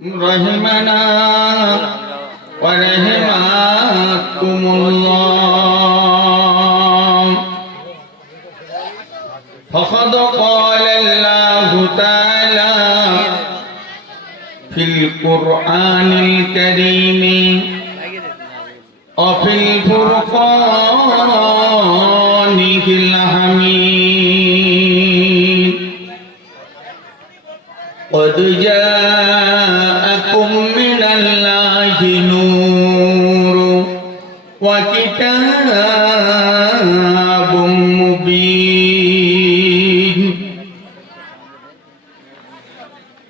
رحمنا ورحمكم الله. فقد قال الله تعالى في القرآن الكريم وفي الفرقان الحميد قد جاءكم من الله نور وكتاب مبين.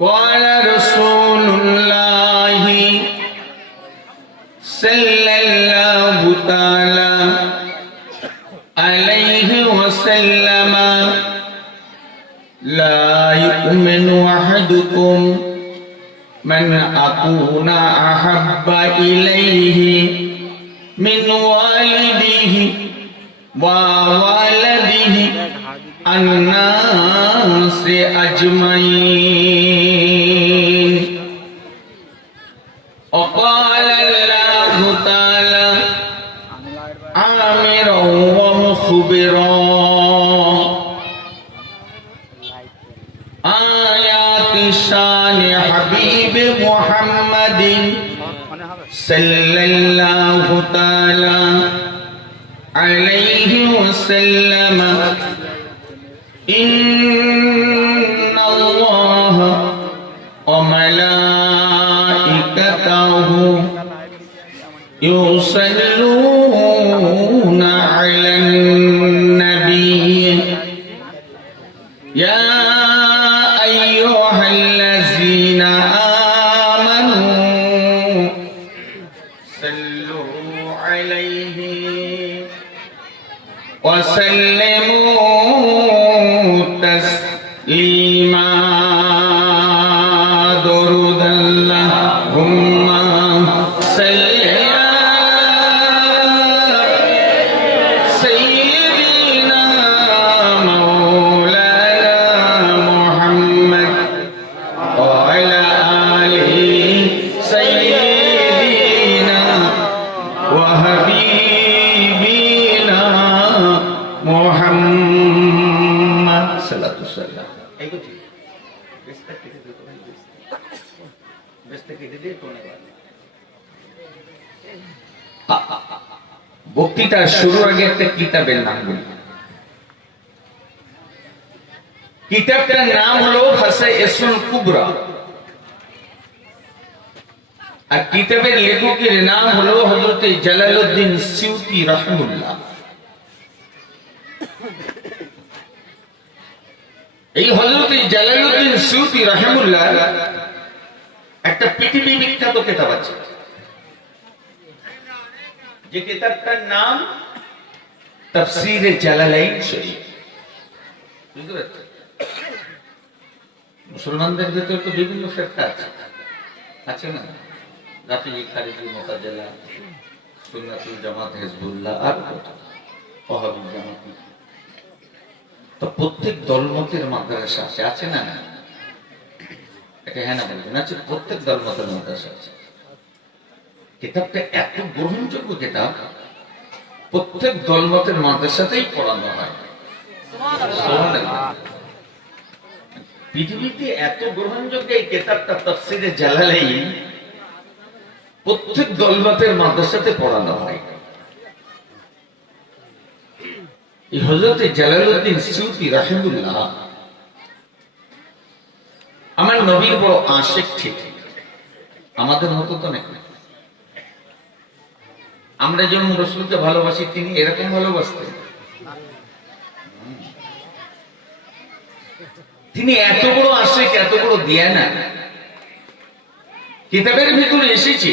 قال رسول الله صلى الله تعالى عليه وسلم لا يؤمن أحدكم من أكون أحب إليه من والده ووالده الناس أجمعين. وقال الله تعالى آمرا ومخبرا آيات شان حبيب محمد صلى الله تعالى عليه وسلم. إن الله وملائكته يصلون على النبي يا أيها الذين آمنوا صلوا عليه وسلموا تسليما. درود اللهم صل বক্তৃতা শুরুর আগে একটা কিতাবের নাম বলি। কিতাবটার নাম হলো খাসায়েসুল কুবরা আর কিতাবের লেখকের নাম হলো হযরত জালালউদ্দিন সিউতি রাহিমাহুল্লাহ। এই হযরত জালালউদ্দিন সিউতি রাহিমাহুল্লাহ একটা পৃথিবী বিখ্যাত কিতাব আছে, যে কিতাবটার নাম তাফসীরে জালালাইন শরীফ। বুঝতে পারছেন? মুসলমানদের ভিতরে তো বিভিন্ন ফিরকা আছে না, রাফিজি, খারিজি, মুতাজিলা, সুন্নাতুল জামাত, হিজবুল্লাহ আর ওয়াহাবি জামাত। তো প্রত্যেক দলমতের মাদ্রাসা আছে না? এটা হ্যাঁ না বলবেন? আছে, প্রত্যেক দলমতের মাদ্রাসা আছে। কিতাবটা এত গ্রহণযোগ্য কিতাব, প্রত্যেক দলমতের মাদ্রাসাতেই পড়ানো হয়। পৃথিবীতে এত গ্রহণযোগ্য এই কিতাবটা তাফসীরে জালালাইন প্রত্যেক দলমতের মাদ্রাসাতে পড়ানো হয়। এই হযরত জালালউদ্দিন সিউতি রাহিমাহুল্লাহ আমার নবীর বড় আশিক, ঠিক আমাদের মতো তো নাকি। আমরা যেমন রাসূলকে ভালোবাসি, তিনি এরকম ভালোবাসতেন। তিনি এত বড় আশিক, এত বড় দিয়ানা। কিতাবের ভিতরে এসেছে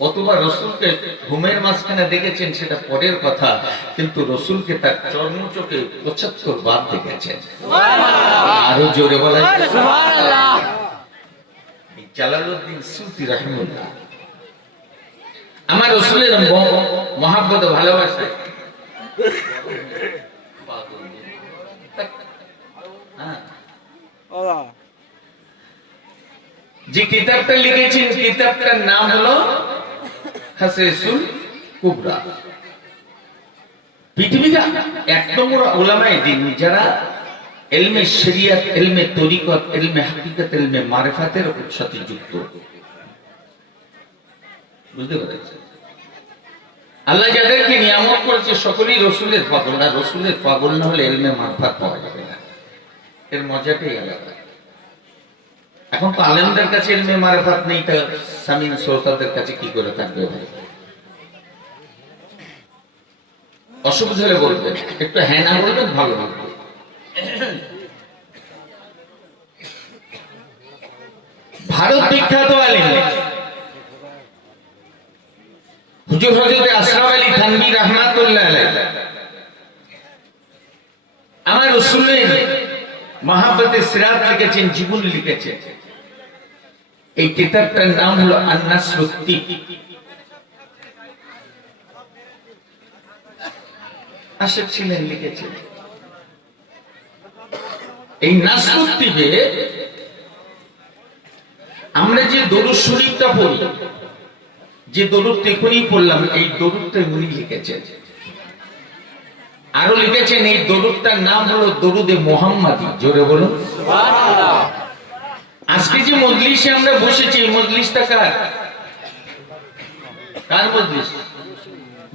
কতবার রাসূলকে ঘুমের মাঝখানে দেখেছেন সেটা পরের কথা, কিন্তু রাসূলকে তার চর্মচোখে ৭৫ বার দেখেছেন। আরো জোরে বলা সুবহানাল্লাহ। জালালউদ্দিন সিউতি রাহিমাহুল্লাহ আমার রাসূলের মহব্বত ভালোবাসে। যে কিতাবটা লিখেছেন কিতাবটার নাম হলো খাসাইসুল কুবরা। পৃথিবীতে এক নম্বর উলামায়ে দ্বীন যারা ইলমে শরিয়ত, ইলমে তরিকত, ইলমে হাকিকত, ইলমে মারিফাতের সাথে যুক্ত। বুঝতে পেরেছেন? আল্লাহ যাদেরকে নিয়ামত করেছে সকলেই রসুলের পাগল, আর রসুলের পাগল না হলে ইলমে মারিফাত পাওয়া যাবে না। এর মজাটাই আলাদা। এখন তো আলেমদের কাছে ইলমে মারিফাত নেই, তা সামিন শ্রোতাদের কাছে কি করে থাকবে ভাই? অসুবিধা হলে বলবেন, একটু হ্যাঁ না বলবেন ভালো বলবেন। ভারত বিখ্যাত আলেম হুজুর হযরত আশরাফ আলী থানভী রাহমাতুল্লাহ আলাইহি আমার রাসূলের মহব্বতে সিরাত লিখেছেন, জীবনী লিখেছেন। এই কিতাবটার নাম হলো আন-নাসরুত্তি। আশিক ছিলেন লিখেছেন। এই নাসরুত্তিতে আমরা যে দরুদ শরীফটা পড়ি, যে দরুদটা এখনই পড়লাম, এই দরুদটা উনি লিখেছেন। আরো লিখেছেন এই দরুদটার নাম হলো দরুদে মুহাম্মাদি। জোরে বলুন সুবহানাল্লাহ। আজকে যে মজলিসে আমরা বসেছি, এই মজলিসটা কার? কার মজলিস?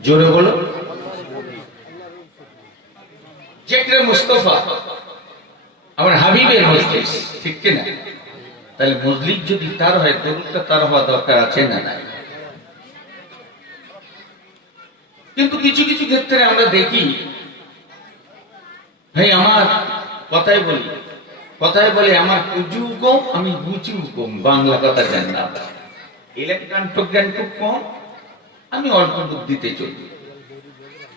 জোরে বলুন। জিকরে মুস্তাফা, আমার হাবিবের মজলিস, ঠিক কি না? তাহলে মজলিস যদি তার হয়, দরুদটা তার হওয়া দরকার আছে না নাই? কিন্তু কিছু কিছু ক্ষেত্রে আমরা দেখি, ভাই আমার কথাই বলি আমার উজু কম, আমি গুচু কম, বাংলা কথা জানি না, জ্ঞান খুব কম, আমি অল্প বুদ্ধিতে চলি।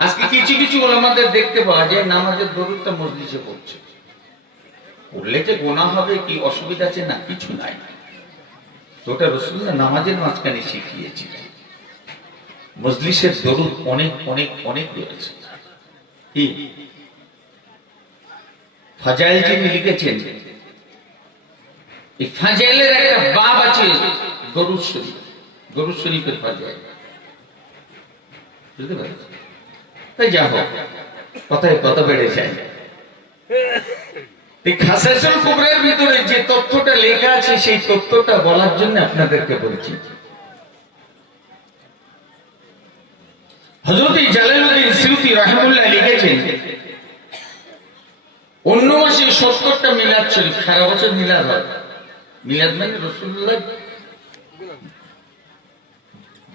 আজকে কিছু কিছু ওলামাদের দেখতে পাওয়া যায় নামাজের দরুদটা মজলিসে পড়ছে। পড়লে যে গুনাহ হবে কি অসুবিধা আছে? না, কিছু নাই। তো ওটা রাসূলুল্লাহ নামাজের মাঝখানে শিখিয়েছিলেন। মজলিসের দরুদ অনেক অনেক অনেক রয়েছে। কি ফাজাইল যিনি লিখেছেন, এই ফাজাইলের একটা বাব আছে দরুদ শরীফ, দরুদ শরীফের ফাজাইল। বুঝতে পারছেন? তাই যা হোক, কথায় কথা বেড়ে যায়। এই খাসাইসুল কুবরার ভিতরে যে তথ্যটা লেখা আছে, সেই তথ্যটা বলার জন্য আপনাদেরকে বলছি। হযরত জালালউদ্দিন সুয়ুতী রাহিমাহুল্লাহ লিখেছেন, অন্য মাসে 70টা মিলাদ শরীফ, সারা বছর মিলাদ হয়। মিলাদ মানে রাসূলুল্লাহ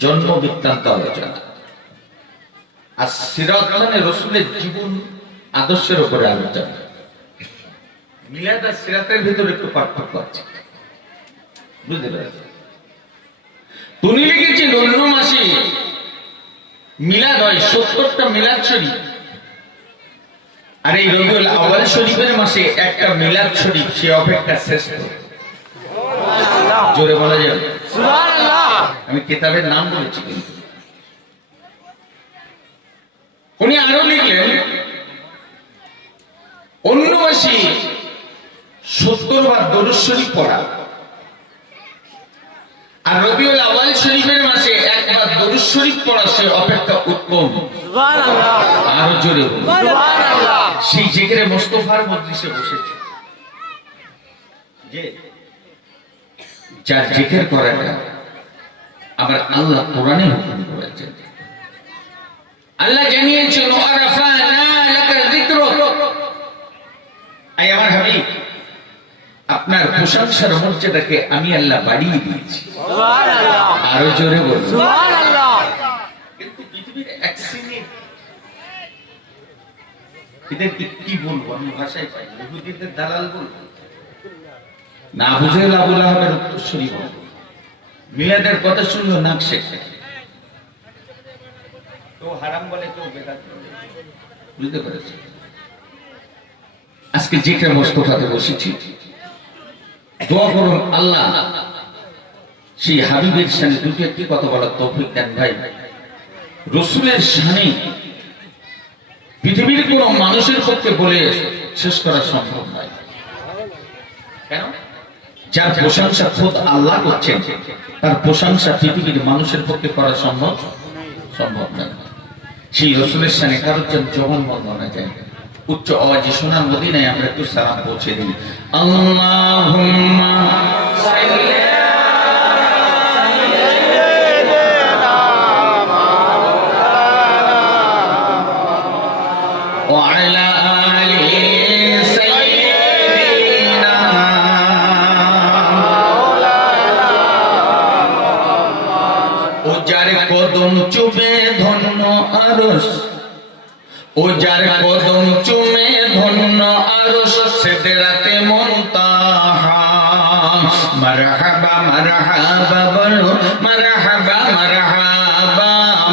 জন্ম বৃত্তান্ত আলোচনা, আর সিরাত মানে রাসূলের জীবন আদর্শের উপরে আলোচনা। মিলাদ আর সিরাতের ভিতরে একটু পার্থক্য আছে, বুঝতে পেরেছেন? উনি লিখেছেন অন্য মাসে মিলাদ হয় 70টা মিলাদ শরীফ, আর এই রবিউল আউয়াল শরীফের মাসে একটা মিলাদ শরীফ সে অপেক্ষা শ্রেষ্ঠ। জোরে বলা যাবে সুবহানাল্লাহ। আমি কিতাবের নাম বলেছি। কিন্তু উনি আরো লিখলেন অন্য মাসে 70 বার দরুদ শরীফ পড়া, আর রবিউল আউয়াল শরীফের মাসে একবার দরুদ শরীফ পড়া সে অপেক্ষা উত্তম। সুবহানাল্লাহ। আরো জোরে সুবহানাল্লাহ। সেই জিকিরে মুস্তাফার মজলিসে বসেছে, যে যার জিকির করাটা আবার আল্লাহ কোরআনে হুকুম করেছেন। আল্লাহ জানিয়েছেন ওয়ারাফানা লাকা যিকরুক, আয় আমার হাবিব আপনার প্রশংসার মর্যাদাকে আমি আল্লাহ বাড়িয়ে দিয়েছি। সুবহানাল্লাহ। আরো জোরে বলুন সুবহানাল্লাহ। কিন্তু পৃথিবীর এক শ্রেণীর, এদেরকে কি বলবো আমি ভাষায় পাই, ইহুদিদের দালাল বলবো না, বুঝে আবুল আহমের উত্তরসূরি বলবো, মিলাদের কথা শুনলো নাক শেখে, কেউ হারাম বলে কেউ বেদাত বলে। বুঝতে পেরেছি? আজকে জিকরে মুস্তাফাতে বসেছি, দোয়া করুন আল্লাহ সেই হাবিবের শানে দুটো একটি কথা বলার তৌফিক দেন। ভাই রাসূলের শানে পৃথিবীর কোন মানুষের পক্ষে বলে শেষ করা সম্ভব নয়। কেন? যার প্রশংসা খোদ আল্লাহ করছেন, তার প্রশংসা পৃথিবীর মানুষের পক্ষে করা সম্ভব নয়। সেই রাসূলের শানে কারোর জন্য জবান বন্ধ না যায়। উচ্চ আওয়াজে সোনার মদিনায় আমরা একটু সালাম পৌঁছে দিই। আল্লাহুম্মা সাল্লি وعلى آل سيدنا ও যার কদম চুমে ধন্য আরশ, ও যার কদম চুমে ধন্য আরশ, সিদরাতে মুনতাহা। মারহাবা মারহাবা বলো, মারহাবা মারহাবা,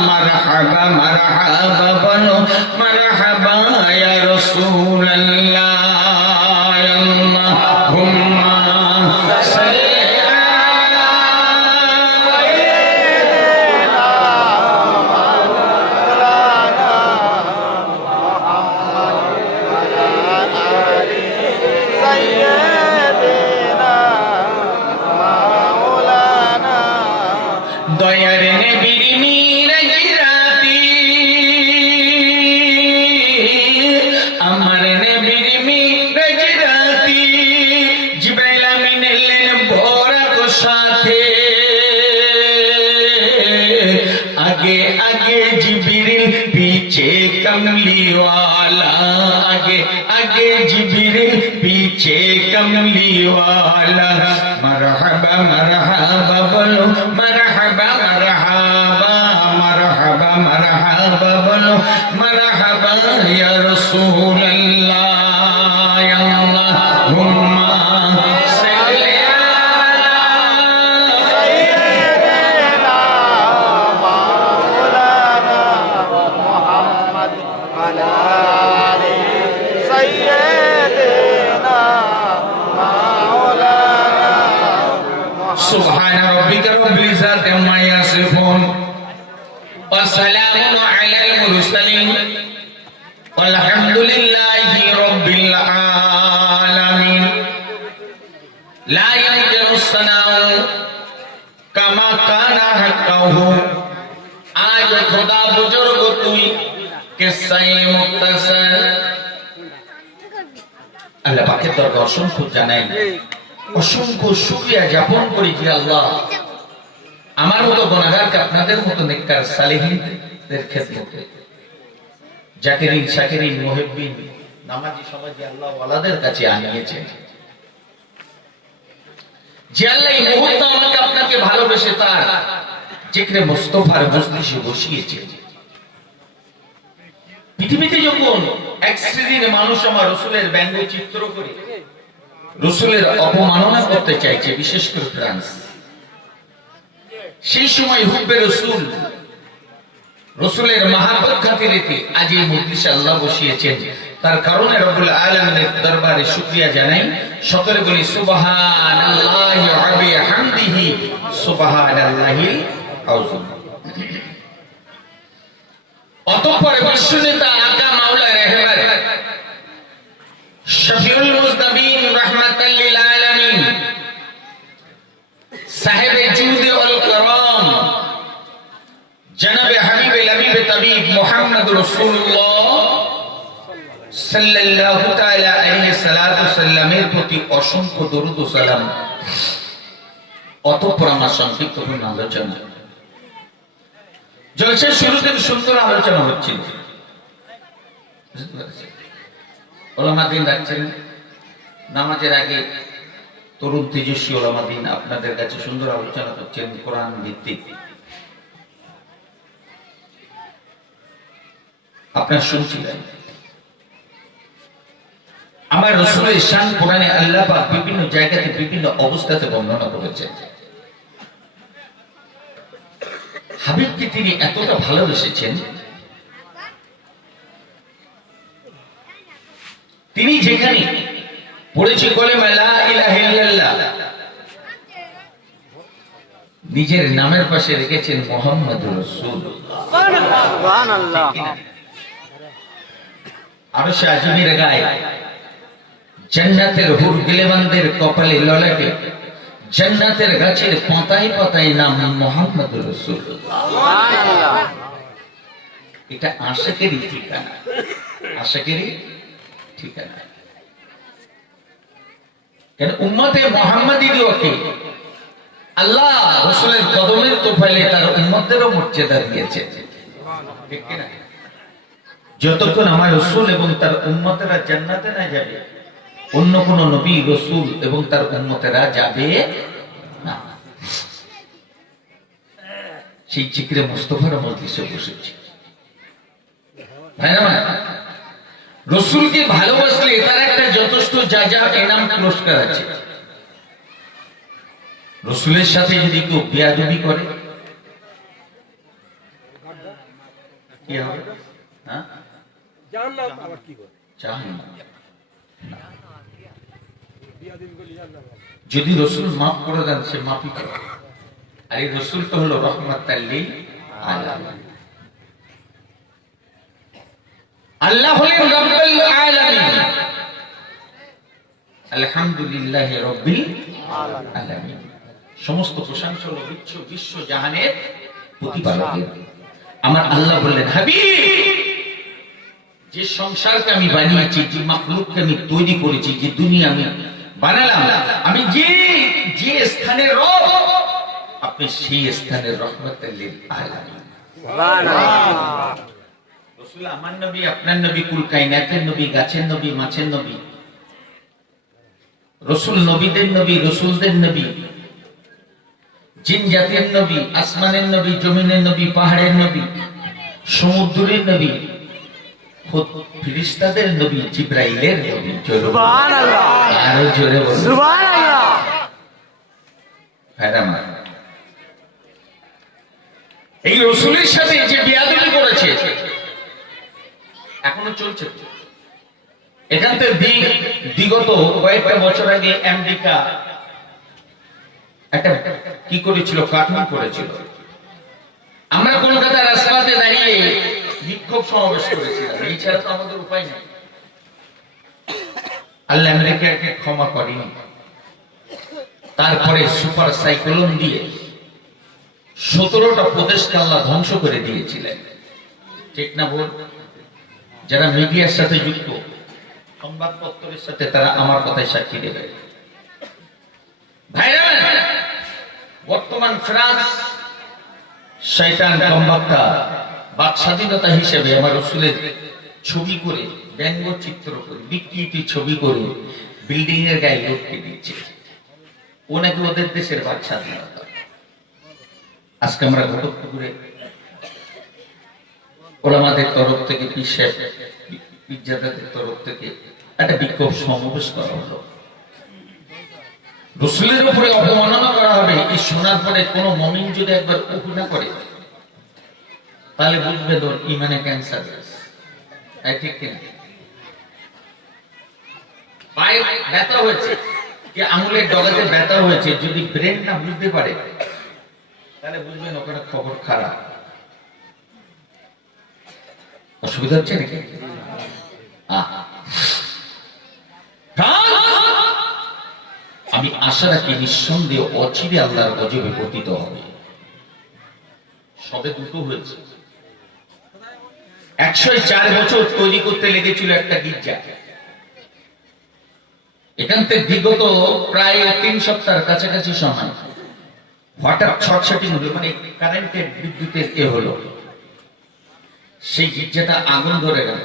মারহাবা মারহাবা বলো, মারহাবা ইয়া রাসূলুল্লাহ। আল্লাহুম্মা সাল্লি আলা সাইয়্যিদিনা মাওলানা মুহাম্মদ ওয়া আলা আলি সাইয়্যিদিনা মাওলানা। দয়ার নবীর মিরাজ রাতি, আমার নবীর মিরাজ রাতি, জিবরাইল আমিন এলেন বরাক সাথে। আগে আগে জিবরিল পিছে কমলিওয়ালা, আগে আগে জিবরিল পিছে কমলিওয়ালা। মারহাবা মারহাবা বলো, মারহাবা মারহাবা, মারহাবা মারহাবা বলো, মারহাবা ইয়া রাসূলুল্লাহ। আল্লাহুম্মা সাল্লি আলা সাইয়্যিদিনা মাওলানা মুহাম্মদ ওয়া আলা আলি সাইয়্যিদিনা মাওলানা। সুবহান রাব্বিকা রাব্বিল ইজ্জাতি আম্মা ইয়াসিফুন ওয়া সালামুন আলাল মুরসালিন walhamdulillahi rabbil alamin। লা ইয়ামকিনু সানাউ কামা কানা হাক্কাহু। আজ খোদা বুজুর্গ তুই কিসায়ে মুক্তাসার। আল্লাহ পাকের দরবারে অসংখ্য জানাই, অসংখ্য শুকরিয়া জ্ঞাপন করি যে আল্লাহ আমার মতো গুনাহগারকে আপনাদের মতো নেককার সালেহিনদের খেদমতে, জাকিরিন শাকিরিন মুহিব্বিন নামাজি সমাজে আল্লাহ ওয়ালাদের কাছে আনিয়েছেন। যে আল্লাহ এই মুহূর্তে আমাকে আপনাকে ভালোবেসে তার জিকরে মুস্তাফার মজলিসে বসিয়েছে। পৃথিবীতে যখন এক শ্রেণীর মানুষ আমার রাসূলের ব্যঙ্গ চিত্র করে রাসূলের অপমাননা করতে চাইছে, বিশেষ করে ফ্রান্স, সেই সময় হুব্বে রাসূল, রাসূলের মহব্বত খাতিরেতে আজ এই মজলিসে আল্লাহ বসিয়েছেন। তার কারণে রব্বুল আলামিনের দরবারে শুকরিয়া জানাই। সকলে বলি সুবহানাল্লাহি ওয়া বিহামদিহি সুবহানাল্লাহিল আযীম। অতঃপর বিশ্বনেতা আকা মাওলা রাহবার শফিউল মুজতাবিন রাহমাতাল লিল আলামিন, সাহেবে জুদ ওয়াল করম, জনাবে হাবিবে লবিবে তাবিব মুহাম্মদ রাসূলুল্লাহ সাল্লাল্লাহু তাআলা আলাইহি সাল্লাতু সাল্লামের প্রতি অসংখ্য দরুদ ও সালাম। অতঃপর আমার সংক্ষিপ্তপূর্ণ আলোচনা। জলসার শুরুতে সুন্দর আলোচনা হচ্ছিল, ওলামা দিন রাখছেন নামাজের আগে, তরুণ তেজস্বী ওলামা দিন আপনাদের কাছে সুন্দর আলোচনা করছেন কোরআন ভিত্তিক। আপনারা শুনছিলেন আমার রাসূলের শান কোরআনে আল্লাহ পাক বিভিন্ন জায়গাতে বিভিন্ন অবস্থাতে বর্ণনা করেছেন। হাবিবকে তিনি এতটা ভালোবেসেছেন, তিনি যেখানে পড়েছে কলেমা লা ইলাহা ইল্লাল্লাহ, নিজের নামের পাশে রেখেছেন মুহাম্মাদুর রাসূলুল্লাহ। সুবহানাল্লাহ। আরশে আজিমের গায়ে জান্নাতের হুর গিলেমানদের কপালে ললাটে জান্নাতের গাছের পাতায় পাতায় নাম মুহাম্মদুর রাসূলুল্লাহ। এটা আশিকেরই ঠিকানা, আশিকেরই ঠিকানা। কেন উম্মতে মুহাম্মাদীকে আল্লাহ রাসূলের কদমের তোফাইলে তার উম্মতদেরও মর্যাদা দিয়েছে, ঠিক কি না? যতক্ষণ আমার রাসূল এবং তার উম্মতেরা জান্নাতে না যাবে, অন্য কোন নবী রাসূল এবং তার উম্মতেরা যাবে না। সেই জিকিরে মুস্তাফার মজলিসে বসেছি। রাসূলকে ভালোবাসলে তার একটা যথেষ্ট যা যা এনাম পুরস্কার আছে। রাসূলের সাথে যদি কেউ বেয়াদবি করে কি হবে? হ্যাঁ, জাহান্নাম। আবার কি করে? জাহান্নাম। যদি রাসূল মাফ করে দেন সে মাফই করে। আর এই রাসূল তো হলো রাহমাতাল লিল আলামিন। আল্লাহ হলেন রব্বুল আলামিন। আলহামদুলিল্লাহি রাব্বিল আলামিন। সমস্ত প্রশংসা হলো বিশ্ব জাহানের প্রতিপালকের। আমার আল্লাহ বললেন, হাবিব, যে সংসারকে আমি বানিয়েছি, যে মাখলুককে আমি তৈরি করেছি, যে দুনিয়া আমি বানালাম, আমি যে স্থানের রব, আপনি সেই স্থানের রহমতুল লিল আলামিন। সুবহানাল্লাহ। রাসূল আমার নবী, আপনার নবী, কুল কায়নাতের নবী, গাছের নবী, মাছের নবী। রাসূল নবীদের নবী, রাসূলদের নবী, জিন জাতির নবী, আসমানের নবী, জমিনের নবী, পাহাড়ের নবী, সমুদ্রের নবী, খুদ ফেরেশতাদের নবী, জিবরাইলের নবী। সুবহানাল্লাহ। আরো জোরে বলুন সুবহানাল্লাহ। ফেরামা এই রাসূলের সাথে যে বেয়াদবি করেছে এখনো চলছে। এখান থেকে বিগত কয়েকটা বছর আগে আমেরিকা একটা কি করেছিল, কার্টুন করেছিল। আমরা কলকাতার রাস্তাতে দাঁড়িয়ে বিক্ষোভ সমাবেশ করেছিলাম। এই ছাড়া তো আমাদের উপায় নেই। আল্লাহ আমেরিকাকে ক্ষমা করেনি। তারপরে সুপার সাইক্লোন দিয়ে 17টা প্রদেশকে আল্লাহ ধ্বংস করে দিয়েছিলেন, ঠিক না বল? যারা মিডিয়ার সাথে যুক্ত, সংবাদপত্রের সাথে, তারা আমার কথায় সাক্ষী দেবে। ভাইরা, বর্তমান ফ্রান্স শয়তান কমবক্তা বাক স্বাধীনতা হিসেবে আমার রাসূলের ছবি করে, ব্যঙ্গচিত্র করে, বিকৃতি ছবি করে বিল্ডিং এর গায়ে লটকে দিচ্ছে। ও নাকি ওদের দেশের বাক স্বাধীনতা। আজকে আমরা ঘটকপুকুরে ওলামাদের তরফ থেকে, পিজ্জাদের তরফ থেকে একটা বিক্ষোভ সমাবেশ করা হলো। রাসূলের উপরে অপমাননা করা হবে, এই শোনার পরে কোন মুমিন যদি একবার উহু না করে তাহলে বুঝবে তোর ইমানে ক্যান্সার আছে। ঠিক কিনা? পায়ে ব্যথা হয়েছে কি আঙুলের ডগাতে ব্যথা হয়েছে, যদি ব্রেন না বুঝতে পারে তাহলে বুঝবেন ওখানে খবর খারাপ। অসুবিধা হচ্ছে নাকি? আমি আশা রাখি নিঃসন্দেহ অচিরে আল্লাহর গজবে পতিত হবে। সবে দুটো হয়েছে। 104 বছর তৈরি করতে লেগেছিল একটা গির্জা। এখান থেকে বিগত প্রায় 3 সপ্তাহের কাছাকাছি সময় হঠাৎ শর্ট সার্কিট হলো, মানে কারেন্টের, বিদ্যুতের হলো। সেই গির্জাটা আগুন ধরে গেল।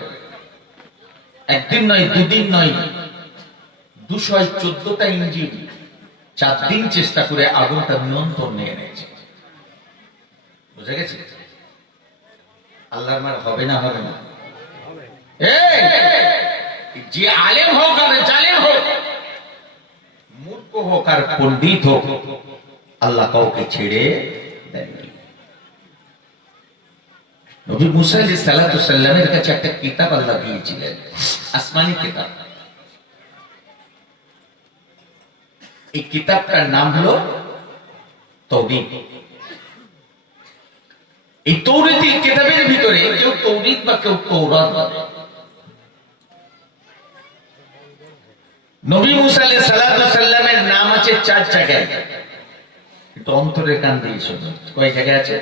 একদিন নয়, দুদিন নয়, 214টা ইঞ্জিন 4 দিন চেষ্টা করে আগুনটা নিয়ন্ত্রণ নিয়ে এনেছে। বুঝে গেছে? আল্লাহর মার হবে না? হবে না? যে আলেম হোক আর জালেম হোক, মূর্খ হোক আর পণ্ডিত হোক, আল্লাহ কাউকে ছেড়ে দেননি। নবী মুসা আলাইহিস সালাতু সাল্লামের কাছে একটা কিতাব আল্লাহ দিয়েছিলেন, আসমানি কিতাব। এই কিতাবটার নাম হলো তাওরীত। এই তাওরীতের কিতাবের ভিতরে কেউ তাওরীত বা কেউ তাওরাত বলে। নবী মুসা আলাইহিস সালাতু সাল্লামের নাম আছে 4 জায়গায়। কিন্তু অন্তরের কান দিয়ে শুনুন, কয় জায়গায় আছে?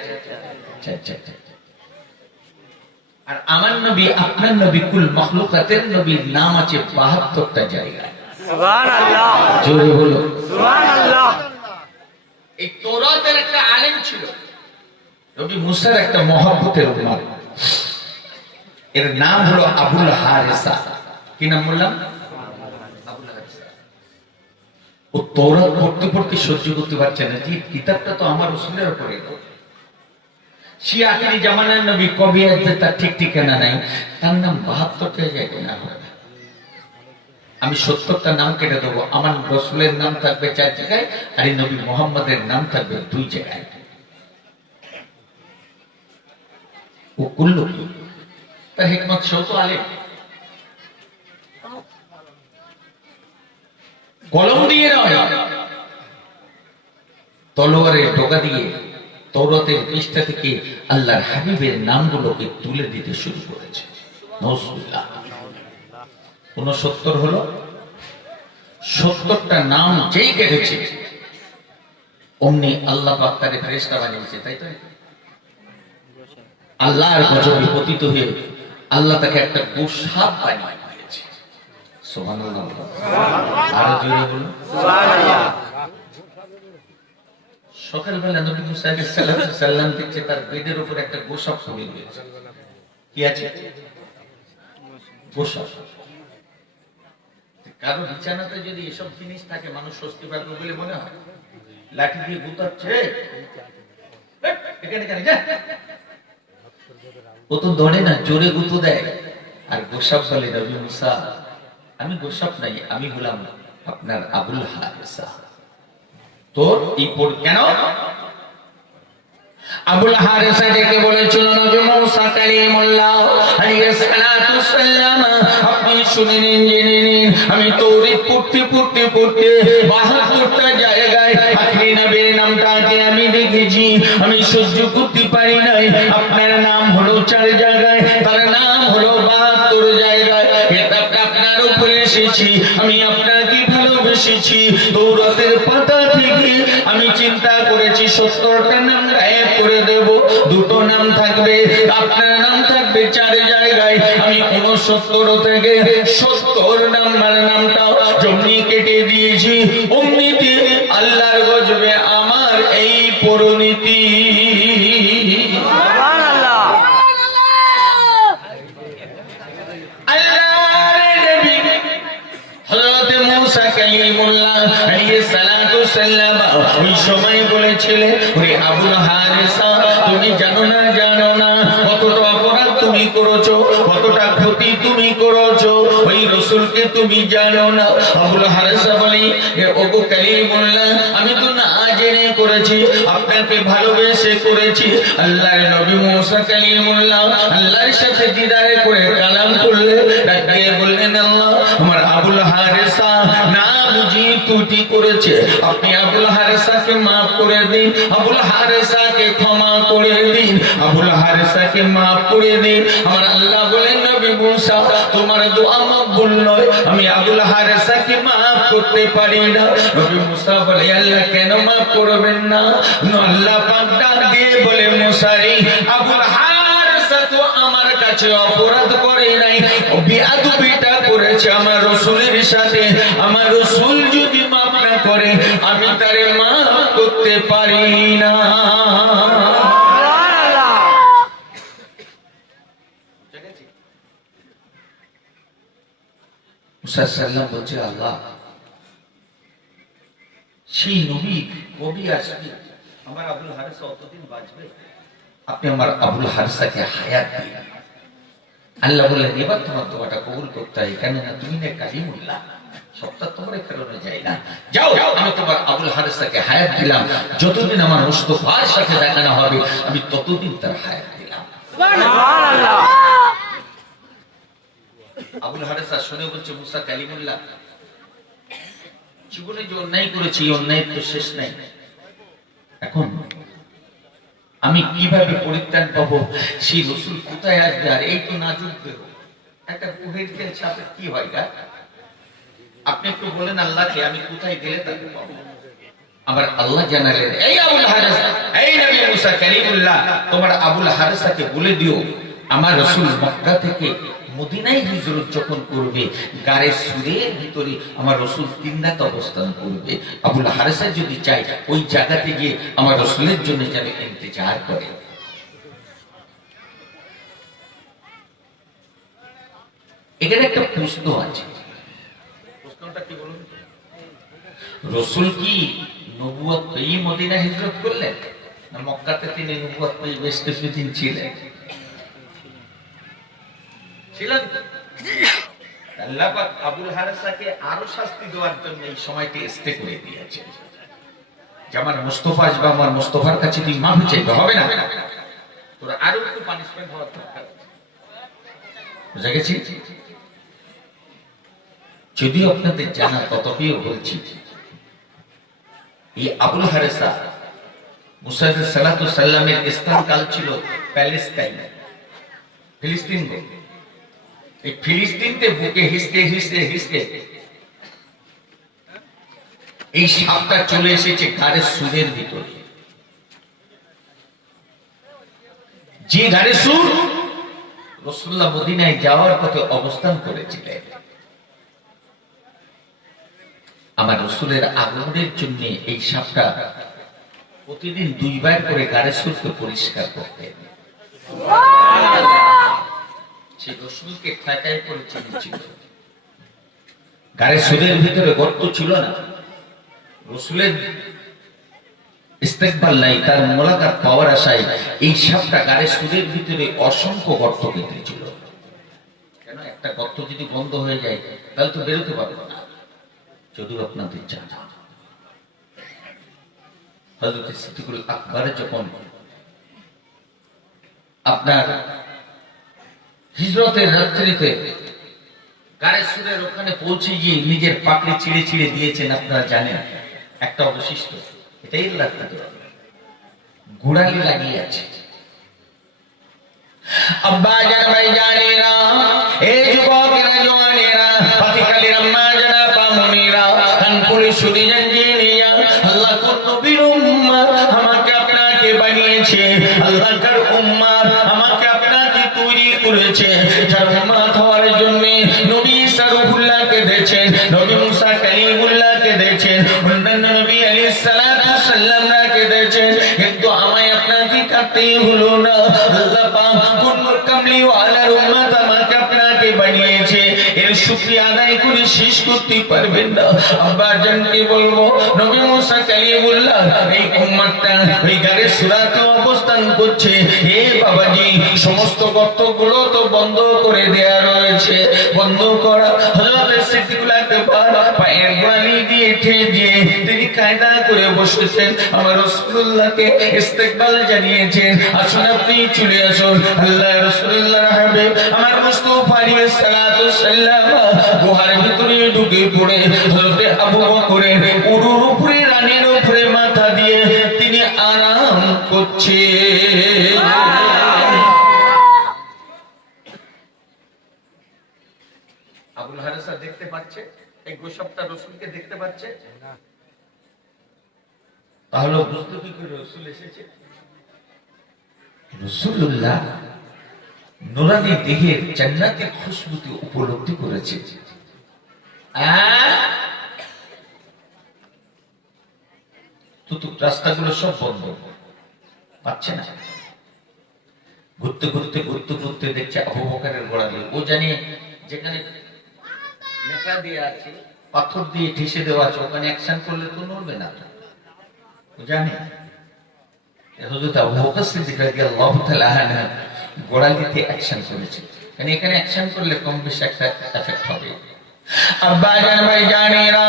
আর আমার নবী আপনার নবী কুল মাখলুকাতের নবীর নাম আছে ৭২টা জায়গায়। সুবহানাল্লাহ, জোরে বলো সুবহানাল্লাহ। এই তৌরাতের একটা আলেম ছিল, নবী মুসার একটা মহব্বতের উম্মত, এর নাম হলো আবুল হারেসা। কি নাম বললাম? আবুল হারেসা। ও তৌরাত পড়তে পড়তে সহ্য করতে পারছে না, যে কিতাবটা তো আমার রাসূলের উপরে। সে আখিরি জামানার নবী কবি আসবে তার ঠিক ঠিকানা নাই, তার নাম ৭২টা জায়গায় না হয়। আমি ৭০টা নাম কেটে দেবো, আমার রাসূলের নাম থাকবে ৪ জায়গায়, আর এই নবী মুহাম্মদের নাম থাকবে 2 জায়গায়। ও কুল্লু তার হিকমত সৌত আলেম। কলম দিয়ে নয়, তলোয়ারের টোকা দিয়ে তৌরাতের পৃষ্ঠা থেকে আল্লাহর হাবিবের নামগুলোকে তুলে দিতে শুরু করেছে। নাউজুবিল্লাহ। ৬৯ হলো, ৭০টা নাম যেই কেটেছে অমনি আল্লাহ পাক তারে ফেরেশতা বানিয়েছে, তাই তো? আল্লাহর গজবে পতিত হয়ে আল্লাহ তাকে একটা গোসাপ বানিয়ে দিয়েছে। সুবহানাল্লাহ, আরো জোরে বলুন সুবহানাল্লাহ। সকালবেলা নবী মুসা আলাইহিস সালাম দেখছে তার বেডের উপর একটা গোসাপ পড়ে রয়েছে। কি আছে? গোসাপ। কারো বিছানাতে যদি এসব জিনিস থাকে মানুষ স্বস্তি পাবে বলে মনে হয়? লাঠি দিয়ে গুতাচ্ছে, এখানে কেন যা, ও তো ধরে না, জোরে গুঁতো দেয়। আর গোসাপ বলে, নবী মুসা আমি গোসাপ নাই, আমি হলাম আপনার আবুল হারেসা। তোর এই পড় কেন? আবুল হারেসা ডেকে বলেছিল, নবী মুসা কালিমুল্লাহ আলাইহিস সালাতু সাল্লাম, আপনি শুনে নিন, জেনে নিন, আমি তাওরাত পড়তে ৭২টা জায়গায় আখিরি নবীর নামটাকে আমি দেখেছি, আমি সহ্য করতে পারি নাই। আপনার নাম হলো ৪ জায়গায়, তার নাম হলো ৭২ জায়গায়। এটা আপনার উপরে এসেছি, আমি আপনাকে ভালোবেসেছি। তৌরাতের পাতা থেকে আমি চিন্তা করেছি ৭০টা নাম গায়েব করে দেব, 2টো নাম থাকবে, আপনার নাম থাকবে ৪ জায়গায়। আমি ৬৯ থেকে ৭০ নাম্বার নামটা জমনি কেটে দিয়েছি। অমনিতে আল্লাহর গজবে আমার এই পরিণতি। ওই সময় বলেছিলে, ওরে আবুল হারেসা, তুমি জানো না কতটা অপরাধ তুমি করেছো, কতটা ক্ষতি তুমি করেছো, ওই রাসূলকে তুমি জানো না। আবুল হারেসা বলে, ওগো কালিমুল্লাহ, আমি তো না জেনে করেছি, আপনাকে ভালোবেসে করেছি। আল্লাহর নবী মুসা কালিমুল্লাহ আল্লাহর সাথে দিদার করে কালাম করলে, ডাকিয়ে বললেন, আল্লাহ আমার আবুল হারেসা না বুঝি ত্রুটি করেছে, আপনি আবুল হারেসাকে মাফ করে দিন, আবুল হারেসাকে ক্ষমা করে দিন, আবুল হারেসাকে মাফ করে দিন। আমার আল্লাহ বলেন, নবী মুসা তোমার দোয়া মকবুল নয়, আমি আবুল হারেসাকে মাফ করতে পারি না। নবী মুসা বলে, আল্লাহ কেন মাফ করবেন না? আল্লাহ পাক ডাক দিয়ে বলে, মুসারি আবুল হারেসা তো আমার কাছে অপরাধ করে নাই, বেয়াদবিটা করেছে আমার রাসূলের সাথে। আমার রাসূল যদি মাফ না করে আমি তারে মাফ করতে পারি না। মুসা সাল্লাম বলছে, আল্লাহ সেই নবী কবি আসবে, আমার আবুল হারেসা অতদিন বাঁচবে, আপনি আমার আবুল হারেসাকে হায়াত দিন। আল্লাহ বললেন, এবার তোমার দোয়াটা কবুল করতে হয়, কেননা তুমি না কালিমুল্লাহ, সবটা তোমার ফেরানো যায় না। যাও, আমি তোমার আবুল হারেসাকে হায়াত দিলাম, যতদিন আমার মুস্তাফার সাথে দেখা না হবে আমি ততদিন তার হায়াত দিলাম। সুবহানাল্লাহ। আবুল হারেসা শুনে বলছে, মুসা কালিমুল্লাহ, জীবনে যে অন্যায় করেছি, অন্যায় তো শেষ নাই, এখন আমি কিভাবে পরিত্রাণ পাবো? সেই রাসূল কোথায় আসবে? আর এই তো নাজুক দেহ, একটা কুহের তেল ছাপে কি হয় গা? আপনি একটু বলেন আল্লাহকে, আমি কোথায় গেলে তাকে পাবো? আমার আল্লাহ জানালেন, এই আবুল হারেসা, এই নবী মুসা কালিমুল্লাহ, তোমার আবুল হারেসাকে বলে দিও আমার রাসূল মক্কা থেকে মদিনায় হিজরত যখন করবে, গাড়ে সুরের ভিতরে আমার রাসূল 3 রাত অবস্থান করবে। আবুল হারেসা যদি চায় ওই জায়গাতে গিয়ে আমার রাসূলের জন্য যেন ইন্তজার করে। এখানে একটা প্রশ্ন আছে, প্রশ্নটা কি বলুন? রাসূল কি নবুয়ত পেয়ে মদিনা হিজরত করলেন, না মক্কাতে তিনি নবুয়ত পেয়ে বেশ কিছুদিন ছিলেন? আল্লাহ পাক আবুল হারেসাকে আরো শাস্তি দেওয়ার জন্য এই সময়টি স্টে করে দিয়েছে, যে আমার মুস্তাফা আসবে, আমার মুস্তাফার কাছে তুই মাফ চাইতে হবে না, তোর আরো একটু পানিশমেন্ট হওয়ার দরকার। বুঝা গেছি? যদিও আপনাদের জানা, তথাপিও বলছি, এই আবুল হারেসা মুসা সালাতু সাল্লামের স্থানকাল ছিল প্যালেস্টাইন, ফিলিস্তিন। এই ফিলিস্তিনতে বুকে হিসতে হিসতে হিসতে এই সাপটা চলে এসেছে গাড়ের সুরের ভিতরে। যে গাড়ের সুর রাসূলুল্লাহ মদিনায় যাওয়ার পথে অবস্থান করেছিলেন, আমার রাসূলের আগমনের জন্য এই সাপটা প্রতিদিন 2 বার করে গাড়ের সুরকে পরিষ্কার করতেন। সে রাসূলকে ঠাকাই করে চিনেছিল। গাড়ের সুরের ভিতরে গর্ত ছিল না, রাসূলের ইস্তেকবাল নাই, তার মোলাকাত পাওয়ার আশায় এই সাপটা গাড়ের সুরের ভিতরে অসংখ্য গর্ত কেটেছিল। কেন? একটা গর্ত যদি বন্ধ হয়ে যায় তাহলে তো বেরোতে পারবে না। যদিও আপনাদের জানা, হযরত সিদ্দিকুল আকবর যখন আপনার হিজরতের রাত্রিতে গাড়ের সুরের ওখানে পৌঁছে গিয়ে নিজের পাকড়ি ছিঁড়ে ছিঁড়ে দিয়েছেন, আপনারা জানেন, একটা অবশিষ্ট, এটাই রাখতে গোড়ালি লাগিয়ে আছে। আব্বা জান ভাই জানেরা, এই যুবকেরা জওয়ানেরা, পাতিকালের আম্মা জানা পামুনিরা, কানপুরে শুনে যান জেনেয়া, আল্লাহ কোন নবীর উম্মত আমাকে আপনাকে বানিয়েছে, আল্লাহর উম্মত আমাকে আপনাকে তৈরি করেছে, যার উম্মত হওয়ার জন্য নবী ঈসা রূহুল্লাহকে দিয়েছেন, নবী মুসা কালিমুল্লাহকে দিয়েছেন, অন্যান্য নবী আলাইহিস সালাতু সাল্লামকে দিয়েছেন, কিন্তু আমায় আপনাকে কাটতেই হলো না। আল্লাহ পাক কোন কামলি ওয়ালার উম্মত আমাকে আপনাকে বানিয়েছে, এর শুকরিয়া আদায় করে শেষ করতে পারবেন না। আব্বা জানকে বলবো, নবী মুসা কালিমুল্লাহ এই উম্মতটা ওই গাড়ির সুরাতে অবস্থান করছে, হে বাবাজি সমস্ত গর্তগুলো তো বন্ধ করে দেয়া রয়েছে, বন্ধ করা। হযরত সিদ্দিকুল আকবর পায়ের গোড়ালি দিয়ে ঠেলে দিয়ে তিনি কায়দা করে বসেছেন, আমার রাসূলুল্লাহকে ইস্তেকবাল জানিয়েছেন, আসুন আপনি চলে আসুন। আল্লাহ রাসূলুল্লাহর হাবিব আমার মুস্তাফা আলাইহিস সালাতু সাল্লাম গুহার ভিতরে ঢুকে পড়ে হযরত আবু বকরের উরুর উপরে, রানের উপরে মাথা দিয়ে তিনি আরাম করছে। আবুল হারেসা দেখতে পাচ্ছে এই গোশপটা রাসূলকে দেখতে পাচ্ছে না, তাহলে বুঝতে কি করে রাসূল এসেছে? রাসূলুল্লাহ নূরানি দেহের জান্নাতের খুশবুতে উপলব্ধি করেছে। তো রাস্তাগুলো সব বন্ধ, পাচ্ছে না। ঘুরতে ঘুরতে ঘুরতে ঘুরতে দেখছে আবু বকরের গোড়ালি, ও জানে যেখানে মেটা দিয়ে আছে, পাথর দিয়ে ঠেসে দেওয়া আছে, ওখানে অ্যাকশন করলে তো নড়বে না, ও জানে। হযরত আবু বকর সিদ্দিক রাদিয়াল্লাহু তাআলা আনহু গোড়ালিতে অ্যাকশন করেছে, কারণ এখানে অ্যাকশন করলে কম বেশি একটা এফেক্ট হবে। আব্বা জান ভাই জানেরা,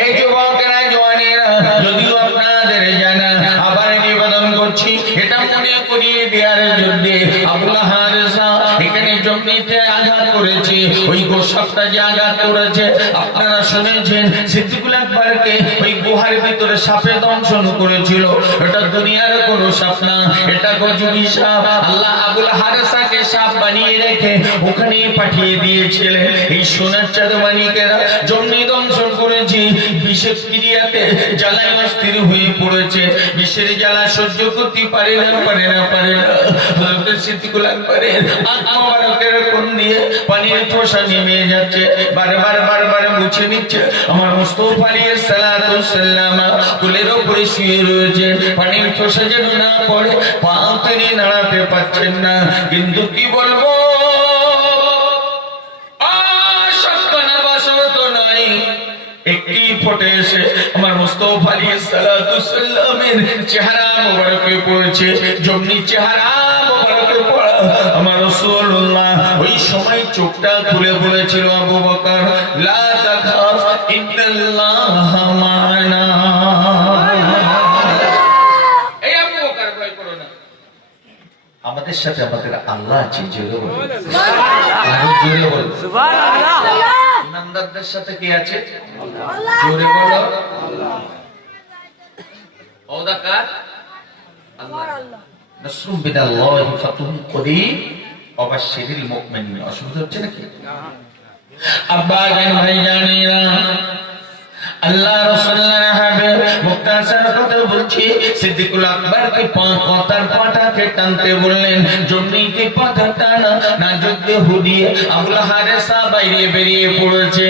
এই যুবকেরা জওয়ানেরা, যদিও আপনাদের জানা, আবার নিবেদন করছি, এটা মনে করিয়ে দেওয়ার জন্য আবুল হারেসা এখানে জমিতে আঘাত করেছে, ওই গোশপটা যে আঘাত করেছে আপনারা শুনেছেন, সিদ্দিকুল আকবরকে ওই গুহার ভিতরে সাপে দংশন করেছিল। এটা দুনিয়ার কোনো সাপ না, এটা গজবী সাপ। আল্লাহ আবুল হারেসাকে সাপ বানিয়ে রেখে ওখানে পাঠিয়ে দিয়েছিলেন। এই সোনার চাঁদ মানিকেরা জমি দংশন করে করেছি, বিষের ক্রিয়াতে জ্বালায় অস্থির হয়ে পড়েছে, বিষের জ্বালা সহ্য করতে পারে না। হযরত সিদ্দিকুল আকবরের আকবরের কোন দিয়ে পানির ফোঁটা নেমে যাচ্ছে, বারবার মুছে নিচ্ছে। আমার মুস্তাফা আলাইহিস সালাতু সাল্লাম কোলের উপরে শুয়ে রয়েছে, পানির ফোঁটা যেন না পড়ে, পা তিনি নাড়াতে পারছেন না। কিন্তু কি বলবো, একটি ফোটে এসে আমার মুস্তাফা আলাইহিস সালাতু সাল্লামের চেহারা মোবারকে পড়েছে। যেমনি চেহারা মোবারকে পড়া আমার রাসূলুল্লাহ ওই সময় চোখটা খুলে বলেছিল, আবু বকর লা তাখাফ ইন্নাল্লাহ মা'ানা। এই আবু বকর ভয় করো না, আমাদের সাথে আমাদের আল্লাহ আছে। জোরে বলো সুবহানাল্লাহ। ইমানদারদের সাথে কি আছে? আল্লাহ। জোরে বলো আল্লাহ। ওদা কার? আল্লাহ। নাসরুম বিনাল্লাহি ফাতুন করিম ওয়াবাশশিরিল মুমিনিন। অসুবিধা হচ্ছে নাকি? আব্বা জান ভাই জানেরা, আল্লাহ রাসূলের হাবিব মুক্তাসার কথা বলছি। সিদ্দিকুল আকবরকে কথার পাটাকে টানতে বললেন, জমিতে পাটা টানা না যুদ্ধে হুদিয়ে আবুল হারেসা বাইরে বেরিয়ে পড়েছে।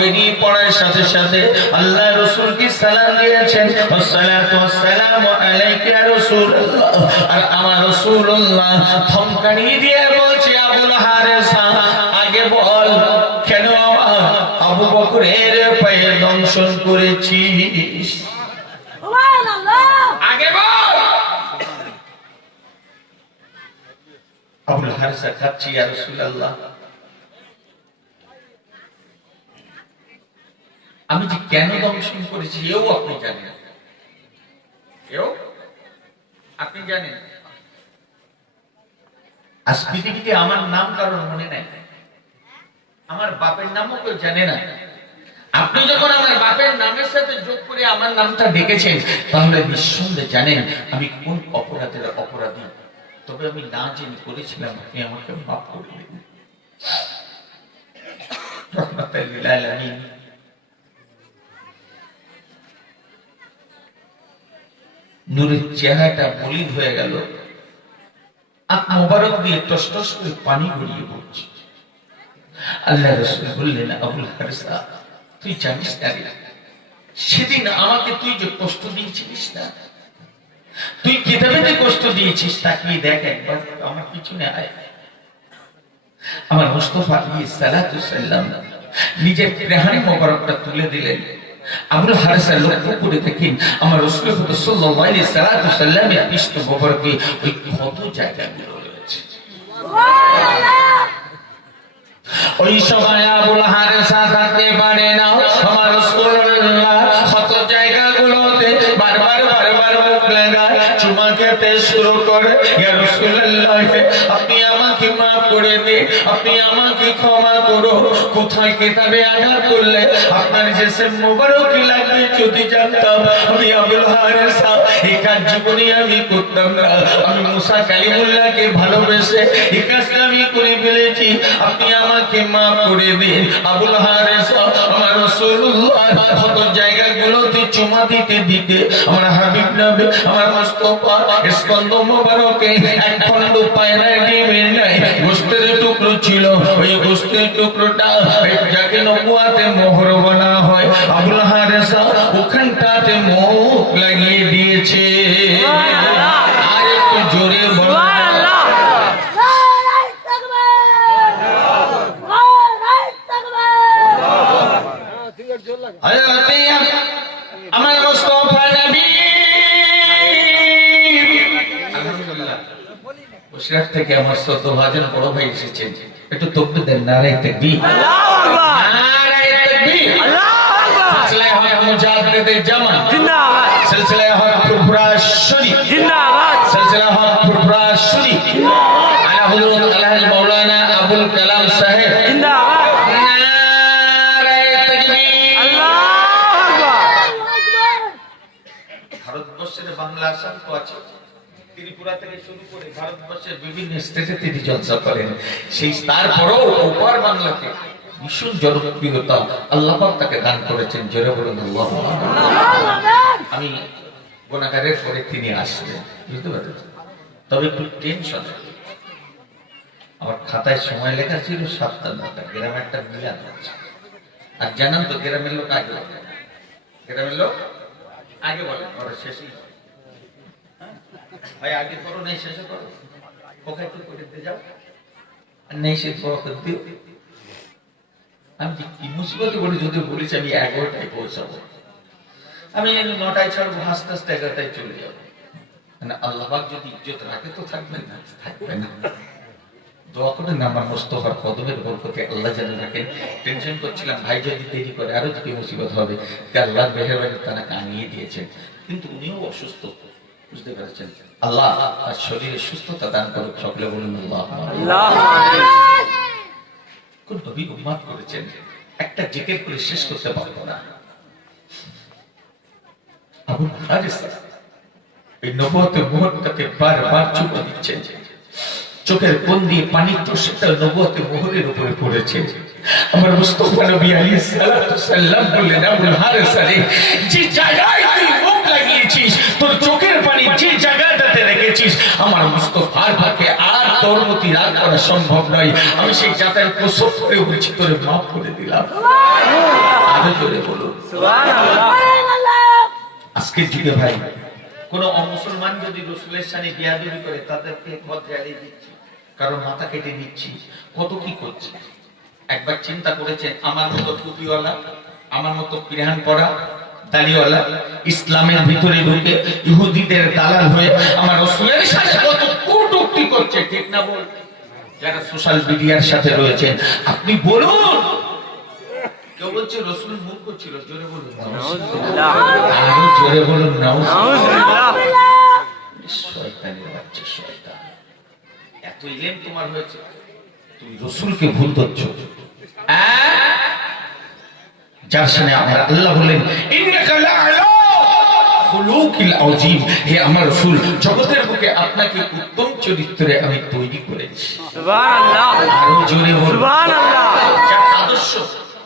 বেরিয়ে পড়ার সাথে সাথে আল্লাহ রাসূলকে সালাম দিয়েছেন, আসসালাতু ওয়াসসালামু আলাইকা ইয়া রাসূলুল্লাহ। আর আমার রাসূলুল্লাহ থমকানি দিয়ে বলছে, আবুল হারেসা আগে বল, কেন আবু বকরের পায়ে দংশন করেছিস? আগে বল। আবুল হারিসা কাঁদছে, ইয়া রাসূলুল্লাহ আমি যে কেন দংশন করেছি এও আপনি জানেন, আপনি জানেন। আজ পৃথিবীতে আমার নাম কারোর মনে নাই, আমার বাপের নামও কেউ জানে না। আপনি যখন আমার বাপের নামের সাথে যোগ করে আমার নামটা ডেকেছেন, তাহলে নিঃসন্দেহে জানেন আমি কোন অপরাধের অপরাধী। তবে আমি না জেনে করেছিলাম, আপনি আমাকে মাফ করে দিন। রহমাতুল লিল আলামিন। নূরের চেহারাটা মলিন হয়ে গেল, আখ মোবারক দিয়ে টস টস করে পানি গড়িয়ে পড়ছে। আল্লাহ রাসূল বললেন, আবুল হারিসা তুই জানিস না রে, সেদিন আমাকে তুই যে কষ্ট দিয়েছিস না, তুই কিতাবেতে কষ্ট দিয়েছিস, তাকিয়ে দেখ একবার আমার পিছনে আয়। আমার মুস্তাফা আলাইহিস সালাতু সাল্লাম নিজের রেহানি মোবারকটা তুলে দিলেন। আবুল হারিসা লক্ষ্য করে দেখেন আমার রাসূল সাল্লাল্লাহু আলাইহি সাল্লামের পৃষ্ঠ মোবারকে ওই ক্ষত জায়গাগুলো রয়েছে। ওই সময় আবুল হারিসা থাকতে পারে না, আমার রাসূলুল্লাহ ক্ষত জায়গাগুলোতে বারবার মুখ লাগায় চুমা খেতে শুরু করে। ইয়া রাসূলুল্লাহ আপনি আমাকে মাফ করে দিন, আপনি আমাকে ক্ষমা করো। কোথায় কিতাবে আঘাত করলে আপনার জিসম মোবারক লাগবে যদি জানতাম, আমি আবুল হারিসা এই কাজ জীবনে আমি করতাম না। আমি মুসা কালিমুল্লাহকে ভালোবেসে এই কাজটা আমি করে ফেলেছি, আপনি আমাকে মাফ করে দিন। আবুল হারিসা আমার রাসূলুল্লাহ কত জায়গাগুলোতে চুমা দিতে আমার হাবিব নবী আমার মুস্তাফা স্কন্দ মোবারকে এক খণ্ড পায়রা ডিমের নাই গোশতের টুকরো ছিল। ওই গোশতের টুকরোটা যাকে নবুয়াতে মোহর বলা হয়, আবুল হারিসা ওখানটাতে মুখ লাগিয়ে দিয়েছে। আর একটু জোরে বলো আমার মুস্তাফা নবী। আলহামদুলিল্লাহ বসিরহাট থেকে আমার শ্রদ্ধভাজন বড় ভাই এসেছেন, একটু তাকবীর দেন। নারে তাকবীর, আল্লাহু আকবার, নারে তাকবীর, আল্লাহু আকবার। সিলসিলায়ে হক মুজাহিদের জামান জিন্দাবাদ, সিলসিলায়ে হক ফুরফুরা শরীফ জিন্দাবাদ, সিলসিলায়ে হক ফুরফুরা শরীফ জিন্দাবাদ। আলা হযরত আলহাজ মাওলানা আবুল কালাম সাহেব জিন্দাবাদ। ভারতবর্ষের বাংলা আসাম তো আছে, ত্রিপুরা থেকে শুরু করে ভারতবর্ষের বিভিন্ন স্টেটে তিনি জলসা করেন। সেই তারপরও ওপার বাংলাতে ভীষণ জনপ্রিয়তা আল্লাহ পাক তাকে দান করেছেন। জোরে বলুন আল্লাহু আকবার। আমি গুনাহগারের পরে তিনি আসলেন, বুঝতে পারছেন? তবে একটু টেনশন। আমার খাতায় সময় লেখা ছিল 7টা 9টা, গ্রামে একটা মিলাদ হচ্ছে। আর জানান তো গ্রামের লোক আগে বলে, গ্রামের লোক আগে বলে, ওরা শেষই ভাই আগে করো, নেই শেষে করো, ওকে একটু করে দিয়ে যাও, আর নেই শেষ করে দিও। আমি কি মুসিবতে বলি, যদি বলেছি আমি 11টায় পৌঁছাবো, আমি 9টায় ছাড়বো, হাসতে হাসতে 11টায় চলে যাবো। মানে আল্লাহ পাক যদি ইজ্জত রাখে তো থাকবেন, না থাকবে না। দোয়া করেন না আমার মুস্তাফার কদমের বরকতে আল্লাহ যেন রাখেন। টেনশন করছিলাম ভাই যদি দেরি করে আরো যদি মুসিবত হবে, আল্লাহর মেহেরবানি তারা কামিয়ে দিয়েছেন। কিন্তু উনিও অসুস্থ, বুঝতে পেরেছেন? আল্লাহ আর শরীরে সুস্থতা দান করুক, সকলে বলুন আল্লাহ। কোন নবী উম্মত করেছেন, একটা জিকির করে শেষ করতে পারবো না। আবু হারিসা এই নবুয়তের মুহূর্তকে বারবার চুমে দিচ্ছেন, চোখের কোণ দিয়ে পানি তো সেটা নবুয়তের মোহরের উপরে পড়েছে। আমার মুস্তাফা নবী আলাইহিস সালাতু সাল্লাম বললেন, আবু হারিসা রে, যে জায়গায় তুই মুখ লাগিয়েছিস, তোর চোখের পানি যে জায়গাটাতে রেখেছিস, আমার মুস্তাফার পক্ষে আর তোর মতি রাগ করা সম্ভব নয়। আমি সেই জায়গায় কসম করে বলছি, তোরে মাফ করে দিলাম। আরো জোরে বলুন সুবহানাল্লাহ। আজকের যুগে ভাই কোন অমুসলমান যদি রাসূলের সাথে বিয়াদবি করে, তাদেরকে পথে এড়িয়ে দিচ্ছি, কারণ মাথা কেটে দিচ্ছি, কত কি করছে। একবার চিন্তা করেছেন, আমার মতো টুপিওয়ালা, আমার মতো পিরহান পরা দাড়িওয়ালা ইসলামের ভিতরে ঢুকে ইহুদিদের দালাল হয়ে আমার রাসূলের সাথে কত কটূক্তি করছে, ঠিক না বল? যারা সোশ্যাল মিডিয়ার সাথে রয়েছেন, আপনি বলুন। কেউ বলছে রাসূল মূর্খ ছিল, জোরে বলুন নাউজুবিল্লাহ, আরো জোরে বলুন নাউজুবিল্লাহ। শয়তানের বাচ্চা, শয়তান, এত ইলম তোমার হয়েছে, তুমি রাসূলকে ভুল ধরছো। যার সামনে আমার আল্লাহ বলেন, ইন্নাকা লাআলা খুলুকিল আযীম, হে আমার রাসূল, জগতের বুকে আপনাকে উত্তম চরিত্রে আমি তৈরি করেছি। সুবহানাল্লাহ, আরো জোরে বলুন সুবহানাল্লাহ। যার আদর্শ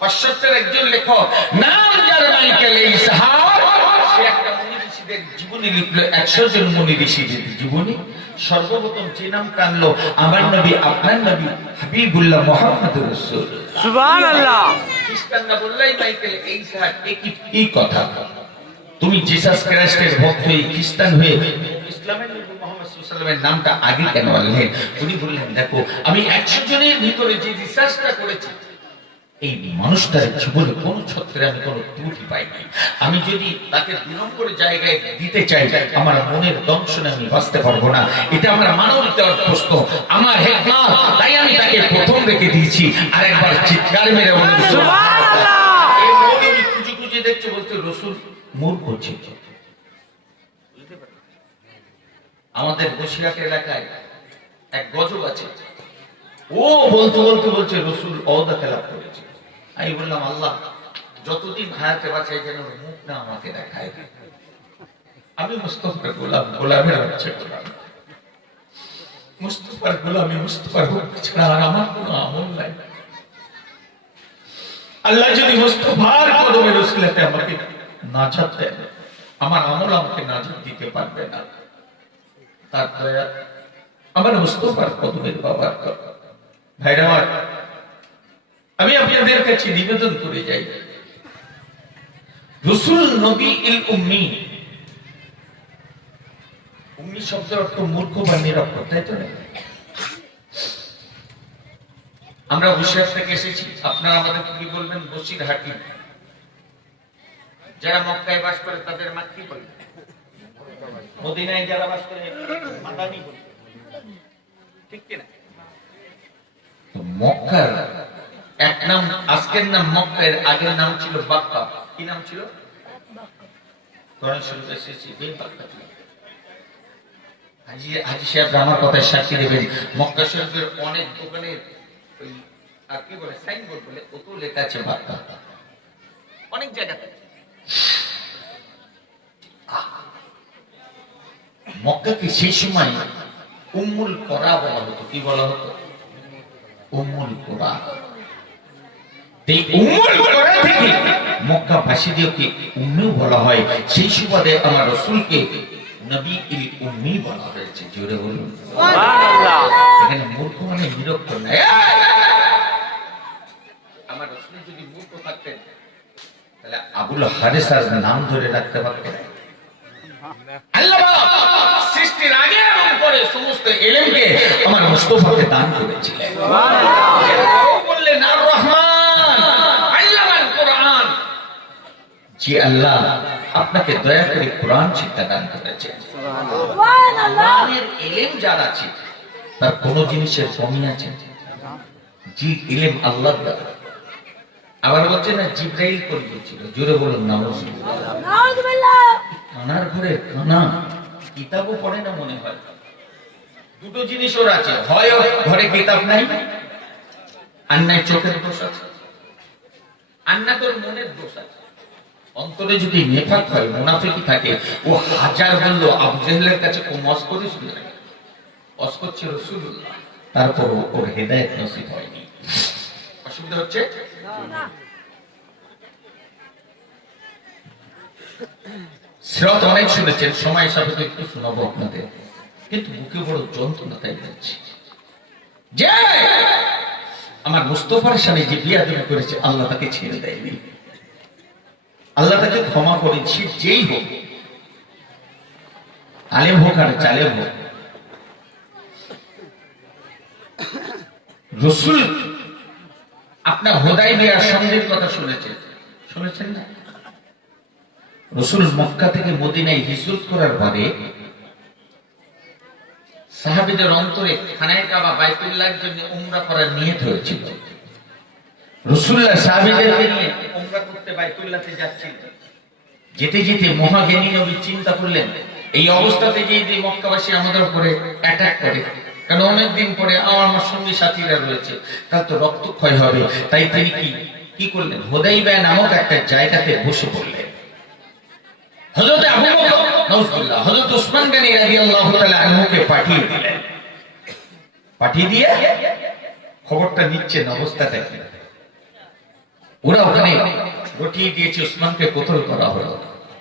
পাশ্চাত্যের একজন লেখক, নাম যার মাইকেল ইসহাক, সে একটা মুনি ঋষিদের জীবনী লিখলো, 100 জন মুনি ঋষিদের জীবনী। সর্বপ্রথম যে নাম টানলো, আমার নবী, আপনার নবী হাবিবুল্লাহ মুহাম্মদুর রাসূলুল্লাহ। সুবহানাল্লাহ। খ্রিস্টানরা বললেই মাইকেল ইসহাক, এই কথা, তুমি জিসাস ক্রাইস্টের ভক্ত হয়ে খ্রিস্টান হয়ে ইসলামের নবী মুহাম্মদ সাল্লাল্লাহু আলাইহি ওয়াসাল্লামের নামটা আগে কেন আনলেন? উনি বললেন, দেখো আমি 100 জনের ভিতরে যে রিসার্চটা করেছি, এই মানুষটার জীবনে কোন ছত্রে আমি কোন ত্রুটি পাইনি। আমি যদি তাকে 2 নম্বরের জায়গায় দিতে চাই, আমার মনের দংশনে আমি বাঁচতে পারবো না। এটা আমার মানবিকতার প্রশ্ন, আমার হিকমত, তাই আমি তাকে প্রথম রেখে দিয়েছি। আরেকবার চিৎকার মেরে বলুন সুবহানাল্লাহ। এই মৌলবি খুঁজে খুঁজে দেখছে, বলতে রাসূল মূর্খ ছিল। আমাদের বসিরহাট এলাকায় এক গজব আছে, ও বলতে বলতে বলছে রাসূল ওয়াদা খেলাপ করেছে। আমি বললাম, আল্লাহ যতদিন হায়াতে বাঁচাই যেন মুখ না আমাকে দেখায়। আমি মুস্তাফার গোলাম, গোলামের বাচ্চা গোলাম, মুস্তাফার গোলামি, মুস্তাফার হুকুম ছাড়া আর আমার কোনো আমল নাই। আল্লাহ যদি মুস্তাফার কদমে রাসূলকে আমাকে নাজাত দেন, আমার আমল আমাকে নাজাত দিতে পারবে না। তার দয়া আমার মুস্তাফার কদমের বাবার কথা। ভাইরা আমার, আমি আপনাদের কাছে নিবেদন করে যাই, রাসূল নবী ইল উম্মি, উম্মি শব্দের অর্থ মূর্খ বা নিরক্ষর, তাই তো? আমরা বসিরহাট থেকে এসেছি, আপনারা আমাদের কি বলবেন? বসিরহাটি। যারা মক্কায় বাস করে তাদের মাক্কি বলে, মদিনায় যারা বাস করে মাদানি বলে, ঠিক কিনা? মক্কার এক নাম, আজকের নাম মক্কা, এর আগের নাম ছিল বাক্কা। কি নাম ছিল? কোরআন শরীফে এসেছে বাক্কা। হাজী সাহেব আমার কথায় সাক্ষী দেবেন, মক্কা শরীফের অনেক দোকানের ওই আর কি বলে সাইনবোর্ড বলে, ওতো লেখা আছে বাক্কা, অনেক জায়গাতে। মক্কাকে সেই সময় উম্মুল কোরা বলা হতো। কি বলা হতো? উম্মুল কোরা। এই উম্মুল কোরআন থেকে মক্কাবাসীদেরকে উম্মি বলা হয়, সেই সুবাদে আমার রাসূলকে নবী ইল উম্মি বলা হয়েছে। জোরে বলুন সুবহানাল্লাহ। এখানে মূর্খ মানে নিরক্ষর না। আমার রাসূল যদি মূর্খ থাকতেন তাহলে আবুল হারিসার নাম ধরে রাখতে পারতেন। আল্লাহ সৃষ্টির আগে এবং পরে সমস্ত ইলমকে আমার মুস্তাফাকে দান করেছিলেন। সুবহানাল্লাহ। বললেন আর রহমান আল্লামাল কোরআন। যে আল্লাহ আপনাকে দয়া করে কোরআন শিক্ষা দান করেছেন। সুবহানাল্লাহ। কোরআনের ইলম যার আছে তার কোন জিনিসের কমি আছে? যে ইলম আল্লাহ দ্বারা। আবার বলছে না জিবরাইল করে দিয়েছিল। জোরে বলুন নাউজুবিল্লাহ। নাউজুবিল্লাহ। কানার ঘরে কানা কিতাবও পড়ে না মনে হয়। দুটো জিনিস ওর আছে, হয় ওর ঘরে কিতাব নাই, আর নাই চোখের দোষ আছে, আর না তোর মনের দোষ আছে। অন্তরে যদি নেফাক হয়, মুনাফিকি থাকে, ও হাজার বলল আবু জেহেলের কাছে ও মস করেছিল, মস করছে রাসূলুল্লাহ, তারপর ওর হেদায়েত নসিব হয়নি। অসুবিধা হচ্ছে না। সিরাত অনেক শুনেছেন, সময় হিসাবে তো একটু শোনাবো আপনাদের, কিন্তু বুকে বড় যন্ত্রণা তাই বলছি। যে আমার মুস্তাফার সামনে যে বিয়াদবি করেছে আল্লাহ তাকে ছেড়ে দেয়নি, আল্লাহ তাকে ক্ষমা করেছে। যেই হোক, আলেম হোক আর জালেম হোক, রাসূল আপনার হুদায়বিয়ার সন্ধির কথা শুনেছেন না? রাসূল মক্কা থেকে মদিনায় হিজরত করার পরে সাহাবীদের অন্তরে খানায়ে কাবা বাইতুল্লাহর জন্য উমরা করার নিয়ত হয়েছিল। রাসূলুল্লাহ সাহাবীদেরকে নিয়ে উমরা করতে বাইতুল্লাহতে যাচ্ছিলেন। যেতে যেতে মহাজ্ঞানী নবী চিন্তা করলেন, এই অবস্থাতে যদি মক্কাবাসী আমাদের উপরে অ্যাটাক করে, কারণ অনেকদিন পরে আমার সঙ্গী সাথীরা রয়েছে, তাহলে তো রক্তক্ষয় হবে। তাই তিনি কি করলেন, হুদায়বিয়া নামক একটা জায়গাতে বসে পড়লেন। হযরত আবু বকর নাউজুবিল্লাহ, হযরত উসমান গনি রাদিয়াল্লাহু তাআলা আনহুকে পাঠিয়ে দিলেন। পাঠিয়ে দিয়ে খবরটা নিচ্ছেন, অবস্থাটা কি। ওরা ওখানে রটিয়ে দিয়েছে, উসমানকে কতল করা হলো,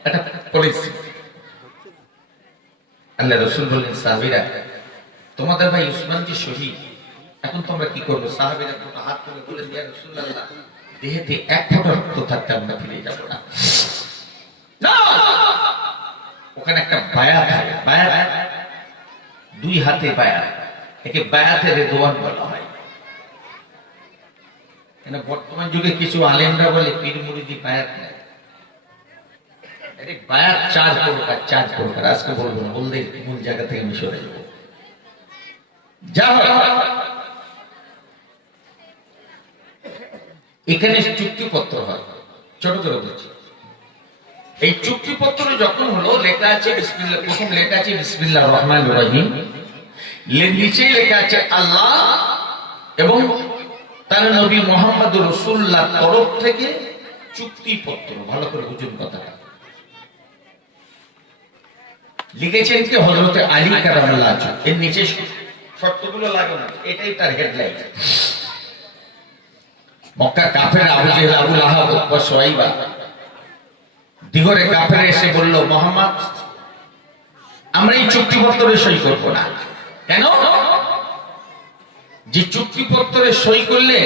এটা পরিস্থিতি। আল্লাহ রাসূল বললেন, সাহাবীরা তোমাদের ভাই উসমান যে শহীদ, এখন তোমরা কি করবে? সাহাবীরা হাত তুলে বলেন, ইয়া রাসূলুল্লাহ, দেহেতে এক ফোঁটা রক্ত থাকতে আমরা ফিরে যাব না। ওখানে একটা বায়াত হয়, বায়াত দুই হাতে বায়াত, একে বায়াতে রিদওয়ান বলা হয়। বর্তমান যুগে কিছু আলেমরা বলে পীর মুরিদি বায়াত নেয়। বায়াত চার প্রকার, আজকে বলবো না, বললে মূল জায়গা থেকে আমি সরে যাবো। যা এখানে চুক্তিপত্র হয়, ছোট করে বলছি। এই চুক্তিপত্র যখন হলো, লেখা আছে বিসমিল্লাহ, প্রথম লেখা আছে বিসমিল্লাহির রহমানির রহিম, নিচে লেখা আছে আল্লাহ এবং তার নবী মুহাম্মদ রাসূলুল্লাহ তরফ থেকে চুক্তিপত্র। ভালো করে বুঝুন কথাটা। লিখেছেন কি হযরত আলী কারামাল্লাহু আজহু। এর নিচে শর্তগুলো লাগানো, এটাই তার হেডলাইন। মক্কা কাফের আবু জেহেল, আবু লাহাব, উতবা, শুয়াইবা, দিগরে কাফের এসে বলল, মুহাম্মদ আমরা এই চুক্তিপত্রে সই করব না। কেন? যে চুক্তিপত্রে সই করলে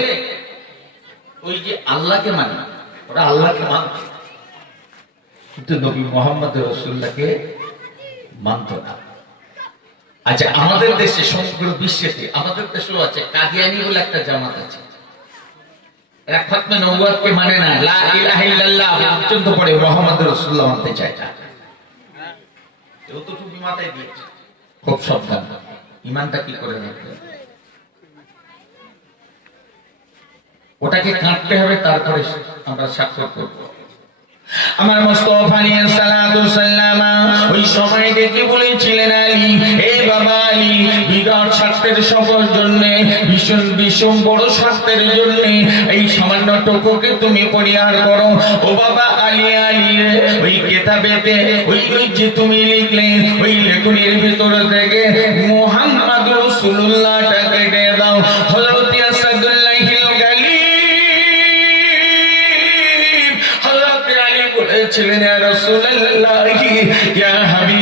ওই যে আল্লাহকে মানে, ওরা আল্লাহকে মানত, কিন্তু নবী মুহাম্মদ রাসূলুল্লাহকে মানত না। আচ্ছা, আমাদের দেশে, সমগ্র বিশ্বেতে, আমাদের দেশেও আছে কাদিয়ানী বলে একটা জামাত আছে। এরা খতমে নবুয়তকে মানে না, লা ইলাহা ইল্লাল্লাহ পর্যন্ত পড়ে, মুহাম্মদ রাসূলুল্লাহ মানতে চায় না। কেউ তো টুপি মাথায় দিয়েছে, খুব সাবধান, ইমানটা কি করে রাখবে, ওটাকে কাটতে হবে, তারপরে আমরা স্বাক্ষর করব। আমার মুস্তাফা নিয়ে সালাতু সালাম ওই সময় দেখে বলেছিলেন, আলী, এ বাবা আলী, বিরাট স্বার্থের সবার জন্য, ভীষণ বড় স্বার্থের জন্য এই সামান্য টুকুকে তুমি পরিহার করো। ও বাবা আলী, আলী রে, ওই কিতাবেতে ওই যে তুমি লিখলে, ওই লেখনির ভিতর থেকে মুহাম্মদ রাসূলুল্লাহটাকে কেটে দাও। হযরত আসাদুল্লাহ গালি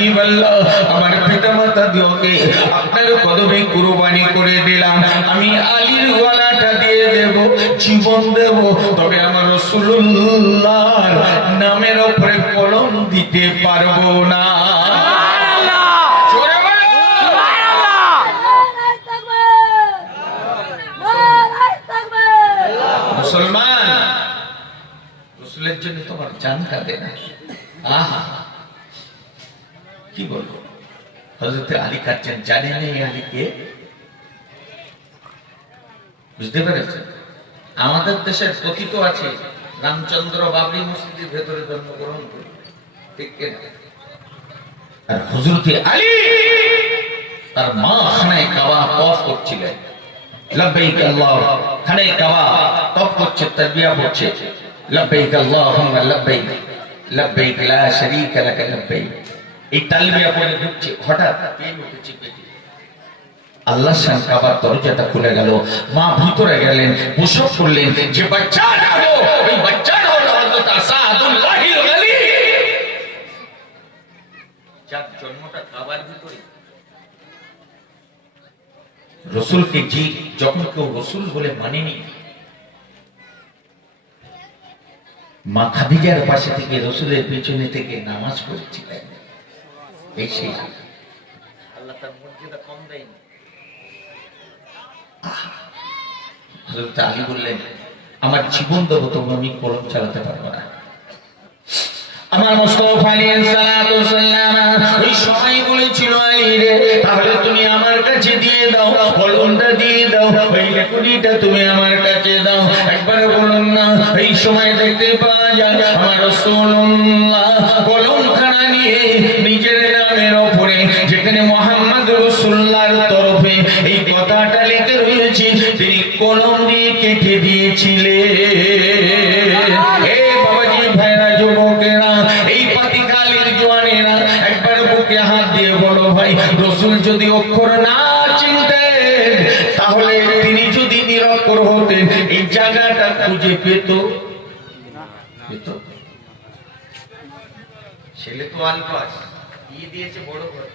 হাবিবাল্লাহ, আমার পিতামাতা দিওকে আপনার কদমে কুরবানি করে দিলাম। আমি আলীর গলাটা দিয়ে দেব, জীবন দেব, তবে আমার রাসূলুল্লাহর নামের উপরে কলম দিতে পারবো না। মুসলমান, রসুলের জন্য তোমার জান কাঁদে না? আহা, কি বলবো, হযরত আলী কাঁদছেন, জানেন এই আলীকে? বুঝতে পেরেছেন? আমাদের দেশের কথিত আছে রামচন্দ্র বাবরি মসজিদের ভেতরে জন্মগ্রহণ করে, ঠিক কিনা? আর হযরত আলী তার মা খানায় কাবা তওয়াফ করছিলেন, লব্বাইক আল্লাহ খানায় কাবা তওয়াফ করছে, তালবিয়া পড়ছে, লব্বাইক আল্লাহুম্মা লব্বাইক লব্বাইক লা শারীকা লাক লব্বাইক। এই তালবিয়া পড়ে ঢুকছে, হঠাৎ পেন উঠেছে পেটে। আল্লাহর শান কাবার দরজাটা খুলে গেল, মা ভিতরে গেলেন, প্রসব করলেন, যে বাচ্চাটা হলো ওই বাচ্চাটা হলো হযরত আসাদুল্লাহিল গালি, যার জন্মটা কাবার ভিতরে। রসুলকে যখন কেউ রসুল বলে মানেনি, মা খাদিজার পাশে থেকে রসুলের পেছনে থেকে নামাজ পড়ছিলেন। এই সেই আল্লাহ তার মর্যাদা কম দেয়নি। হযরত আলী বললেন, আমার জীবন দেবো, তবু আমি কলম চালাতে পারবো না। আমার মুস্তাফা আলাইহিস সালাতু সাল্লাম ওই সময় বলেছিল, আলী রে, তাহলে তুমি আমার কাছে দিয়ে দাও, কলমটা দিয়ে দাও, ওই লেখনীটা তুমি আমার কাছে দাও। একবার বলুন না, এই সময় দেখতে পাওয়া যায় আমার রাসূলুল্লাহ কলমখানা নিয়ে নিজের নামের উপরে, যেখানে মুহাম্মদ রাসূলুল্লাহর তরফে এই কথাটা লিখে রয়েছে, তিনি কলম দিয়ে কেটে দিয়েছিলেন। হে বাবাজি, ভাইরা, যুবকেরা, এই পাতিকালীর জওয়ানেরা, একবার বুকে হাত দিয়ে বলো, ভাই, রসুল যদি অক্ষর না চিনতেন, তাহলে তিনি যদি নিরক্ষর হতেন, এই জায়গাটা খুঁজে পেত? ছেলে তো আলপাস দিয়ে দিয়েছে, বড় ঘর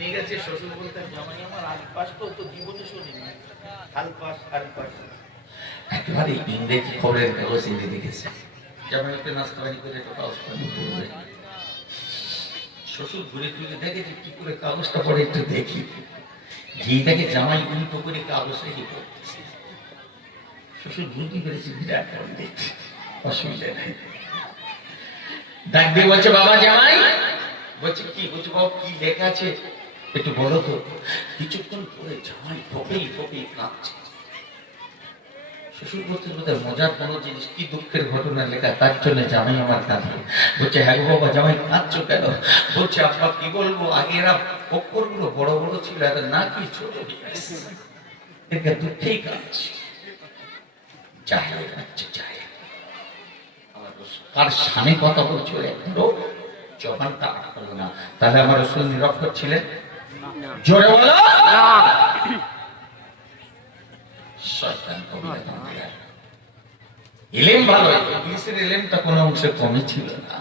নিয়ে গেছে, শ্বশুর বলতেন, জামাই আমার আলপাস, তো জীবনে শুনিনি আলপাস আলপাস। একেবারে ইংরেজি খবরের কাগজ এনে দেখেছে, জামাইকে নাস্তা বাড়ি করে শ্বশুর ঘুরে ঘুরে দেখে যে কি করে কাগজটা পড়ে, একটু দেখি, ঘি দেখে জামাই উল্টো করে কাগজ রেখে পড়ছে। শ্বশুর বুদ্ধি করেছে, বিরাট পণ্ডিত, অসুবিধা নেই। ডাক দিয়ে বলছে, বাবা জামাই। বলছে কি? বলছে, বাবা কি লেখা আছে একটু বলো তো। কিছুক্ষণ পরে জামাই ঠোকেই ঠোকেই কাঁদছে। শ্বশুর বলতে বোধহয় মজার কোনো জিনিস, কি দুঃখের ঘটনা লেখা, তার জন্য জামাই আমার কাঁদে। বলছে, হ্যাঁ গো বাবা, জামাই কাঁদছো কেন? বলছে, আব্বা কি বলবো, আগে এরা অক্ষরগুলো বড় বড় ছিল, এদের না কি ছোট, একে দুঃখেই কাঁদছে। তার সামনে কথা বলছো, একদম জবানটা আটকালো না। তাহলে আমার রাসূল নিরক্ষর ছিলেন? জোরে বলো। শয়তান কবিরা, ইলম ভালো, ইবলিসের ইলমটা কোনো অংশে কমই ছিল না।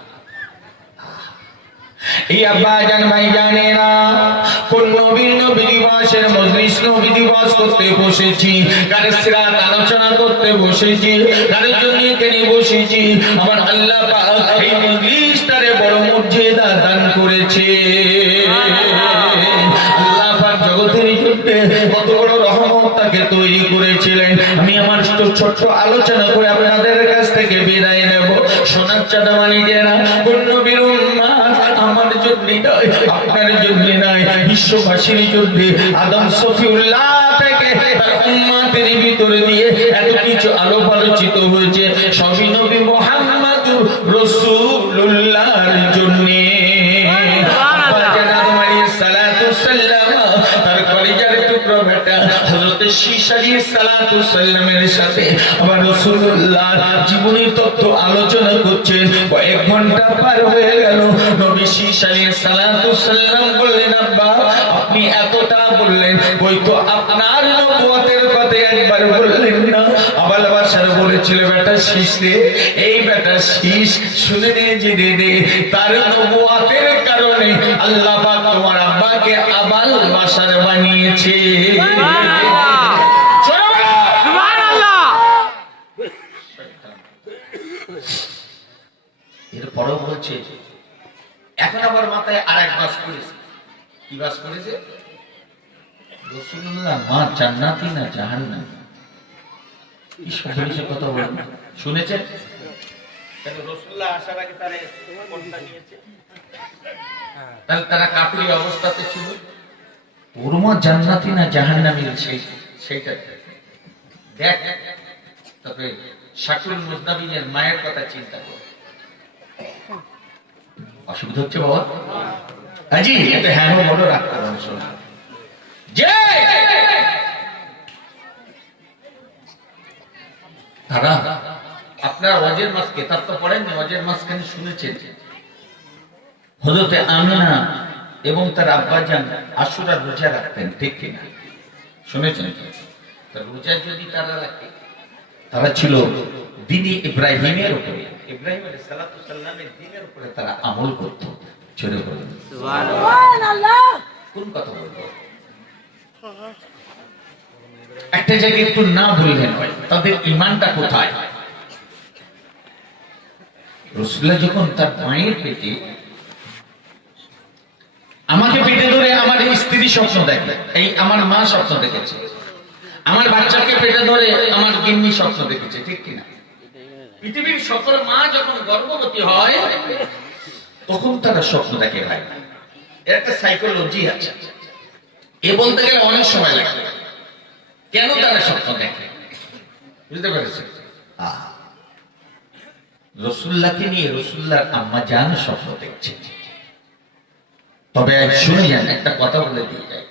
এই আব্বা জান, ভাই জানেরা, কোন নবী দিবসের মজলিস, নবী দিবস করতে বসেছি, কার সিরাত আলোচনা করতে বসেছি, কার জন্য কেন বসেছি, আমার আল্লাহ পাক এই মজলিসটারে বড় মর্যাদা দান করেছে। আল্লাহ পাক জগতের জন্য কত বড় রহমত তাকে তৈরি করেছিলেন। আমি আমার ছোট্ট আলোচনা করে আপনাদের কাছ থেকে বিদায় নেব। সোনার চাঁদামানিকেরা, কোন নবীর উম্মাত আমার জন্য নয়, আপনার জন্য নয়, বিশ্ববাসীর জন্য আদম সফিউল্লাহ থেকে তার উম্মাতের ভিতরে দিয়ে এত কিছু আলোচিত হয়েছে, সবই নবী মুহাম্মদ রাসূলুল্লাহর জন্য। তার কলিজার টুকরো বেটা হযরত শীশ আলাইহিস সালাতু সাল্লামের সাথে আবার রাসূলুল্লাহর জীবনী তত্ত্ব আলোচনা করছেন। কয়েক ঘন্টা পার হয়ে গেল, নবী শীশ আলাইহিস সালাতু সাল্লাম বললেন, আব্বা আপনি এতটা বললেন, ওই তো আপনার নবুয়তের কথা একবার বললেন না। আবাল বাশার বলেছিল, বেটা শীশ রে, এই বেটা শীশ শুনে নে, জেনে নে, তার নবুয়তের কারণে কারণে আল্লাহ পাক তোমার আব্বাকে আবাল বাসার বানিয়েছে। এরপরেও বলছে এখন আবার মাথায় আর এক বাস করেছে। কি বাস করেছে? রাসূলুল্লাহ মা জান্নাতি না জাহান্নামী। কি সহজে কথা বলেন, শুনেছেন? কেন রাসূলুল্লাহ আসার আগে তারা কোনটা নিয়েছে? তাহলে তারা কাফির অবস্থাতে ছিল। ওর মা জান্নাতি না জাহান্নামী সেইটা দেখ। তবে শাকুল মুজনাবিনের মায়ের কথা চিন্তা কর। অসুবিধা হচ্ছে বাবা? হাজি এটা হ্যাঁ বলো, রাগ করবেন। শোনা যে তারা আপনার ওয়াজের মাস কিতাব তো পড়েননি, ওয়াজের মাসখানে শুনেছেন হযরতে আমিনা এবং তার আব্বাজান আশুরার রোজা রাখতেন, ঠিক কিনা? শুনেছেন? রোজা যদি তারা রাখে, তারা ছিল দ্বীনে ইব্রাহিমের উপরে, ইব্রাহিম আলাইহিস সালাতু সাল্লামের দ্বীনের উপরে তারা আমল করত। চলে বলেন সুবহানাল্লাহ। কোন কথা বলবো? একটা জায়গায় একটু না বললেন হয়, তাদের ঈমানটা কোথায়? রাসূলুল্লাহ যখন তার মায়ের পেটে, আমাকে পেটে ধরে আমার স্ত্রী স্বপ্ন দেখে, এই আমার মা স্বপ্ন দেখেছে, আমার বাচ্চাকে পেটে ধরে আমার গিন্নি স্বপ্ন দেখেছে, ঠিক কিনা? পৃথিবীর সকল মা যখন গর্ভবতী হয় তখন তারা স্বপ্ন দেখে ভাই। এর একটা সাইকোলজি আছে, এ বলতে গেলে অনেক সময় লাগে। কেন তারা স্বপ্ন দেখে বুঝতে পেরেছেন? রাসূলুল্লাহকে নিয়ে রাসূলুল্লাহর আম্মা জান স্বপ্ন দেখছে। তবে শুনে যান, একটা কথা বলে দিয়ে যায়।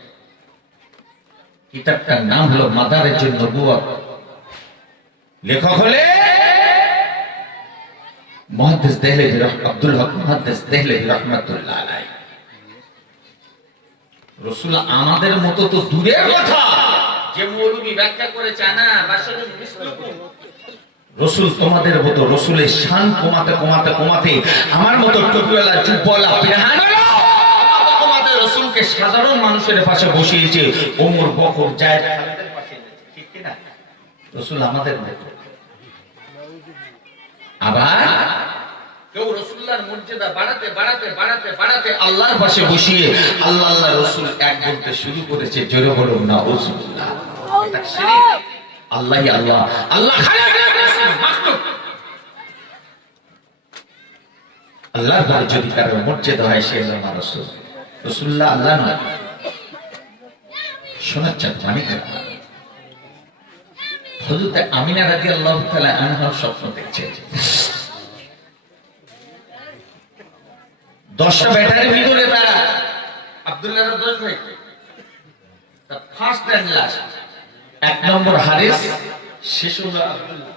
কিতাবটার নাম হলো মাদারেজুন নবুওয়াত, লেখক হলে মুহাদ্দিস দেহলভী আব্দুল হক মুহাদ্দিস দেহলভী রাহমাতুল্লাহ আলাইহি। রাসূল আমাদের মতো তো দূরের কথা, যে মৌলবী ব্যাখ্যা করেছে না বাশারুন মিসলুকুম, রাসূল তোমাদের মতো রাসূলের শান কমাতে কমাতে কমাতে আমার মতো টুপিওয়ালা জুব্বাওয়ালা পিরাহানওয়ালা কমাতে রাসূলকে সাধারণ মানুষের পাশে বসিয়েছে, ওমর বকর জায়েদ খালিদের পাশে এনেছে, ঠিক কি না? রাসূল আমাদের মতো। আবার কেউ রাসূলুল্লাহর মর্যাদা বাড়াতে বাড়াতে বাড়াতে বাড়াতে আল্লাহর পাশে বসিয়ে আল্লাহ আল্লাহ রাসূল এক বলতে শুরু করেছে। জোরে বলুন নাউজুবিল্লাহ। এটা শিরক। আল্লাহই আল্লাহ, আল্লাহ খালিক, রাসূল মাখলুক। আল্লাহর পরে যদি কারো মর্যাদা হয় সে আল্লাহ রাসূল, রাসূলুল্লাহ আল্লাহ নয়। শোনাচ্ছেন মানে কেন? হযরত আমিনা রাদিয়াল্লাহু তাআলা আনহা স্বপ্ন দেখছেন 10টা ব্যাটারির ভিতরে তারা আব্দুল্লাহর 10 ভাই, তা ফার্স্ট এন্ড লাস্ট, 1 নম্বর হারিস, শেষ হলো আব্দুল্লাহ।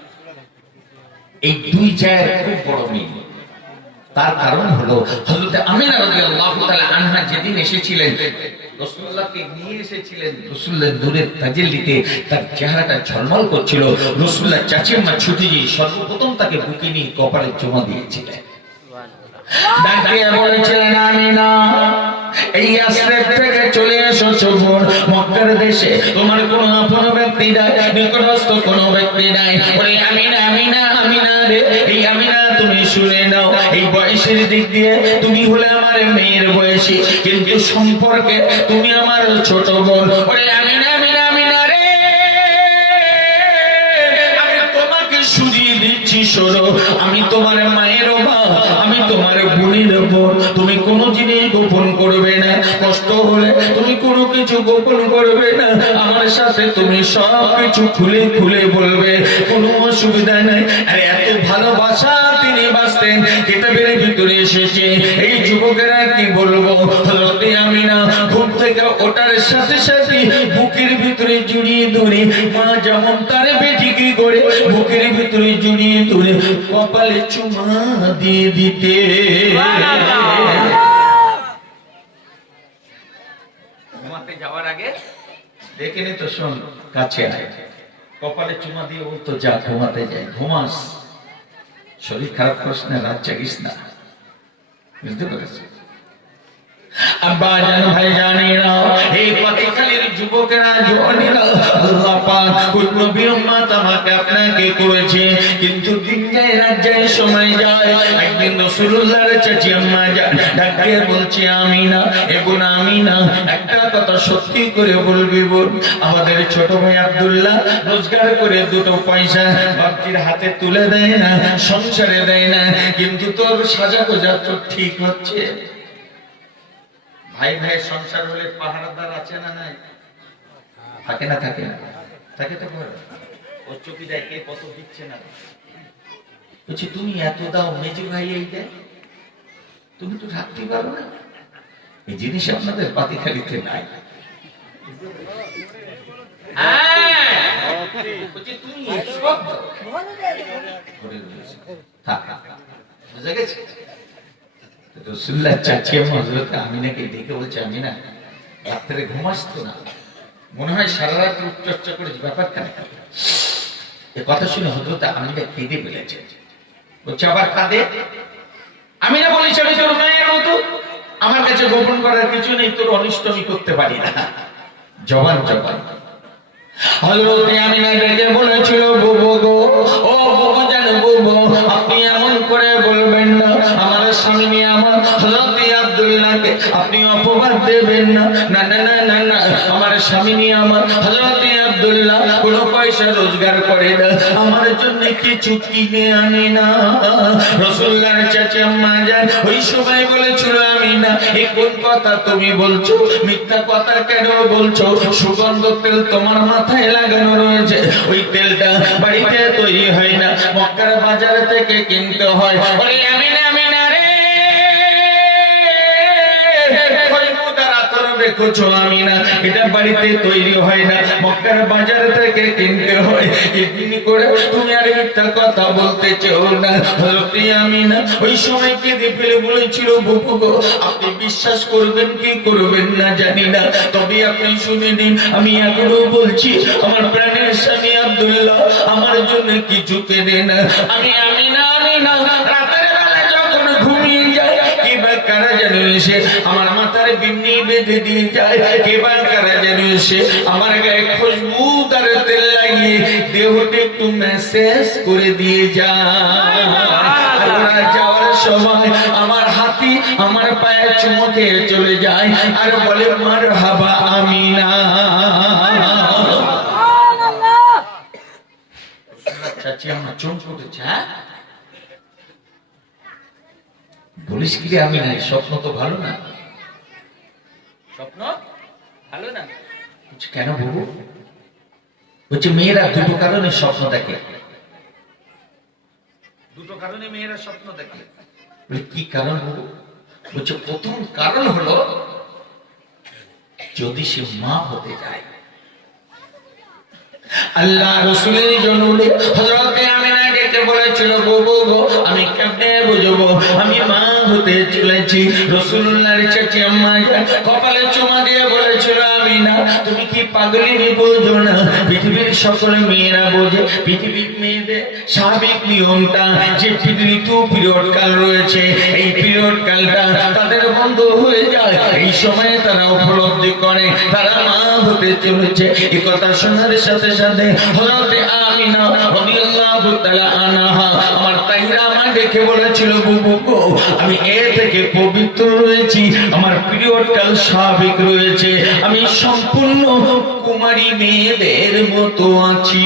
এই দুই জায়গায় খুব বড় মিল। তার কারণ হলো হযরত আমিনা রাদিয়াল্লাহু তাআলা আনহা যেদিন এসেছিলেন, রাসূলুল্লাহকে নিয়ে এসেছিলেন, রাসূলুল্লাহর নূরের তাজাল্লিতে তার চেহারাটা ঝলমল করছিল। রাসূলুল্লাহ চাচিম্মা ছুটিজি সর্বপ্রথম তাকে বুকে নিয়ে কপালে চুমা দিয়েছিলেন। ডাকিয়ে বলেছিলেন, আমিনা এই ইয়াসরিব থেকে চলে এসেছো বোন, মক্কার দেশে তোমার কোনো আপন ব্যক্তি নাই, নিকটস্থ কোনো ব্যক্তি নাই। বলে আমিনা আমিনা আমিনা রে, এই আমিনা তুমি শুনে নাও, এই বয়সের দিক দিয়ে তুমি হলে আমার মেয়ের বয়সী, কিন্তু সম্পর্কে তুমি আমার ছোট বোন। বলে আমিনা আমিনা আমিনা রে, আমি তোমাকে শুনিয়ে দিচ্ছি শোনো, আমি তোমার মায়ের মা, আমি তোমার বোনের বোন। তুমি কোনো জিনিস গোপন করবে না, কষ্ট হলে তুমি কোনো কিছু গোপন করবে না, আমার সাথে তুমি সব কিছু খুলে খুলে বলবে, কোনো অসুবিধা নাই। আর এত ভালোবাসা তিনি বাসতেন, কিতাবের ভিতরে এসেছে। এই যুবকেরা কি বলবো, হযরতে আমিনা ঘুম থেকে ওঠার সাথে সাথে বুকের ভিতরে জড়িয়ে ধরে, মা যেমন তার বেটিকে করে বুকের ভিতরে জড়িয়ে ধরে কপালে চুমা দিয়ে দিতে। ঘুমাতে যাওয়ার আগে দেখে নি তো, শোন কাছে আয়, কপালে চুমা দিয়ে বলতো যা ঘুমাতে যাই, ঘুমাস, শরীর খারাপ করিস না, রাত জাগিস না। বুঝতে পেরেছি? আব্বা জান ভাই জানেরা, এই পাতিখালির যুবকেরা জওয়ানেরা, আল্লাহ পাক কোন নবী উম্মত আমাকে আপনাকে করেছে, কিন্তু দিন যায় রাত যায় সময় যায়, একদিন রাসূলুল্লাহর চাচি আম্মা জান ডাক দিয়ে বলছে, আমিনা এ বোন আমিনা, একটা কথা সত্যি করে বলবি বোন, আমাদের ছোট ভাই আব্দুল্লাহ রোজগার করে দুটো পয়সা বাপজির হাতে তুলে দেয় না, সংসারে দেয় না, কিন্তু তোর সাজা গোজা তো ঠিক হচ্ছে। ভাই ভাই সংসার হলে পাহারাদার আছে না নাই? থাকে না? থাকে না? থাকে তো করে ও চকি দেয়, কে কত দিচ্ছে না, বলছি তুমি এত দাও, মেজু ভাই এই দেয়, তুমি তো রাখতে পারো না। এই জিনিস আপনাদের পাতিখালিতে নাই। তুমি সব দাও। বুঝা গেছে? রাসূলুল্লাহ চাচি আম্মা হযরত আমিনাকে ডেকে বলছে, আমিনা রাত্রে ঘুম আসতো না, মনে হয় সারা রাত চর্চা করে ব্যাপারটা। এ কথা শুনে হযরত আমিনা কেঁদে ফেলেছে। বলছে আবার কাঁদে? আমিনা বলিস, আমি তোর মায়ের মতো, আমার কাছে গোপন করার কিছু নেই, তোর অনিষ্ট আমি করতে পারি না। জবান জবান হযরত আমিনা ডেকে বলেছিল, বুবু গো, ও বুবু জান বুবু, আপনি এমন করে বলবেন না, আমার স্বামী নিয়ে আমার হযরত আব্দুল্লাহকে আপনি অপবাদ দেবেন না। না না না না না, আমার স্বামী নিয়ে আমার হযরত আব্দুল্লাহ কোনো পয়সা রোজগার করে না, আমার জন্য কিছু কিনে আনে না। রাসূলুল্লাহর চাচা আম্মা জান ওই সময় বলেছিল, আমিনা এ কোন কথা তুমি বলছো, মিথ্যা কথা কেন বলছো? সুগন্ধ তেল তোমার মাথায় লাগানো রয়েছে, ওই তেলটা বাড়িতে তৈরি হয় না, মক্কার বাজার থেকে কিনতে হয়। ওরে আমিনা, আমিনা রে, দেখছো আমিনা, এটা বাড়িতে তৈরি হয় না, মক্কার বাজার থেকে কিনতে হয়। এমনি করে তুমি আর মিথ্যা কথা বলতে চাও না। হযরত আমিনা ওই সময় কেঁদে ফেলে বলেছিল, বুবু গো, আপনি বিশ্বাস করবেন কি করবেন না জানি না, তবে আপনি শুনে নিন, আমি এখনো বলছি, আমার প্রাণের স্বামী আব্দুল্লাহ আমার জন্য কিছু কেনে না। আমি আমিনা আমিনা রাতের বেলা যখন ঘুমিয়ে যায়, কিবা কারা যেন এসে আমার মাথার বিন্নি বেঁধে দিয়ে যায়, কিবা কারা যেন এসে আমার গায়ে খুশবুদার তেল লাগিয়ে দেহটা একটু ম্যাসেজ করে দিয়ে যায়। আর যাওয়ার সময় আমার হাতি আমার পায়ে চুমু খেয়ে চলে যায় আর বলে, মারহাবা আমিনা। চাচি আমার চোখ উঠেছে। হ্যাঁ বলিস কি রে আমিনা, স্বপ্ন তো ভালো না, স্বপ্ন ভালো না। কেন বাবু? বলছে মেয়েরা দুটো কারণে স্বপ্ন দেখে, দুটো কারণে মেয়েরা স্বপ্ন দেখে। কি কারণ বাবু? বলছে প্রথম কারণ হলো যদি সে মা হতে যায়। আল্লাহ রাসূলের জন্য হযরত আমিনা ডেকে বলেছিল, বাবু গো, আমি কেমনে বুঝবো আমি মা হতে চলেছি? রাসূলুল্লাহর চাচি আম্মা কপালে চুমা দিয়ে বলেছিল, আমিনা তুমি কি পাগলিনী বোঝো না? পৃথিবীর সকল মেয়েরা বোঝে, পৃথিবীর মেয়েদের স্বাভাবিক নিয়মটা যে ঋতু পিরিয়ড কাল রয়েছে, এই পিরিয়ড কালটা তাদের বন্ধ হয়ে যায়, এই সময়ে তারা উপলব্ধি করে তারা মা হতে চলেছে। এই কথা শোনার সাথে সাথে হযরত আমিনা রাদিয়াল্লাহু তাআলা আনহা আমার তাহিরা মা দেখে বলেছিল, বুবু গো, আমি এ থেকে পবিত্র রয়েছি, আমার পিরিয়ড কাল স্বাভাবিক রয়েছে, আমি সম্পূর্ণ কুমারী মেয়েদের মতো আছি।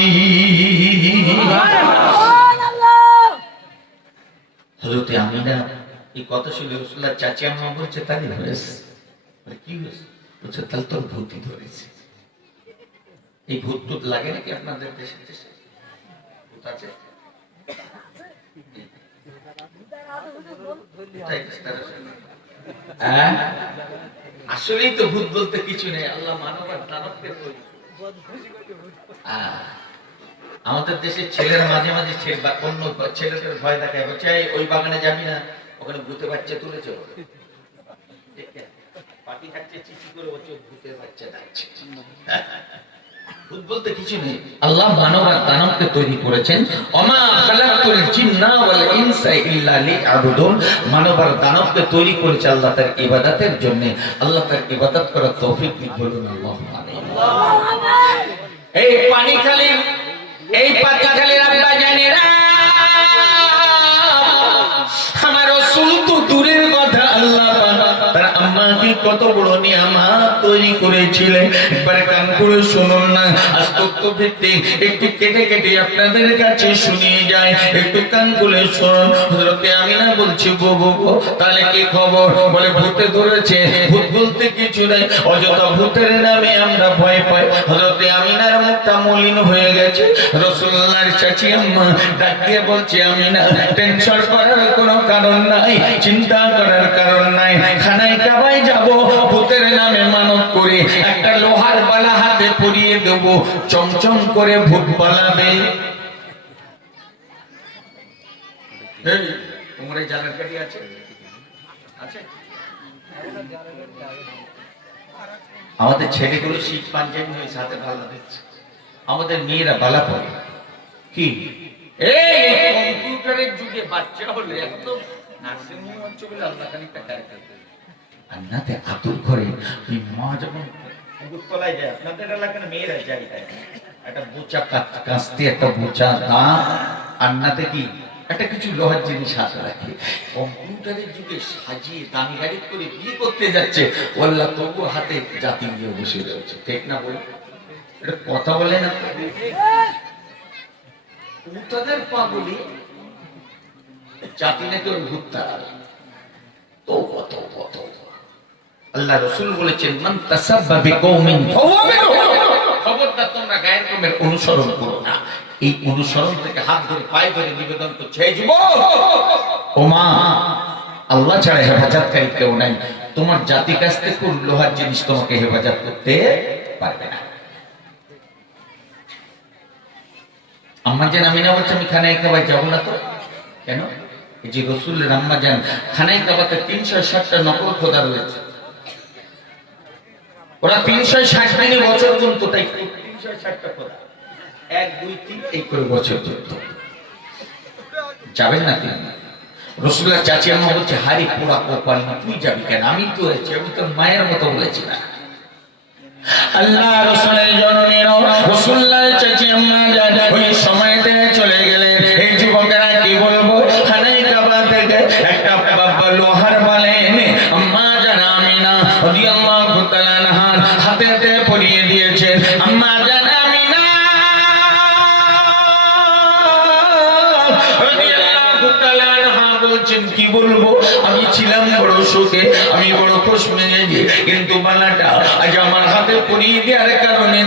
হযরত আমিনা এই কথা শুনে রাসূলুল্লাহ চাচি আম্মা বলছে, তাই হয়েছে? কি হয়েছে? বলছে তাহলে তোর ভূতি ধরেছে। এই ভূত টুত লাগে নাকি আপনাদের দেশে? দেশে ভূত আছে? আসলেই তো ভূত বলতে কিছু নেই, আল্লাহ মানব আর দানবকে তৈরি। আমাদের দেশের ছেলেরা মাঝে মাঝে অন্য ছেলেদের ভয় দেখায়, বলছে ওই বাগানে যাবি না, ওখানে ভূতে বাচ্চা তুলেছে, পাখি খাচ্ছে চিচি করে, ভূতের বাচ্চা যাচ্ছে। ভূত বলতে কিছু নেই। আল্লাহ মানব আর দানবকে তৈরি করেছেন। ওমা খালাকতুল জিন্না ওয়াল ইনসা ইল্লা লিয়াবুদুন। মানব আর দানবকে তৈরি করেছে আল্লাহ তার ইবাদতের জন্য। আল্লাহ তার ইবাদত করার তৌফিক দিন, বলুন আল্লাহু আমিন। এই পানিখালী, এই পাতিখালীর আব্বা জানেরা, আমার রাসূল তো দূরের কথা, আল্লাহ তার আম্মাকে কত বড় নিয়ামত তৈরি করেছিলেন। একবারে কান করে শুনুন না, আজ তথ্য ভিত্তিক একটু কেটে কেটে আপনাদের কাছে শুনিয়ে যায়, একটু কান খুলে শুনুন। হযরতে আমিনা বলছি, গো তাহলে কি খবর? বলে ভূতে ধরেছে। ভূত বলতে কিছু নেই, অযথা ভূতের নামে আমরা ভয় পাই। হযরতে আমিনার মুখটা মলিন হয়ে গেছে। রাসূলুল্লাহর চাচি আম্মা ডাক দিয়ে বলছে, আমিনা টেনশন করার কোনো কারণ নাই, চিন্তা করার কারণ নাই। খানায় কাবায় যাব, ভূতের নামে মানত করে একটা লোহার বালা হাতে পরিয়ে দেব, চমচম করে ভূত পালাবে। এই তোমরা জানার কাটি আছে? আছে? আমাদের ছেলেগুলো শীত পাঞ্জাবি হয়ে সাথে ভালো দিচ্ছে, আমাদের মেয়েরা বালা পড়ে কি? এই কম্পিউটারের যুগে বাচ্চা হলে এখন তো নার্সিংহোম হচ্ছে বলে আল্লাহ খানিকটা কারখানা আন্নাতে আতুর ঘরে ওই মা যখন তলায় যায়, আপনাদের এলাকার মেয়েরা যায়, একটা বোচা কাঁচতে, একটা বোচা দাম আন্নাতে কি একটা কিছু লোহার জিনিস হাতে রাখে। কম্পিউটারের যুগে সাজিয়ে দামি গাড়ি করে বিয়ে করতে যাচ্ছে, ওল্লা তবু হাতে জাতি নিয়ে বসে রয়েছে, ঠিক না? বলে এটা কথা বলে না, তাদের পাগলি জাতি নাকি ওর ভূত তাড়াবে। তওবা তওবা তওবা। আল্লাহ রাসূল বলেছেন, মান তাসাব্বা বিকওমিন ফাহুয়া মিনহুম। খবরদার তোমরা গায়ের কমের অনুসরণ করো না। এই অনুসরণ থেকে হাত ধরে পায়ে ধরে নিবেদন করছে, এই যুবক, ও মা, আল্লাহ ছাড়া হেফাজতকারী কেউ নাই। তোমার জাতি কাছ থেকে লোহার জিনিস তোমাকে হেফাজত করতে পারবে না। আম্মা জান আমিনা বলছে, আমি খানায় কাবায় যাবো না। তো কেন? এই যে রাসূলের আম্মা জান, খানায় কাবাতে 360টা নকল খোদা রয়েছে, ওরা 360 দিনে বছর গুনতো, তাই 360টা খোদা 1 2 3 এই করে বছর চলতো। যাবেন না তিনি? রাসূলের চাচি আম্মা বলছে, হারি পোড়া কপাল, তুই যাবি কেন? আমি তো আছি, আমি তো মায়ের মতো বলেছি না। আল্লাহ রাসূলের জননী রাসূলুল্লাহর চাচি আম্মা জান ওই সময়তে চলে গেলেন। এই যুবকেরা কি বলবো, খানায় কাবা থেকে একটা বাবা লোহার বালা এনে আম্মা জান আমিনা রাদিয়াল্লাহু তাআলা আনহা হাতেতে পরিয়ে দিয়েছেন। আম্মা জান আমিনা রাদিয়াল্লাহু তাআলা আনহা বলছেন, কি বলবো, আমি ছিলাম বড় সুখে, আমি বড় খুশ মেজাজে, কিন্তু বালাটা আজ আমার হাতে পরিয়ে দেওয়ার কারণে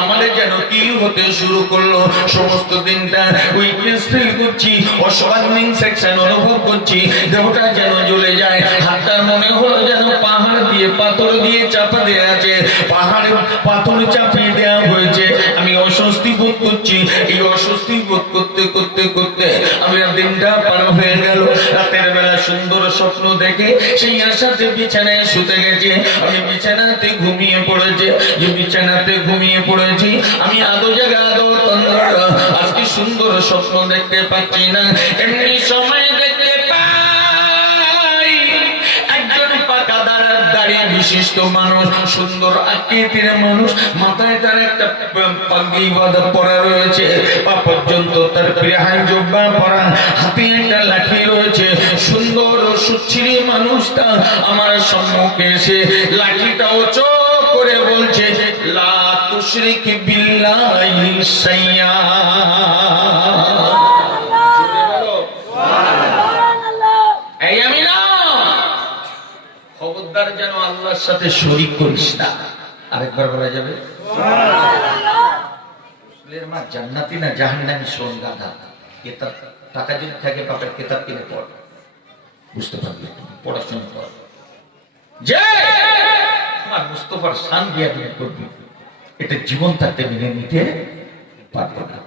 আমার যেন কি হতে শুরু করলো। সমস্ত দিনটা উইকনেস ফিল করছি, অসহায় সেকশন অনুভব করছি, দেহটা যেন জ্বলে যায়। হাতটা মনে হলো যেন পাহাড় দিয়ে পাথর দিয়ে চাপা দেওয়া আছে, পাহাড়ে পাথর চাপিয়ে দেওয়া হয়েছে। আমি অস্বস্তি বোধ করছি। এই অস্বস্তি বোধ করতে করতে করতে আমার দিনটা পার হয়ে গেল। রাতের বেলা সুন্দর স্বপ্ন দেখে সেই আশাতে বিছানায় শুতে গেছে। আমি বিছানাতে ঘুমিয়ে পড়েছি, যে বিছানাতে ঘুমিয়ে পড়েছি আমি আদো জায়গা আদো তন্দ্রা, আজকে সুন্দর স্বপ্ন দেখতে পাচ্ছি না। এমনি সময় দেখতে পাই একজন পাকা দাঁড়িয়ে বিশিষ্ট মানুষ, সুন্দর আকৃতির মানুষ, মাথায় তার একটা পাগড়ি বাঁধা পরা রয়েছে, পা পর্যন্ত তার পেহান জব্বা পরা, হাতে একটা লাঠি রয়েছে। সুন্দর সুচ্ছিরি মানুষটা আমার সম্মুখে এসে লাঠিটাও চোখ করে বলছে, লা তুশরিক বিল্লাহি শাইয়া। এই আমিনা, খবরদার যেন আল্লাহর সাথে শরীক করিস না। আরেকবার বলা যাবে, রাসূলের মা জান্নাতি না জাহান্নামী শোন গাধা। কিতাব টাকা যদি থাকে বাপের কিতাব কিনে পড়, বুঝতে পারবি, পড়াশোনা কর। যে আমার মুস্তাফার শান দিয়া তুমি করবি, এটা জীবন থাকতে মেনে নিতে পারবো না।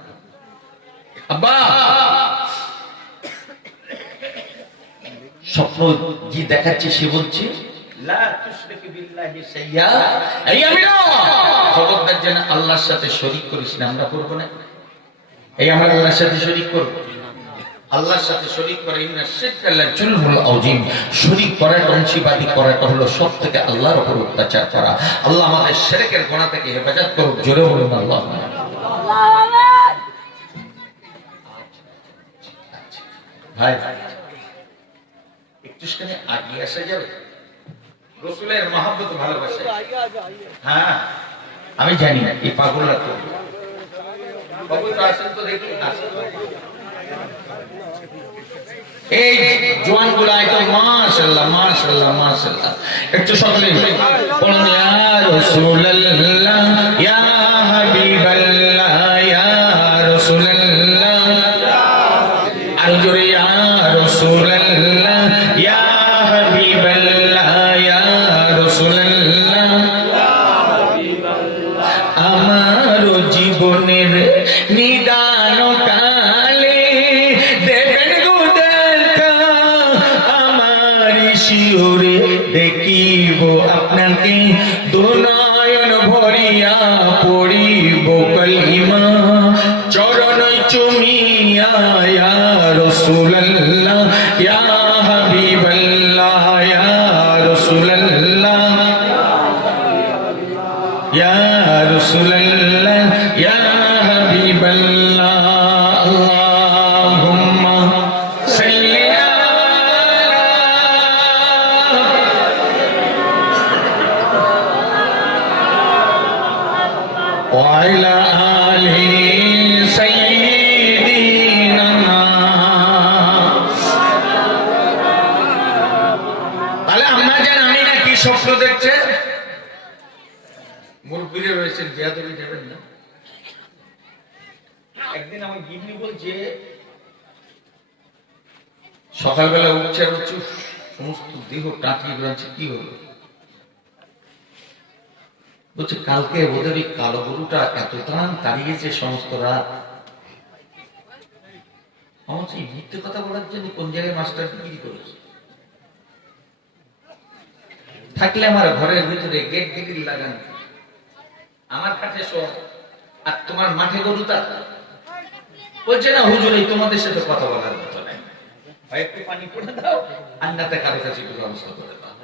আব্বা, স্বপ্ন যে দেখাচ্ছে সে বলছে, লা তুশরিক বিল্লাহি শাইয়া, এই আমিরা খবরদার যেন আল্লাহর সাথে শরীক করিস না। আমরা করব না, এই আমরা আল্লাহর সাথে শরীক করব, আল্লাহর সাথে শরীক করে ইন্না শিরকা লা জুলমুল আযীম। শরীক করাটা, অংশীবাদী করাটা হলো সবথেকে আল্লাহর উপর অত্যাচার করা। আল্লাহ আমাদের শিরকের গুনাহ থেকে হেফাজত করুক। জোরে বলুন আল্লাহ। ভাই একটুখানি আগিয়ে আসা যাবে? রাসূলের মহব্বত ভালোবাসা। হ্যাঁ আমি জানি না এই পাগলরা তো পাগলরা আসেন তো দেখি, আসেন এই জওয়ানগুলো আইতো মাশাআল্লাহ মাশাআল্লাহ মাশাআল্লাহ। একটু সকলে বলুন ইয়া রাসূলুল্লাহ ইয়া হাবিবাল্লাহ ইয়া রাসূলুল্লাহ, আর জোরে ইয়া রাসূলুল্লাহ ইয়া হাবিবাল্লাহ ইয়া রাসূলুল্লাহ। আমার জীবনের নিদান কালে দেবেন গো দেখা, আমার শিওরে দেখিব আপনাকে, দুনয়ন ভরিয়া পড়িব কলিমা, চরণ চুমিয়া ইয়া রাসূলুল্লাহ ইয়া হাবিবাল্লাহ ইয়া রাসূলুল্লাহ ইয়া রাসূলুল্লাহ ইয়া হাবিবাল্লাহ। আল্লাহুম্মা সাল্লি ওয়া আলা আলি সাইয়্যিদিনা। তাহলে আম্মা জান আমিনা কি স্বপ্ন দেখছে? মুরব্বিরা রয়েছেন, বেয়াদবি যাবেন না। একদিন আমার গিন্নি বলছে, সকালবেলা উঠছে আর উঠছে সমস্ত দেহ টাঁটিয়ে বেড়াচ্ছে, কি হলো? বলছে কালকে ওদের ওই কালো গরুটা এত ত্রাণ তাড়িয়েছে সমস্ত রাত। আমার সেই মিথ্যে কথা বলার জন্য কোন জায়গায় মাস্টার কি করেছে? থাকলে আমার ঘরের ভিতরে গেট ডিগ্রি লাগানো, আমার কাছে শোন, আর তোমার মাঠে গরু তা বলছে না হুজুর এই তোমাদের সাথে কথা বলার মতো নাই, হয় একটু পানি পড়ে দাও আর নাতে কারো কাছে একটু ব্যবস্থা করে দাও।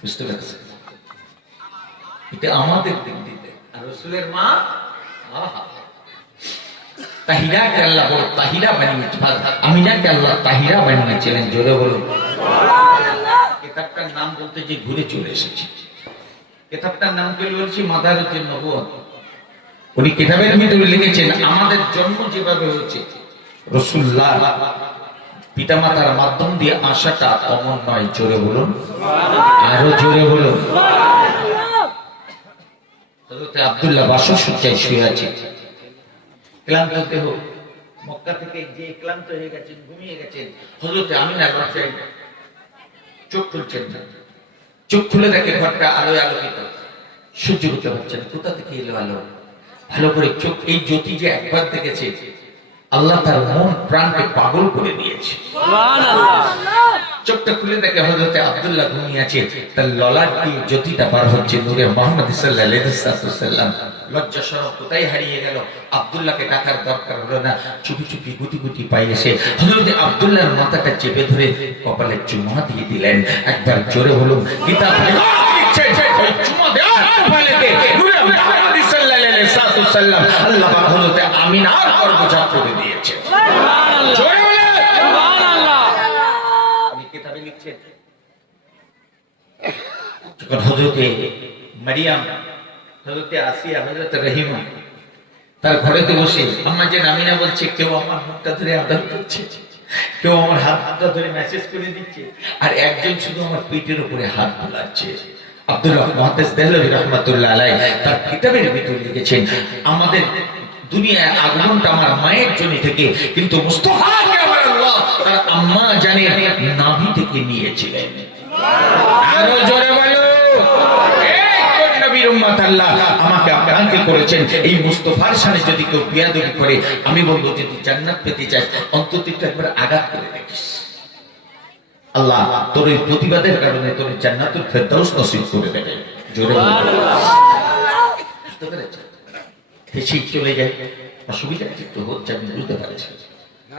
বুঝতে পেরেছি? এটা আমাদের দিক দিতে। আর রাসূলের মা তাহিরাকে আল্লাহ বড় তাহিরা বানিয়েছে, আমিনাকে আল্লাহ তাহিরা বানিয়েছিলেন। জোরে বলুন সুবহানাল্লাহ। কিতাবটার নাম বলতে যে ঘুরে চলে এসেছে, কিতাবটার নাম কি বলছি? মাদারুজ্জুন নবুওয়াত। উনি কিতাবের ভিতরে লিখেছেন আমাদের জন্ম যেভাবে হয়েছে রাসূলুল্লাহ পিতামাতার মাধ্যম দিয়ে আসাটা কমন নয়। জোরে বলুন সুবহানাল্লাহ, আরো জোরে বলুন সুবহানাল্লাহ। হযরত আব্দুল্লাহ বাসসজ্জায় শুয়ে আছে, ক্লান্ত দেহ, মক্কা থেকে যে ক্লান্ত হয়ে গেছেন, ঘুমিয়ে গেছেন। হযরত আমিনার বাচ্চায় চোখ খুলছেন না, চোখ খুলে দেখে ঘরটা আলোয় আলোকিত, সহ্য করতে পারছেন কোথা থেকে এলো আলো। ভালো করে চোখ, এই জ্যোতি যে একবার দেখেছে আল্লাহ তার মন প্রাণকে পাগল করে দিয়েছে। চোখটা খুলে দেখে হযরত আব্দুল্লাহ ঘুমিয়ে আছে, তার ললাট দিয়ে জ্যোতিটা বার হচ্ছে, নূরে মুহাম্মদ সাল্লাল্লাহু আলাইহি ওয়াসাল্লাম। লজ্জা শরম কোথায় হারিয়ে গেল? আব্দুল্লাহকে ডাকার দরকার হলো না, চুপি চুপি গুটি গুটি পাই এসে হযরত আব্দুল্লাহর মাথাটা চেপে ধরে কপালে চুমা দিয়ে দিলেন। একবার জোরে বলুন কিতাব ওই চুমা দেওয়ার কপালেতে নূরে মুহাম্মদ সাল্লাল্লাহু আলাইহি ওয়াসাল্লাম আল্লাহ পাক হযরত আমিনার গর্ভ ঝাপ করে দিয়েছে। সুবহানাল্লাহ, জোরে বলে সুবহানাল্লাহ। আমি কিতাবে লিখছেন যখন হযরতে মারিয়াম, হযরতে আসিয়া, হযরতে রহিমা তার ঘরেতে বসে আম্মা যে আমিনা বলছে কেউ আমার মুখটা ধরে আদর করছে, কেউ আমার হাতটা ধরে মেসেজ করে দিচ্ছে, আর একজন শুধু আমার পেটের উপরে হাত বোলাচ্ছে। আব্দুর মুহাদ্দিস দেহলভী রাহমাতুল্লাহ আলাইহি তার কিতাবের ভিতরে লিখেছেন আমাদের দুনিয়ায় আগমনটা আমার মায়ের জন্য থেকে, কিন্তু মুস্তাফাকে আমার আল্লাহ তার আম্মা জানের নাভি থেকে নিয়েছিলেন। আরো জোরে বলো নবীর উম্মত আল্লাহ আমাকে আপনাকে করেছেন। এই মুস্তাফার সামনে যদি কেউ বিয়াদবি করে, আমি বলবো যদি জান্নাত পেতে চাস অন্তত একবার আঘাত করে দেখিস। আল্লাহ তোর এই প্রতিবাদের কারণে তোর জান্নাতুল ফেরদাউস নসিব করে দেবে। জোরে বুঝতে পেরেছেন? বেশি চলে যায় অসুবিধা একটু হচ্ছে, আমি বুঝতে পারছি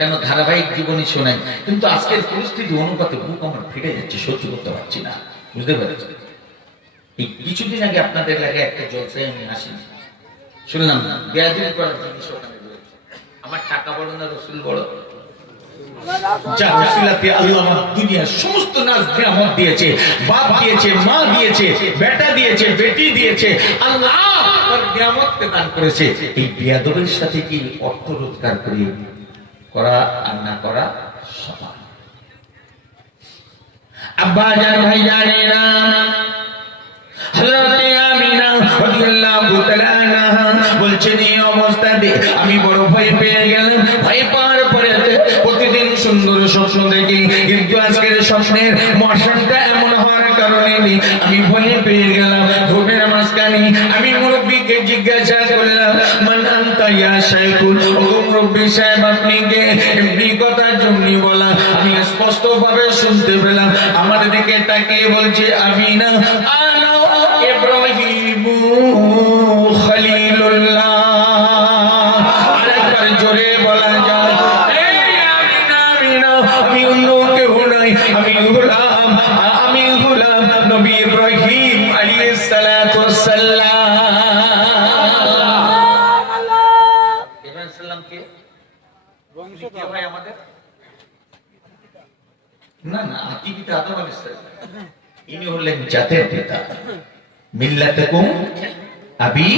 কেন ধারাবাহিক জীবনী শোনাই, কিন্তু আজকের পরিস্থিতি অনুপাতে বুক আমার ফিরে যাচ্ছে, সহ্য করতে পারছি না। বুঝতে পেরেছেন? এই কিছুদিন আগে আপনাদের লাগে একটা জলসায় আমি আসি, শুনলাম বেয়াদবি করার জিনিস ওখানে রয়েছে। আমার টাকা বড় না রসুল বড়? যা ওসিলাতে আল্লাহ আমার দুনিয়ার সমস্ত নাজ নিয়ামত দিয়েছে, বাপ দিয়েছে, মা দিয়েছে, বেটা দিয়েছে, বেটি দিয়েছে, আল্লাহ তার নিয়ামতকে দান করেছে। এই বেয়াদবের সাথে কি অর্থ রোজগার করা আর না করা সমান? আব্বা জান ভাই জানেনা, হযরতে আমিনা রাদিয়াল্লাহু তাআলা আনহা বলছেন এই অবস্থাতে আমি বড় ভয় পেয়ে গেলাম। ভয় পাওয়ার পরে প্রতিদিন সুন্দর স্বপ্ন দেখি, কিন্তু আজকের স্বপ্নের মৌসুমটা এমন হওয়ার কারণে আমি ভয় পেয়ে গেলাম। ঘুমের মাঝখানে আমি মুরব্বিকে জিজ্ঞাসা করলাম, মান আনতা ইয়া শাইখুল? ও মুরব্বি সাহেব আপনি কে? এমনি কথা জমনি বলা আমি স্পষ্ট ভাবে শুনতে পেলাম। আমার দিকে তাকিয়ে বলছে, আমিনা আনা ইব্রাহিমু খলিলুল্লাহ। আরেকবার জোরে বলা যায়, এই আমিনা, আমিনা আমি অন্য কেউ নই, আমি গোলাম নবী ইব্রাহিম আলাইহিস সালাতু ওয়াস সালাম। ইব্রাহিম সালাম কে? বংশ কে ভাই আমাদের? না না, আদি পিতা আদম আলাইহিস সালাম, ইনি হলেন জাতের পিতা। মিল্লাতুকুম আবি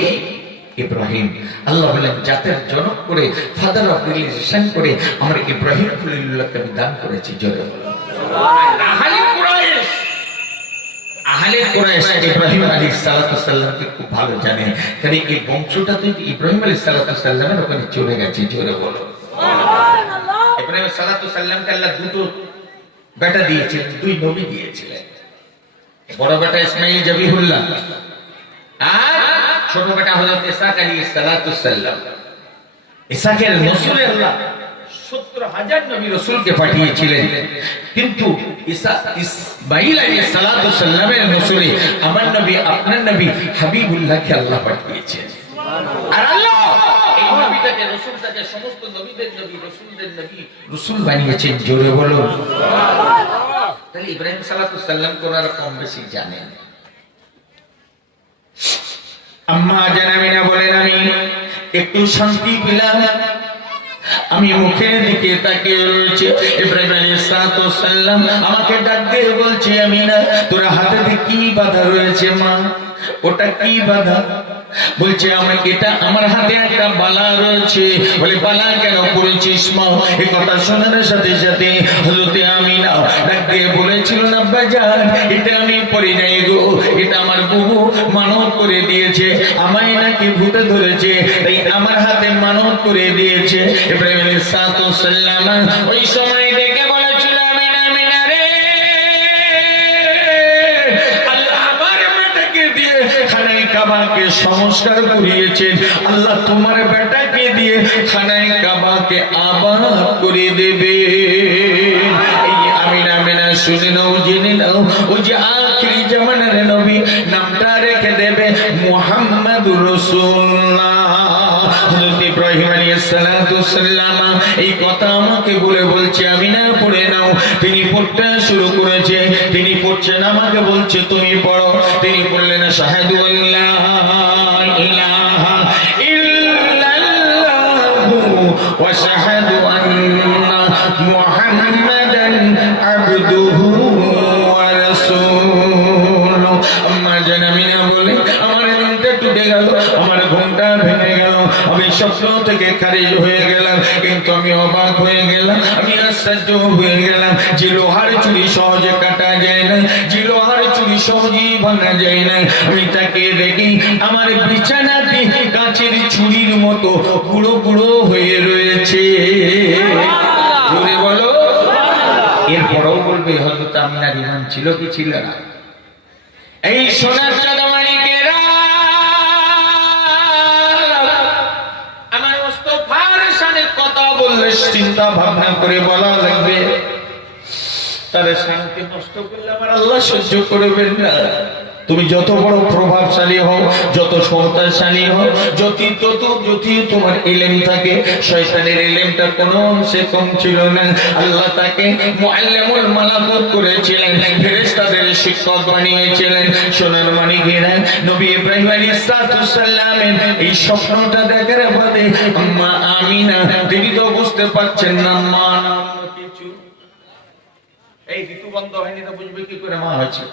ইব্রাহিম। আল্লাহ বলেন জাতের জনক করে, ফাদার অফ রিলিজিয়ন করে আমরা ইব্রাহিম খলিলুল্লাহকে দান করেছি। জোরে বলুন আহলে কুরাইশ ইব্রাহিম আলাইহিস সালাতু ওয়াস সালামকে খুব ভালো জানে, কারণ এই বংশটা তো ইব্রাহিম আলাইহিস সালাতু ওয়াস সালামের ওখানে চলে গেছে। জোরে বলো সুবহানাল্লাহ। ইব্রাহিম আলাইহিস সালাতু ওয়াস সালামকে আল্লাহ দুটো বেটা দিয়েছিলেন, দুই নবী দিয়েছিলেন। বড় বেটা ইসমাঈল জবিহুল্লাহ আর ছোট বেটা হযরত ইসহাক আলাইহিস সালাতু ওয়াস সালাম। ইসহাকের নসলে আল্লাহ 70,000 নবী রাসূলকে পাঠিয়েছিলেন, কিন্তু ইসমাঈল আলাইহিস সালাতু ওয়াস সালামের নসলে আমার নবী, আপনার নবী হাবিবুল্লাহকে আল্লাহ পাঠিয়েছেন। সুবহানাল্লাহ। আর আল্লাহ এই নবীটাকে, রাসূলটাকে সমস্ত নবীদের নবী, রাসূলদের নবী, রাসূল বানিয়েছেন। জোরে বলো সুবহানাল্লাহ। তাহলে ইব্রাহিম সালাতু ওয়াস সালাম কোনার কম বেশি জানেন। আম্মা জানামিনা বলেন আমি একটু শান্তি পেলাম। আমি মুখের দিকে তাকিয়ে রয়েছে, ইব্রাহিম আলাইহিস সালাতু ওয়াস সালাম আমাকে ডাক দিয়ে বলছে, আমিনা তোর হাতে কি বাঁধা রয়েছে মা? ওটা কি বাঁধা? বলছে আমাকে, এটা আমার হাতে একটা বালা রয়েছে। বলে বালা কেন পড়েছিস মা? এই কথা শোনার সাথে সাথে হযরতে আমিনা ডাক দিয়ে বলেছিলেন, আব্বা জান এটা আমি পড়ি নাই গো, এটা আমার বুবু মানত করে দিয়েছে, আমায় নাকি ভূতে ধরেছে, তাই আমার হাতে মানত করে দিয়েছে। ইব্রাহিম আলাইহিস সালাতু ওয়াস সালাম ওই সময় ডেকে বলেছিল, আমিনা, আমিনা রে, আল্লাহ আমার বেটাকে দিয়ে খানায় কাবাকে সংস্কার করিয়েছেন, আল্লাহ তোমার বেটাকে দিয়ে খানায় কাবাকে আবাদ করে দেবে। এই আমিনা, আমিনা শুনে নাও, জেনে নাও, ওই যে আখিরি জামানার নবী নামটা রেখে দেবে মুহাম্মাদুর রাসূলুল্লাহ। হযরত ইব্রাহিম আলাইহিস সালাতু ওয়াস সালাম এই কথা আমাকে বলছে, আমিনা পড়ে নাও। তিনি পড়তে শুরু করেছে, তিনি পড়ছেন, আমাকে বলছে তুমি পড়ো। তিনি বললেন, শাহাদু আল্লাহ ইলাহা ইল্লাল্লাহু ওয়া শাহাদু আন্না মুহাম্মাদান আবদুহু ওয়া রাসূলুহু। আম্মা জান আমিনা বলে আমার ঘুমটা টুটে গেল, আমার ঘুমটা ভেঙে গেল, আমি স্বপ্ন থেকে খারিজ হয়ে গেলাম। কিন্তু আমি অবাক হয়ে গেলাম, আমি আশ্চর্য হয়ে গেলাম। যে লোহার চুরি সহজে কাটা যায় না, যে লোহার চুরি সহজেই ভাঙা যায় না, আমি তাকে দেখি আমার বিছানাতে কাঁচের চুরির মতো গুঁড়ো গুঁড়ো হয়ে রয়েছে। জোরে বলো সুবহানাল্লাহ। এরপরও বলবে হযরত আমিনার ঈমান ছিল কি ছিল না? এই সোনার চাঁদামানিকেরা আমার মুস্তাফার শানে কথা বললে চিন্তা ভাবনা করে বলা লাগবে। তার শান্তি নষ্ট করলে আমার আল্লাহ সহ্য করবেন না। তুমি যত বড় প্রভাবশালী হও, যত ক্ষমতাশালী হও, যদিও তোমার ইলম থাকে, শয়তানের ইলমটা কোনো অংশে কম ছিল না। আল্লাহ তাকে মুআল্লিমুল মালাকুত করেছিলেন, ফেরেশতাদের শিক্ষক বানিয়েছিলেন। সোনার মানিকেরা, নবী ইব্রাহিম আলাইহিস সালামের এই স্বপ্নটা দেখার পরে আম্মা আমিনা তিনি তো বুঝতে পারছেন না মা নাম কিছু, এই ঋতু বন্ধ হয়নি তো বুঝবে কি করে মা হয়েছে,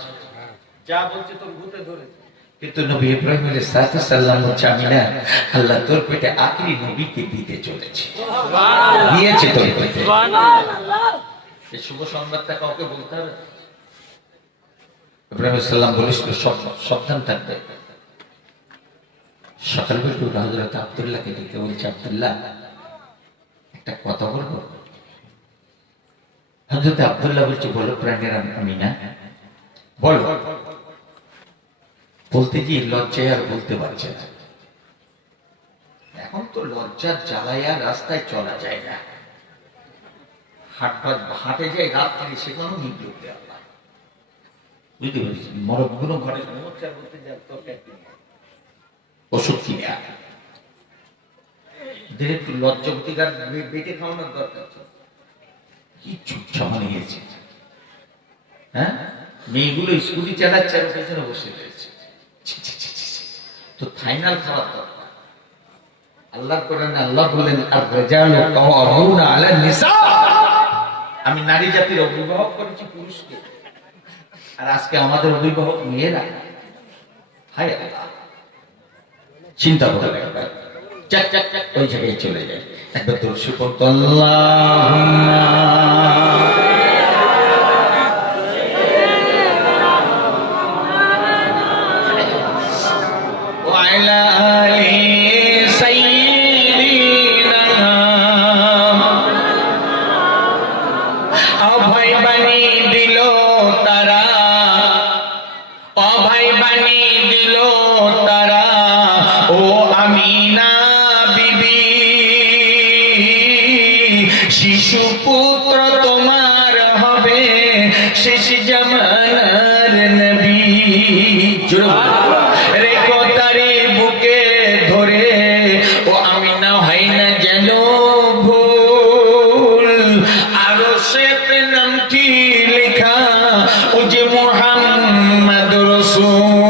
যা বলছে তোর ভূতে ধরেছে। কিন্তু নবী ইব্রাহিম আলাইহিস সালাম বলছে আমিনা, আল্লাহ তোর পেটে আখেরি নবীকে দিতে চলেছে, দিয়েছে তোর পেটে। এই শুভ সংবাদটা কাউকে বলতে হবে? ইব্রাহিম আলাইহিস সালাম বলেছিল সাবধান থাকবে। সকালবেলা তো হযরত আব্দুল্লাহকে ডেকে বলছে, আব্দুল্লাহ একটা কথা বলবো। হযরত আব্দুল্লাহ বলছে, বলো প্রাণের আমিনা, বলো। বলতে গিয়ে লজ্জায় আর বলতে পারছে না। এখন তো লজ্জার জ্বালায় আর রাস্তায় চলা যায় না, হাটে যায় রাত্রি, সেখানেও মৃত্যু উঠতে আল্লাহ বুঝতে পারছি। মরগুলো ঘরে মোচার বলতে যাক তোর ওষুধ কিনে আনে, একটু লজ্জাবতীকার বেটে খাওয়ানোর দরকার ছিল। কি চুপচাপ নিয়েছে, হ্যাঁ মেয়েগুলো স্কুটি চালাচ্ছে আর পেছনে বসে রয়েছে। তো ফাইনাল খাওয়ার দরকার। আল্লাহ কোরআনে আল্লাহ বললেন, আর রিজালু কাওয়ামুনা আলান নিসা, আমি নারী জাতির অভিভাবক করেছি পুরুষকে, আর আজকে আমাদের অভিভাবক মেয়েরা। হায় আল্লাহ, চিন্তা করে একবার চাক চাক চাক ওই জায়গায় চলে যায়। একবার তোর সুপত আল্লাহুম্মা শিশু পুত্র তোমার হবে শেষ জামানার নবী। রেখো তারে বুকে ধরে, ও আমিনা হয় না যেন ভুল। আরো সেতে নামটি লেখা, ও যে মুহাম্মদ রাসূলুল্লাহ।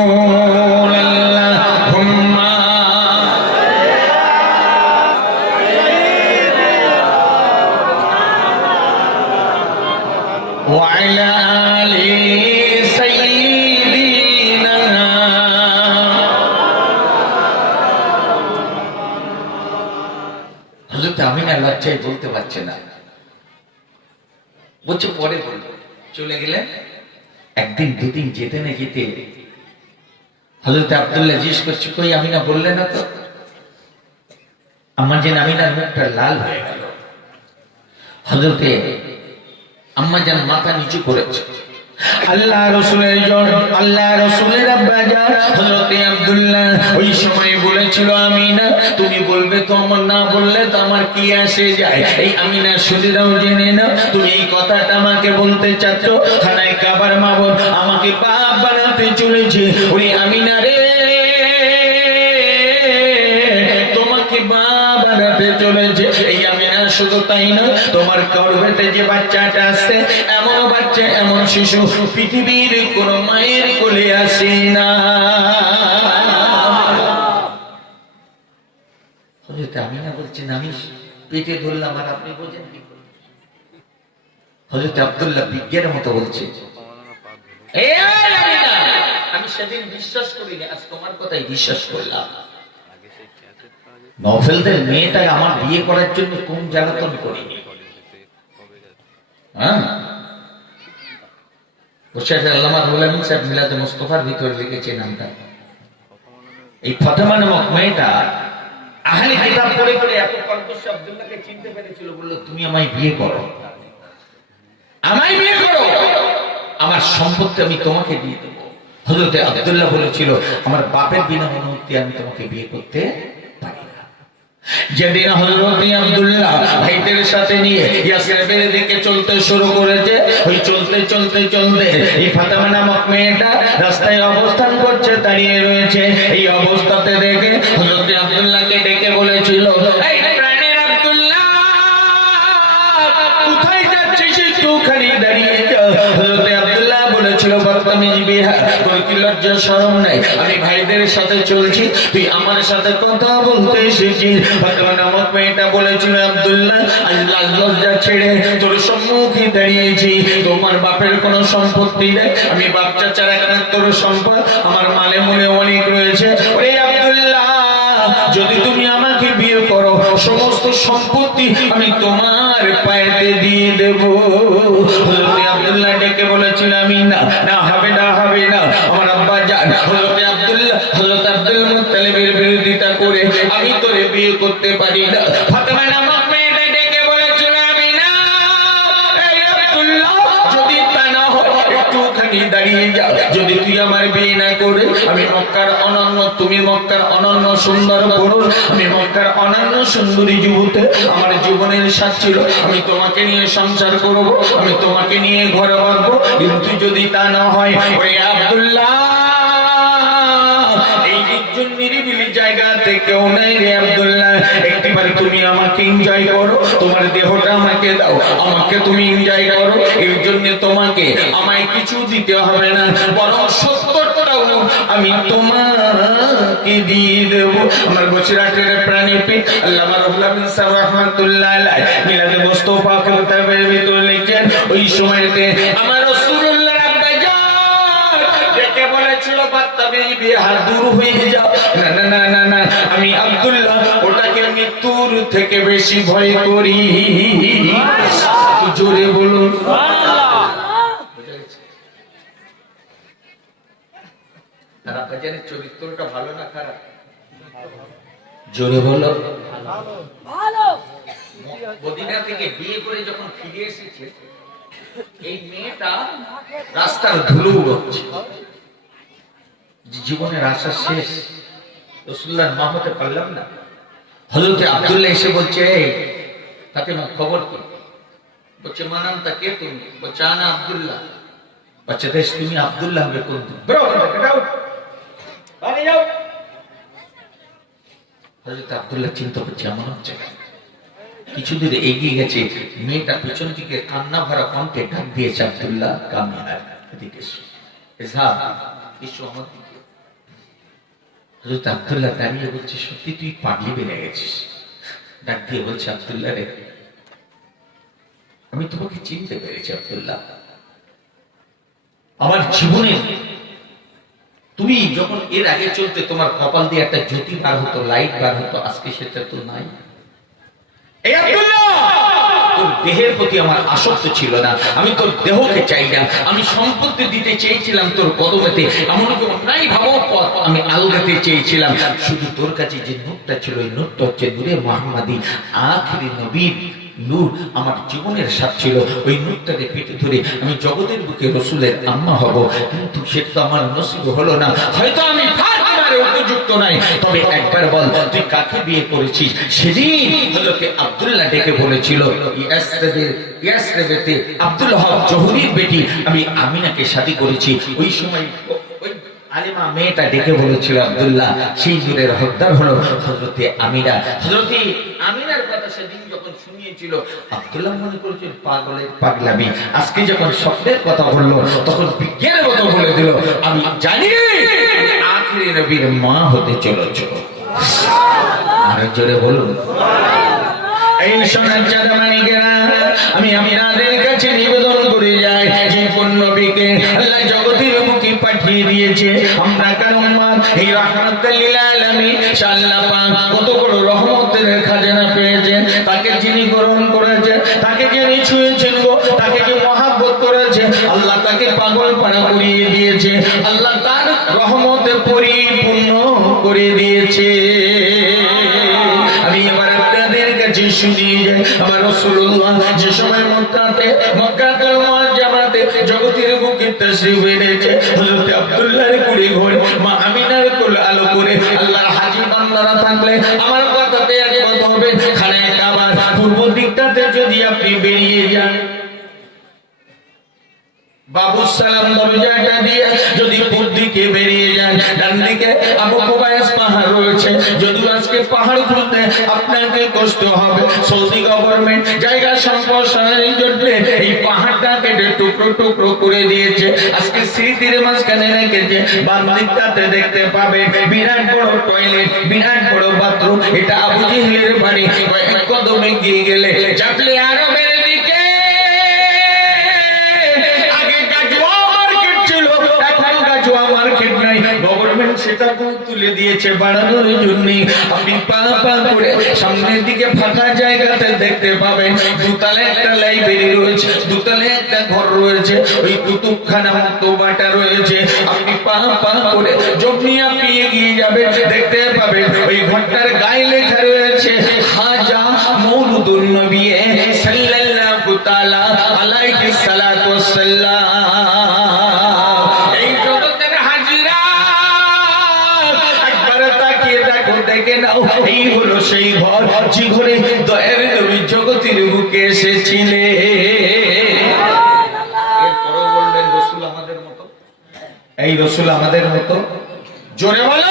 وعلى آل سيدنا হযরত আমিনা লজ্জায় বলতে পারছে না, বলছে পরে বলবো। চলে গেলেন। একদিন দুদিন যেতে না যেতে হযরত আব্দুল্লাহ জিজ্ঞেস করছে, কই আমিনা বললে না তো? আমার যেন আমিনার মুখটা লাল হয়ে গেল। হযরতে আম্মা জান মাথা নিচু করেছে। আল্লাহ রাসূলের আল্লাহ রাসূলের আব্বা জান হযরতে আব্দুল্লাহ ওই সময় বলেছিল, আমিনা তুমি বলবে তো, আমার না বললে তো আমার কি আসে যায়। এই আমিনা শুধুরাও জেনে না, তুমি এই কথাটা আমাকে বলতে চাচ্ছ। খানায় কাবার মাবুদ আমাকে বাপ বানাতে চলেছে। ওই আমিনা রে, তোমাকে বাপ বানাতে চলেছে। এই আমিনা শুধু তাই না, তোমার গর্ভেতে যে বাচ্চাটা আসছে, এমন বাচ্চা, এমন শিশু পৃথিবীর কোন মায়ের কোলে আসে না। হযরত আমিনা বলছেন, আমি পেটে ধরলাম আর আপনি বোঝেন কি করে? হযরত আব্দুল্লাহ বিজ্ঞানের মতো বলছে, আমি সেদিন বিশ্বাস করিনি, আজ তোমার কথাই বিশ্বাস করলাম। নওফেলদের মেয়েটাকে আমার বিয়ে করার জন্য কোন জ্বালাতন করিনি। আল্লামা রুহুল আমিন সাহেব মিলাদে মুস্তাফার ভিতরে লিখেছে নামটা। এই ফাতেমা নামক মেয়েটা আহলে কিতাব পড়ে পড়ে এত কণ্ঠস্বর আব্দুল্লাহকে চিনতে পেরেছিল, বলল তুমি আমায় বিয়ে করো, আমায় বিয়ে করো, আমার সম্পত্তি আমি তোমাকে দিয়ে দেব। হযরত আব্দুল্লাহ বলেছিল, আমার বাপের বিনা অনুমতি আমি তোমাকে বিয়ে করতে পারি না। যেদিন হযরত আব্দুল্লাহ ভাইদের সাথে নিয়ে ইয়াসরিবের দিকে চলতে শুরু করেছে, ওই চলতে চলতে চলতে এই ফাতেমা নামক মেয়েটা রাস্তায় অবস্থান করছে, দাঁড়িয়ে রয়েছে। এই অবস্থাতে দেখে হযরত আব্দুল্লাহকে ডেকে বলেছিল, এই প্রাণের আব্দুল্লাহ, কোথায় যাচ্ছিস? একটুখানি দাঁড়িয়ে যা। হযরত আব্দুল্লাহ বলেছিল, বদতমিজ বিহা, তোর কি লজ্জা শরম নাই? আমি ভাইদের সাথে চলছি, তুই আমার সাথে কথা বলতে এসেছিস? ফাতেমা নামক মেয়েটা বলেছিল, আব্দুল্লাহ, আল্লাহ লজ্জা ছেড়ে তোর সম্মুখে দাঁড়িয়েছি। তোমার বাপের কোনো সম্পত্তি নেই, আমি বাপ চাচার একমাত্র সম্পদ, আমার মালে মনে অনেক রয়েছে। ওরে আব্দুল্লাহ, যদি তুমি আমাকে বিয়ে করো, সমস্ত সম্পত্তি আমি তোমার পায়েতে দিয়ে দেব। হযরত আব্দুল্লাহ ডেকে বলেছিল, আমি না, না হবে না, হবে না। আমার আব্বা জান হযরত আব্দুল মুত্তালিবের বিরোধিতা করে আমি তোরে বিয়ে করতে পারি না। ফাতেমা নামক মেয়েটা ডেকে বলেছিল, আমি না, এই আব্দুল্লাহ, যদি তা না হয় একটুখানি দাঁড়িয়ে যা। যদি তুই আমার বিয়ে না করে, আমি মক্কার অনন্য, তুমি মক্কার অনন্য সুন্দর পুরুষ, আমি মক্কার অনন্য সুন্দরী যুবতী, আমার জীবনের সাথ ছিল, আমি তোমাকে নিয়ে সংসার করব, আমি তোমাকে নিয়ে ঘরে বাঁধবো। কিন্তু যদি তা না হয়, ওই আব্দুল্লাহ, এই নির্জন নিরিবিলি জায়গাতে কেউ নাই রে আব্দুল্লাহ, একটিবার তুমি আমাকে এনজয় করো, তোমার দেহটা আমাকে দাও, আমাকে তুমি এনজয় করো। এর জন্য তোমাকে আমায় কিছু দিতে হবে না, বরং 70টাও আমি তোমাকে দিয়ে দেব। আমার বসিরহাটের প্রাণী পীর আল্লামা রুহুল আমিন সাহেব রাহমাতুল্লাহ আলাইহি মিলাদে মুস্তাফা কিতাবের ভিতর লিখেন, ওই সময়তে আমার রাসূলুল্লাহ আব্বা জান ডেকে বলেছিল, বাত্তাবিজ বিহা, দূর হয়ে যাও। না না না না না, আমি আব্দুল্লাহ ওটাকে মৃত্যুর থেকে বেশি ভয় করি। জোরে বলুন সুবহানাল্লাহ। আর আব্বাজানের চরিত্রটা ভালো না খারাপ? জোরে বলো ভালো। মদিনা থেকে বিয়ে করে যখন ফিরে এসেছে, এই মেয়েটা রাস্তার ধুলো উড়ছে, জীবনের আশা শেষ, রাসূলুল্লাহর মা হতে পারলাম না। হযরত আব্দুল্লাহ এসে বলছে, এই ফাতেমা, খবর কি? বলছে, মানাম তা কে তুমি? বলছে, আনা আব্দুল্লাহ। বলছে, দেশ তুমি আব্দুল্লাহ হবে কোন দিন? হযরত আব্দুল্লাহ চিন্তা করছে, এমন হচ্ছে। কিছু দূর এগিয়ে গেছে, মেয়েটা পিছন দিকে কান্না ভরা কণ্ঠে ডাক দিয়েছে, আব্দুল্লাহ, কামিয়া, এদিকে এসো, এসো আমার দিকে। হযরত আব্দুল্লাহ দাঁড়িয়ে বলছে, সত্যি তুই পাগলি বেড়ে গেছিস। ডাক দিয়ে বলছে, আব্দুল্লাহ রে, আমি তোমাকে চিনতে পেরেছি আব্দুল্লাহ। আমার জীবনে তুমি যখন এর আগে চলতে, তোমার কপাল দিয়ে একটা জ্যোতি বার হতো, লাইট বার হতো, আজকে সেটা তো নাই। এই আব্দুল্লাহ, তোর দেহের প্রতি আমার আসক্ত ছিল না, আমি তোর দেহকে চাই না, আমি সম্পত্তি দিতে চেয়েছিলাম তোর কদমেতে, এমন কোনো নাই ভাবো পথ আমি আলগাতে চেয়েছিলাম। শুধু তোর কাছে যে নূরটা ছিল, ওই নূরটা হচ্ছে নূরে মুহাম্মাদি, আখিরি নবীর নূর। আমার জীবনের সাথ ছিল, ওই নূরটাকে পেটে ধরে আমি জগতের বুকে রাসূলের আম্মা হব, কিন্তু সেটা তো আমার নসিব হলো না। হয়তো আমি ফাতেমার উপযুক্ত নাই। তবে একবার বল, তুই কাকে বিয়ে করেছিস? সেদিন হযরত আব্দুল্লাহ ডেকে বলেছিল, ইয়াসরিবেতে আব্দুল হক জহুরির বেটি আমি আমিনাকে শাদী করেছি। ওই সময় আলিমা মেয়েটা ডেকে বলেছিল, আব্দুল্লাহ, সেই নূরের হকদার হলো হযরতে আমিনা। হযরতে আমিনার কথা সেদিন যখন শুনিয়েছিল, আব্দুল্লাহ মনে করেছিল পাগলের পাগলামি। আজকে যখন স্বপ্নের কথা বললো, তখন বিজ্ঞানের কথা বলে দিল, আমি জানি আখিরি নবীর মা হতে চলেছ। আর জোরে বলুন। এই সোনার চাঁদ মানিকেরা, আমি আমিনাদের কাছে নিবেদন করে যাই, যে কোন নবীকে আল্লাহ জগতের বুকে পাঠিয়ে দিয়েছে, আমরা কার উম্মত, এই রাহমাতুল লিল আলামিন আল্লাহ পাক কত বড় রহমতের খাজানা পেয়েছেন। তাকে যিনি গ্রহণ করেছেন, তাকে যিনি ছুঁয়েছেন গো, তাকে যে মহব্বত করেছে, আল্লাহ তাকে পাগল পাড়া করিয়ে দিয়েছে, আল্লাহ তার রহমতে পরিপূর্ণ করে দিয়েছে। আমি এবার আপনাদের কাছে শুনিয়ে যাই, আমার রাসূলুল্লাহ যে সময় মক্কাতুল মুআজ্জামাতে জগতের বুকে তাশরীফ এনেছে, হযরত আব্দুল্লাহর কুড়ি ঘর মা আমিনার কোল আলো করে আল্লাহর হাজী বান্দারা থাকলে আমার কথাতে একমত আপনি বেরিয়ে যান। বাবু সালাম দরজাটা দিয়ে যদি পূর্ব দিকে বেরিয়ে যান, ডান দিকে আবু কুবাইস পাহাড় রয়েছে। যদিও আজকে পাহাড় খুলতে আপনাকে কষ্ট হবে, সৌদি গভর্নমেন্ট জায়গা সম্প্রসারণের জন্য এই পাহাড়টা কেটে টুকরো টুকরো করে দিয়েছে। আজকে স্মৃতির মাঝখানে রেখেছে। বাম দিকটাতে দেখতে পাবে বিরাট বড় টয়লেট, বিরাট বড় বাথরুম। এটা আবু জেহেলের বাড়ি। কয়েক কদমে গিয়ে গেলে চাপলে আরবের দিকে গভর্নমেন্ট সেটা তুলে দিয়েছে বাড়ানোর জন্য। আপনি পা পা করে সামনের দিকে ফাঁকা জায়গাতে দেখতে পাবেন দুতলা একটা লাইব্রেরি রয়েছে, দুতলা একটা ঘর রয়েছে, ওই কুতুবখানা মক্তবাটা রয়েছে। আপনি পা পা করে যখনই আপনি এগিয়ে যাবেন দেখতে পাবেন ওই ঘরটার গায়ে লেখা রয়েছে খাজা মওলুদুন নবী সাল্লাল্লাহু তাআলা আলাইহি সাল্লাতু ওয়াসসালাম। এই হলো সেই ঘর, যে ঘরে দয়ার নবী জগতের বুকে এসেছিলেন। এরপরও বলবেন রাসূল আমাদের মতো, এই রাসূল আমাদের মতো। জোরে বলো।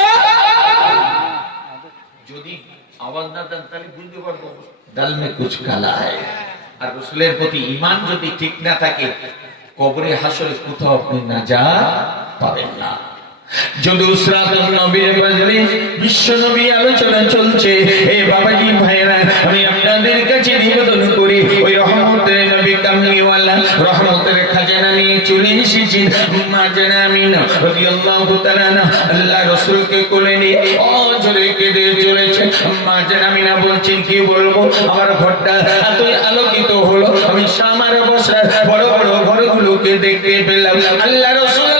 যদি আওয়াজ না দেন তাহলে বুঝতে পারবো ডাল মে কুছ কালা है। আর রাসূলের প্রতি ঈমান যদি ঠিক না থাকে কবরে হাসরে কোথাও আপনি নাজাত পাবেন না। যদি উসরাতুন নবীর মজলিস বিশ্ব নবী আলোচনা চলছে, এই বাবাজি ভাইরা আমি আপনাদের কাছে নিবেদন করি ওই রহমতের নবী কামলিওয়ালা রহমতের খাজানা নিয়ে চলে এসেছি মা জানা আমিনা রাদিয়াল্লাহু তাআলা আল্লাহ রাসূলকে কোলে নিয়ে অজরে কেঁদে চলেছে। মা জানা আমিনা বলছেন কি বলবো, আমার ঘরটা এতই আলোকিত হলো, আমি সামার বসা বড় বড় ঘরগুলোকে দেখতে পেলাম। আল্লাহ রাসূল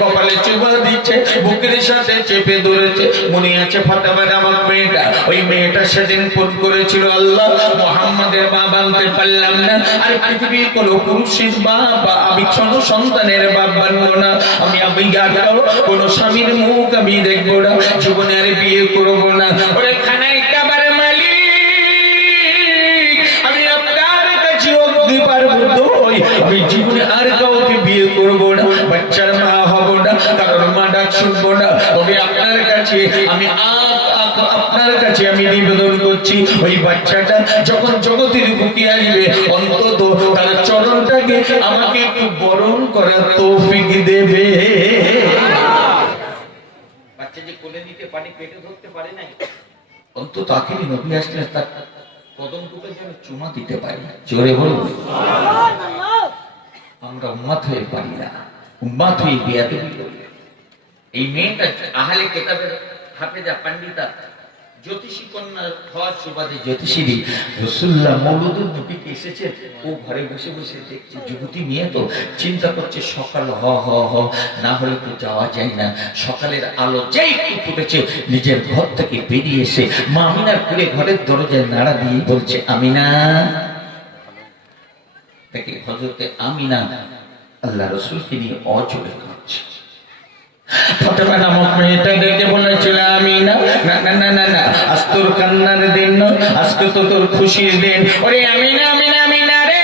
কপালে চুমা দিচ্ছে, বুকের সাথে চেপে ধরেছে। মনে আছে ফাতেমা নামক মেয়েটা, ওই মেয়েটা সেদিন ফোন করেছিল আল্লাহ মুহাম্মাদের মা বানতে পারলাম না, আর পৃথিবীর কোন পুরুষের বাবা আমি ছোট সন্তানের বাপ বানবো না, আমি আর কোন স্বামীর মুখ আমি দেখবো না, জীবনে আর বিয়ে করবো না। ওরে খানায় কাবার মালিক আমি আপনার কাছে অগ্নি পারবো, আমি জীবনে আর কাউকে বিয়ে করবো না, বাচ্চার মা হব না, কারোর মা ডাক শুনবো না। তবে আপনার কাছে আমি আপনার কাছে আমি নিবেদন করছি ওই বাচ্চাটা যখন জগতের বুকে আসবে অন্তত তার চরণটাকে আমাকে একটু বরণ করার তৌফিক দেবে। বাচ্চা যে কোলে নিতে পারে, পেটে ধরতে পারে নাই, অন্তত আখেরি নবী আসলে তার কদম দুটো যেন চুমা দিতে পারি। জোরে বলুন সুবহানাল্লাহ। আমরা উম্মত হয়ে পারি না, উম্মত হয়ে বেয়াদবি করি। এই মেয়েটা আহলে কিতাবের হাফেজা পণ্ডিতা জ্যোতিষী কন্যা হওয়ার সুবাদে জ্যোতিষীরই রাসূলুল্লাহ মওলুদুন নবীকে এসেছে, ও ঘরে বসে বসে দেখছে যুবতী মেয়ে তো চিন্তা করছে সকাল হ না হলে তো যাওয়া যায় না। সকালের আলো যেই ফুটেছে নিজের ঘর থেকে বেরিয়ে এসে মা আমিনার কুলে ঘরের দরজায় নাড়া দিয়ে বলছে আমিনা। দেখে হযরতে আমিনা আল্লাহ রাসূলকে নিয়ে অজরে কাঁদছে। ফাতেমা নামক মেয়েটা ডেকে বলেছিল আমিনা না না না না না, আজ তোর কান্নার দিন না, আজকে তো তোর খুশির দিন। ওরে আমিনা আমিনা আমিনা রে,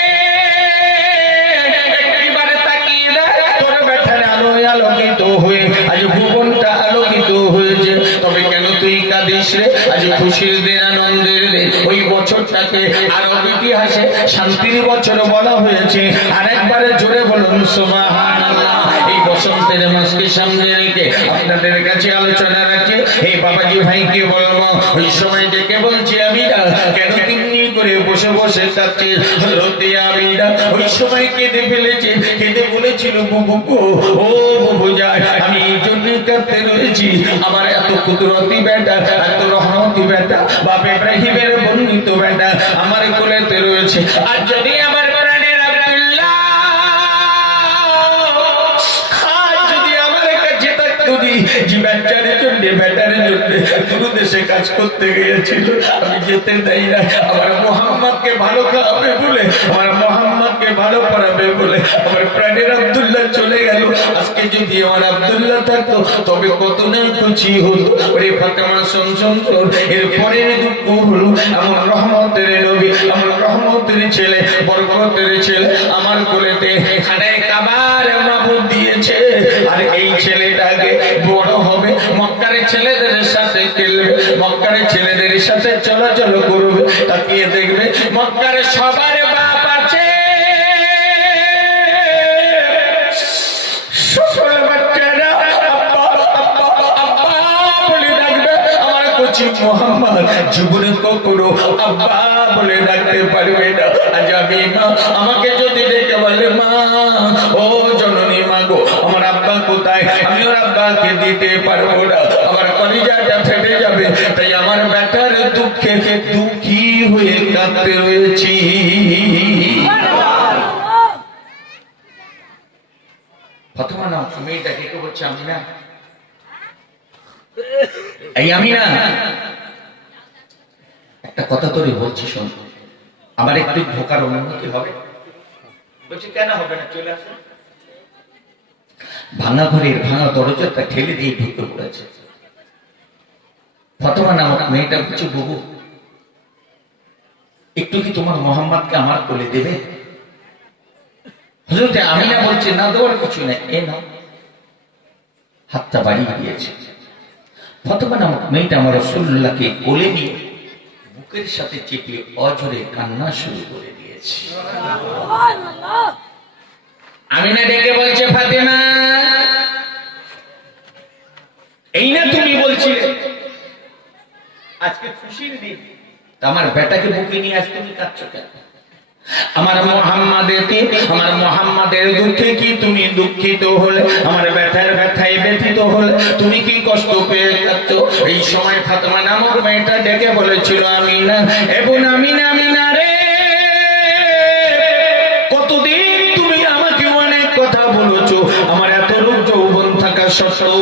একবারে তাকিয়ে দেখ তোর বেটার আলোয় আলোকিত হয়ে আজ ভুবনটা আলোকিত হয়েছে। তবে কেন তুই কাঁদিস রে? আজ খুশির দিন, আনন্দের দিন। ওই বছরটাকে আরব ইতিহাসে শান্তির বছর বলা হয়েছে। আরেকবারে জোরে বলুন সুবহানাল্লাহ। এই বসন্তের মাসকে সামনে রেখে আপনাদের কাছে আলোচনা রাখছে এই বাবাজি ভাইকে বলবো, ওই সময় ডেকে বলছি আমিনা কেন তিন্নি করে বসে বসে কাঁদছে। হযরতে আমিনা ওই সময় কেঁদে ফেলেছে, কেঁদে বলেছিল বুবু গো, ও বুবু যাই আমি এই জন্য কাঁদতে রয়েছি, আমার এত কুদরতি বেটা, এত রহমতি বেটা, বাপ ইব্রাহিমের বর্ণিত বেটা আমার কোলেতে রয়েছে। আর যদি আমার প্রাণের আব্দুল্লাহ যে বেচারের জন্য বেটারের জন্য দূর দেশে কাজ করতে গিয়েছিল, আমি যেতে দেই না। আমার মোহাম্মদকে ভালো খাওয়াবে বলে, আমার মোহাম্মদকে ভালো পড়াবে বলে আমার প্রাণের আব্দুল্লাহ চলে গেল। আজকে যদি আমার আব্দুল্লাহ থাকতো তবে কত না খুশি হতো। ওরে ফাতেমা শোন শোন শোন, এরপরে দুঃখ হলো এমন রহমতের নবী, এমন রহমতের ছেলে, বরকতের ছেলে আমার কোলেতে খানায় কাবার মাবুদ দিয়েছে। আর এই ছেলেটাকে বড় হবে, মক্কার ছেলেদের সাথে খেলবে, মক্কার ছেলেদের সাথে চলাচল করবে। তাকিয়ে দেখবে মক্কার সবার বাপ আছে, সকল বাচ্চারা আব্বা আব্বা আব্বা বলে ডাকবে। আমার কচি মোহাম্মদ জীবনে কখনো আব্বা বলে ডাকতে পারবে না। আজ আমি মা, আমাকে যদি ডেকে বলে মা, ও জননী মা গো, আমার আব্বা কোথায়, আমি ওর আব্বাকে দিতে পারবো না, আমার কলিজাটা ফেটে যাবে। তাই আমার বেটার দুঃখে দুঃখী হয়ে কাঁদতে রয়েছি। ফাতেমা নাম মেয়েটাকে কে বলছে? আমিনা। এই আমিনা, একটা কথা তোরে বলছি শোন, আমার একটু ঢোকার অনুমতি হবে? বলছি কেন হবে না, চলে আসো। ভাঙা ঘরের ভাঙা দরজাটা ঠেলে দিয়ে ঢুকে পড়েছে। ফাতেমা নামক মেয়েটা বলছে বাবু, একটু কি তোমার মোহাম্মদকে আমার কোলে দেবে? হযরত আমিনা বলছে না, দেওয়ার কিছু নেই, এ নাও। হাতটা বাড়িয়ে দিয়েছে। ফাতেমা নামক মেয়েটা আমার রাসূলুল্লাহকে কোলে নিয়ে বুকের সাথে চেপে অঝরে কান্না শুরু করে দিয়েছে। আমিনা ডেকে বলছে ফাতেমা, এই না তুমি বলছিলে আজকে খুশির দিন, আমার বেটাকে বুকে নিয়ে আজ তুমি কাঁদছো কেন? আমার মোহাম্মদের দুঃখে কি তুমি দুঃখিত হলে? আমার ব্যথার ব্যথায় ব্যথিত হলে তুমি কি কষ্ট পেয়ে কাঁদছো? এই সময় ফাতেমা নামক মেয়েটা ডেকে বলেছিল আমিনা, এবং আমিনা, আমিনা রে, কতদিন তুমি আমাকে অনেক কথা বলেছো, আমার এত রূপ যৌবন থাকা সত্ত্বেও,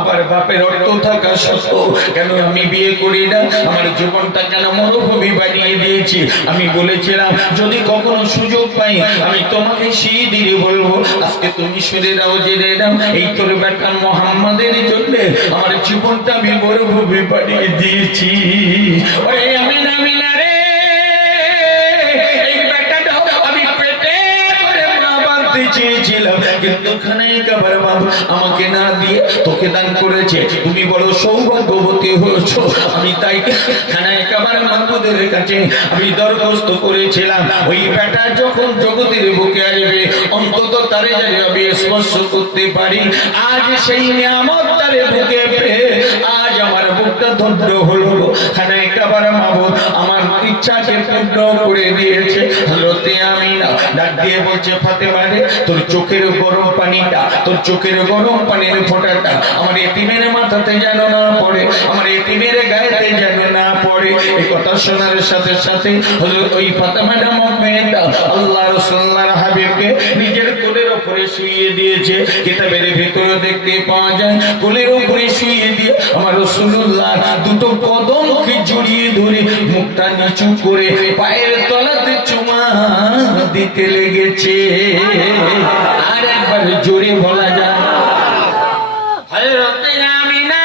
আবার বাপের অর্থ থাকা সত্ত্বেও কেন আমি বিয়ে করি না? আমার জীবনটা কেন মরুভূমি বানিয়ে দিয়েছি? আমি বলেছিলাম যদি কখনো সুযোগ পাই আমি তোমাকে সেই দিনে বলবো। আজকে তুমি শুনে দাও, জেনে দাও, এই তোর বেটা মোহাম্মদের জন্য আমার জীবনটা আমি মরুভূমি বানিয়ে দিয়েছি। ওরে আমিনা, আমিনা রে, এই বেটাটা আমি পেটে করে মা বাঁধতে চেয়েছিলাম, কিন্তু খানায় কাবার বাবু আমাকে না দিয়ে তোকে দান করেছে। তুমি বড় সৌভাগ্যবতী হয়েছো। আমি তাই খানায় কাবার মাহবুদের কাছে আমি দরখাস্ত করেছিলাম, ওই বেটা যখন জগতের বুকে আসবে অন্তত তারে যেন আমি স্পর্শ করতে পারি। আজ সেই নিয়ামত তারে বুকে পেয়ে আজ আমার বুকটা ধন্য হলো। খানায় কাবার মাহবুদ আমার ইচ্ছাকে পূর্ণ করে দিয়েছে। হযরত আমিনা ডাক দিয়ে বলছে ফাতেমা রে, তোর চোখের গরম পানিটা, তোর চোখের গরম পানির ফোঁটাটা আমার এতিমের মাথাতে যেন না পড়ে, আমার এতিমের গায়েতে যেন না পড়ে। এই কথা শোনার সাথে সাথে হযরত ওই ফাতেমা নামক মেয়েটা আল্লাহ রাসূলুল্লাহর হাবিবকে নিজের কোলের উপরে শুইয়ে দিয়েছে। কিতাবের ভিতরে দেখতে পাওয়া যায় কোলের উপরে শুইয়ে দিয়ে আমার রাসূলুল্লাহ দুটো কদমকে জড়িয়ে ধরে মুখটা নিচু করে পায়ের তলাতে চুমা দিতে লেগেছে। আর একবার জোরে বলা যায় হযরত আমিনা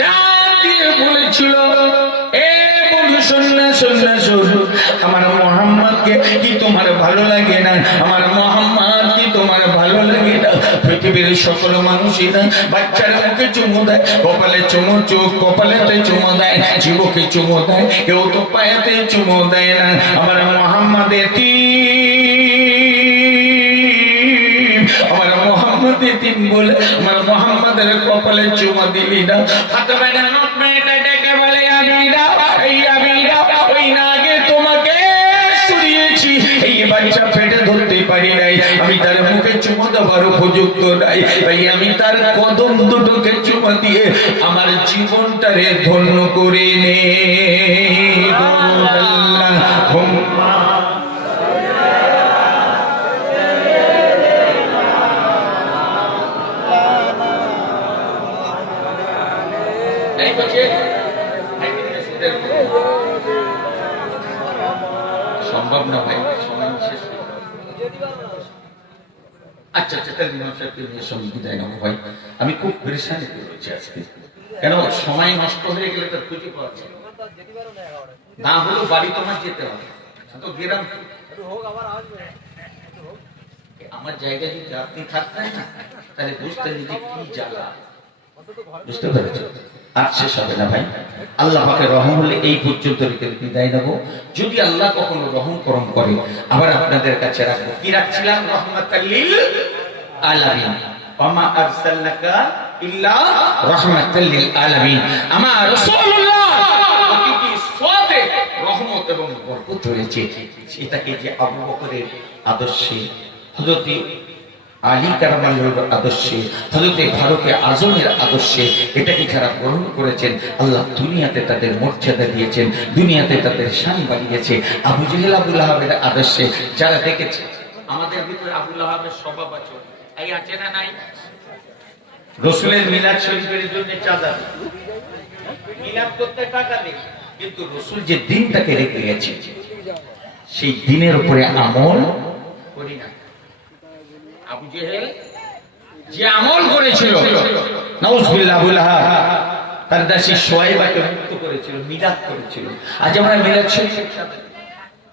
ডাক দিয়ে বলেছিল, এ বন্ধু শোন না, শোন না, শোন, আমার মোহাম্মদকে কি তোমার ভালো লাগে না? আমার মোহাম্মদ কি তোমার ভালো লাগে না? পৃথিবীর সকল মানুষই না বাচ্চার মুখে চুমু দেয়, কপালে চুমু, চোখ কপালেতে চুমু দেয়, জীবকে চুমু দেয়, কেউ তো পায়েতে চুমু দেয় না। আমার মোহাম্মদের আমার মোহাম্মদ এতিম বলে আমার মোহাম্মদের কপালে চুমা দিলি না। ফাতেমা নামক মেয়েটা ডেকে বলে আমিনা, এই আমিনা, ওই না আগে তোমাকে শুনিয়েছি এই বাচ্চা পেটে ধরতে পারি নাই, আমি তার মুখে চুমা দেওয়ার উপযুক্ত নাই, তাই আমি তার কদম দুটোকে চুমা দিয়ে আমার জীবনটারে ধন্য করে নে। সম্ভব না ভাই, সময় শেষ হয়ে গেল। আচ্ছা আচ্ছা, তাহলে ইমাম সাহেবকে নিয়ে সঙ্গে বিদায় নেবো ভাই। আমি খুব পরেশানিতে রয়েছি আজকে, কেন সময় নষ্ট হয়ে গেলে তো খুঁজে পাওয়া যায় না, হলেও বাড়ি তোমার যেতে হবে তো গ্রাম। আমার জায়গায় যদি আপনি থাকতেন না, তাহলে বুঝতেন যে কি জ্বালা। বুঝতে পেরেছ? আর শেষ হবে না ভাই, আল্লাহ পাকের রহম হলে এই পর্যন্ত রেখে বিদায় নেবো। যদি আল্লাহ কখনো রহম করম করে আবার আপনাদের কাছে রাখবো। কি রাখছিলাম? রাহমাতাল লিল আলামিন, ওমা আরসালনাকা ইল্লা রাহমাতাল লিল আলামিন। আমার রাসূলুল্লাহ প্রতিটি সোয়াতে রহমত এবং বরকত রয়েছে। সেটাকে যে আবু বকরের আদর্শে, হযরত আলী কারামাল্লাহর আদর্শে, হযরত ফারুক আজমের আদর্শে এটাকে যারা গ্রহণ করেছেন, আল্লাহ দুনিয়াতে তাদের মর্যাদা দিয়েছেন, দুনিয়াতে তাদের শান বাড়িয়েছে। আবু জেহেল আবু লাহাবের আদর্শে যারা দেখেছে, আমাদের ভিতরে আবু লাহাবের স্বভাব আছে, এই আছে না নাই? রাসূলের মিলাদ শরীফের জন্য চাঁদা মিলাদ করতে টাকা দেয়, কিন্তু রাসূল যে দিনটাকে রেখে গেছে সেই দিনের উপরে আমল করি না। আবু জেহেল যে আমল করেছিল, নাউজুবিল্লাহ, আবু লাহাব তার দাসী শুয়াইবাকে মুক্ত করেছিল, মিলাদ করেছিল। আজ আমরা মিলাদ শরীফ,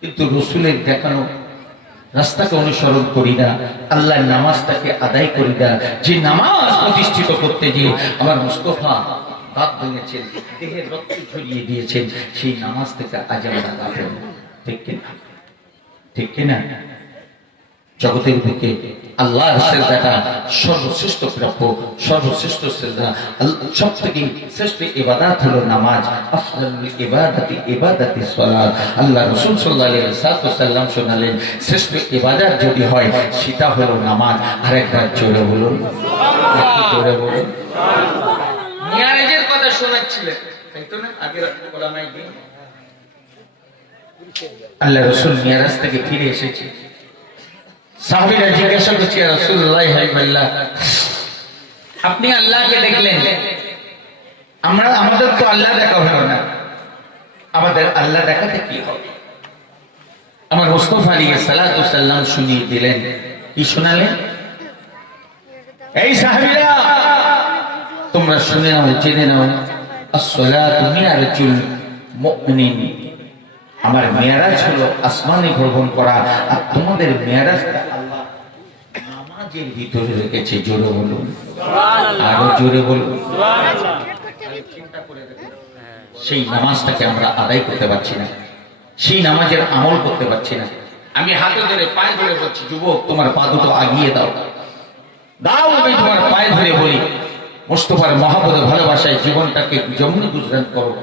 কিন্তু রাসূলের দেখানো রাস্তাকে অনুসরণ করি না, আল্লাহর নামাজটাকে আদায় করি না। যে নামাজ প্রতিষ্ঠিত করতে গিয়ে আমার মুস্তাফা দাঁত ভেঙেছেন, দেহের রক্ত ঝরিয়ে দিয়েছেন, সেই নামাজ থেকে আজ আমরা গাফেল। ঠিক কিনা? ঠিক কিনা? জগতের বুকে আল্লাহর সিজদাটা সর্বশ্রেষ্ঠ প্রাপ্য, সর্বশ্রেষ্ঠ সিজদা, সবথেকে শ্রেষ্ঠ ইবাদত হলো নামাজ। আফদালুল ইবাদাতি ইবাদাতিস সালাত। আল্লাহ রাসূল সাল্লাল্লাহু আলাইহি ওয়াসাল্লাম শোনালেন, শ্রেষ্ঠ ইবাদত যদি হয় সেটা হলো নামাজ। আরেকবার জোরে বলুন, জোরে বলুন। মিরাজের কথা শোনাচ্ছিলেন, তাই তো না? আগের ওলামায়ে দিন আল্লাহ রাসূল মিরাজ থেকে ফিরে এসেছে। সাহাবীরা জিজ্ঞাসা করছে, ইয়া রাসূলুল্লাহ, হাবিবাল্লাহ, আপনি আল্লাহকে দেখলেন, আমাদের তো আল্লাহ দেখা হলো না, আমাদের আল্লাহ দেখাতে কি হবে? আমার মুস্তাফা আলাইহিস সালাতু সাল্লাম শুনিয়ে দিলেন। কি শোনালেন? এই সাহাবীরা, তোমরা শুনে নাও, জেনে নাও, আস-সালাতু মিরাজুল মুমিনিন, আমার মেরাজ হলো আসমানে ভ্রমণ করা, আর তোমাদের মেরাজটা আল্লাহ নামাজের ভিতরে রেখেছে। জোরে বলুন, আরো জোরে বলুন। চিন্তা করে দেখুন, সেই নামাজটাকে আমরা আদায় করতে পারছি না, সেই নামাজের আমল করতে পারছি না। আমি হাতে ধরে পায়ে ধরে বলছি, যুবক তোমার পা দুটো আগিয়ে দাও, দাও। আমি তোমার পায়ে ধরে বলি, মুস্তাফার মহব্বত ভালোবাসায় জীবনটাকে যেমন গুজরান করো,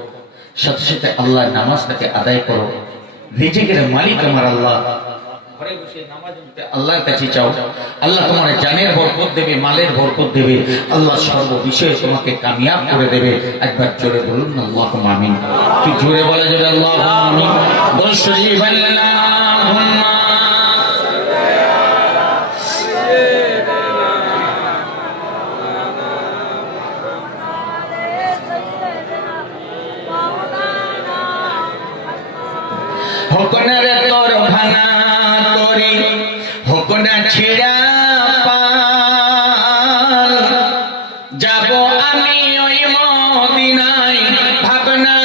সাথে সাথে আল্লাহর নামাজটাকে আদায় করো। রিজিকের মালিক আমার আল্লাহ, ঘরে বসে নামাজ পড়তে আল্লাহর কাছে চাও, আল্লাহ তোমার জানের বরকত দেবে, মালের বরকত দেবে, আল্লাহ সর্ব বিষয়ে তোমাকে কামিয়াব করে দেবে। একবার জোরে বলুন আল্লাহুম্মা আমিন। কি জোরে বলা যাবে? আল্লাহুম্মা আমিন। বল শরীফ আল্লাহুম্মা হোকনার তোর ভাঙা তরি, হোকনা ছিড়া পাল, যাব আমি ওই মদিনায়, ভাবনা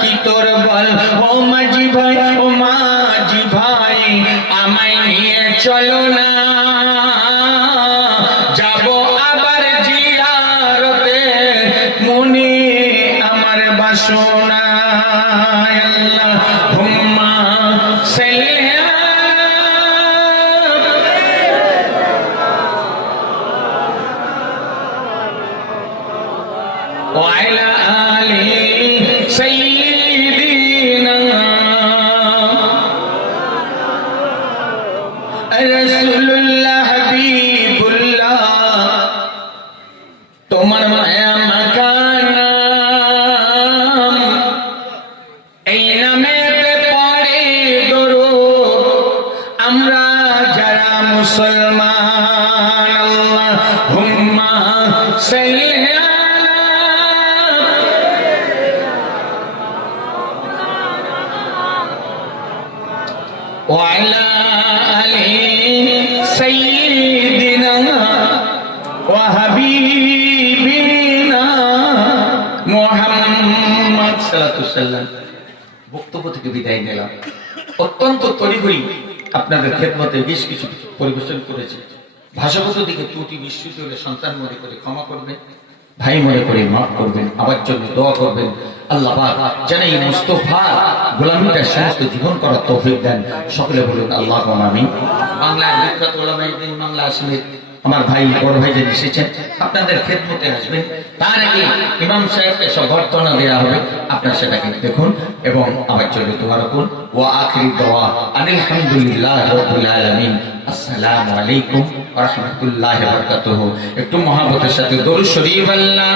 কি তোর বল। ও মাঝি ভাই, ও মাঝি ভাই, আমায় নিয়ে চলো না, যাব আবার জিয়ারতে, মনে আমার বাসনা। আল্লাহুম্মা সাল্লি ওয়া আলা আলি সাইয়্যিদিনা রাসূল وعلى آل سيدنا وحبيبنا محمد صلى الله عليه وسلم। বক্তব্য থেকে বিদায় নিলাম। অত্যন্ত তড়িঘড়ি আপনাদের খেদমতে বেশ কিছু পরিবেশন করেছে। ভাষাগত দিকে ত্রুটি বিস্মৃতি হলে সন্তান মনে করে ক্ষমা করবেন, ভাই মনে করে মাফ করবেন, আমার জন্য দোয়া করবেন। আল্লাহ পাক যেন এই মুস্তাফা গোলামিটার সমস্ত জীবন করার তৌফিক দেন। সকলে বলুন আল্লাহুম্মা আমিন। বাংলার বিখ্যাত ওলামায়ে দ্বীন বাংলা আসমের আমার ভাই বড় ভাই যে এসেছেন আপনাদের খেদমতে আসবেন, তার আগে ইমাম সাহেবকে সব বর্তনা দেওয়া হবে, আপনারা সেটাকে দেখুন এবং আমার জন্য দোয়া রাখুন। ওয়া আখিরি দোয়া আলহামদুলিল্লাহি রাব্বিল আলামিন। আসসালামু আলাইকুম ওয়া রাহমাতুল্লাহি ওয়া বারাকাতুহু। একটু মহব্বতের সাথে দরুদ শরীফ আল্লাহ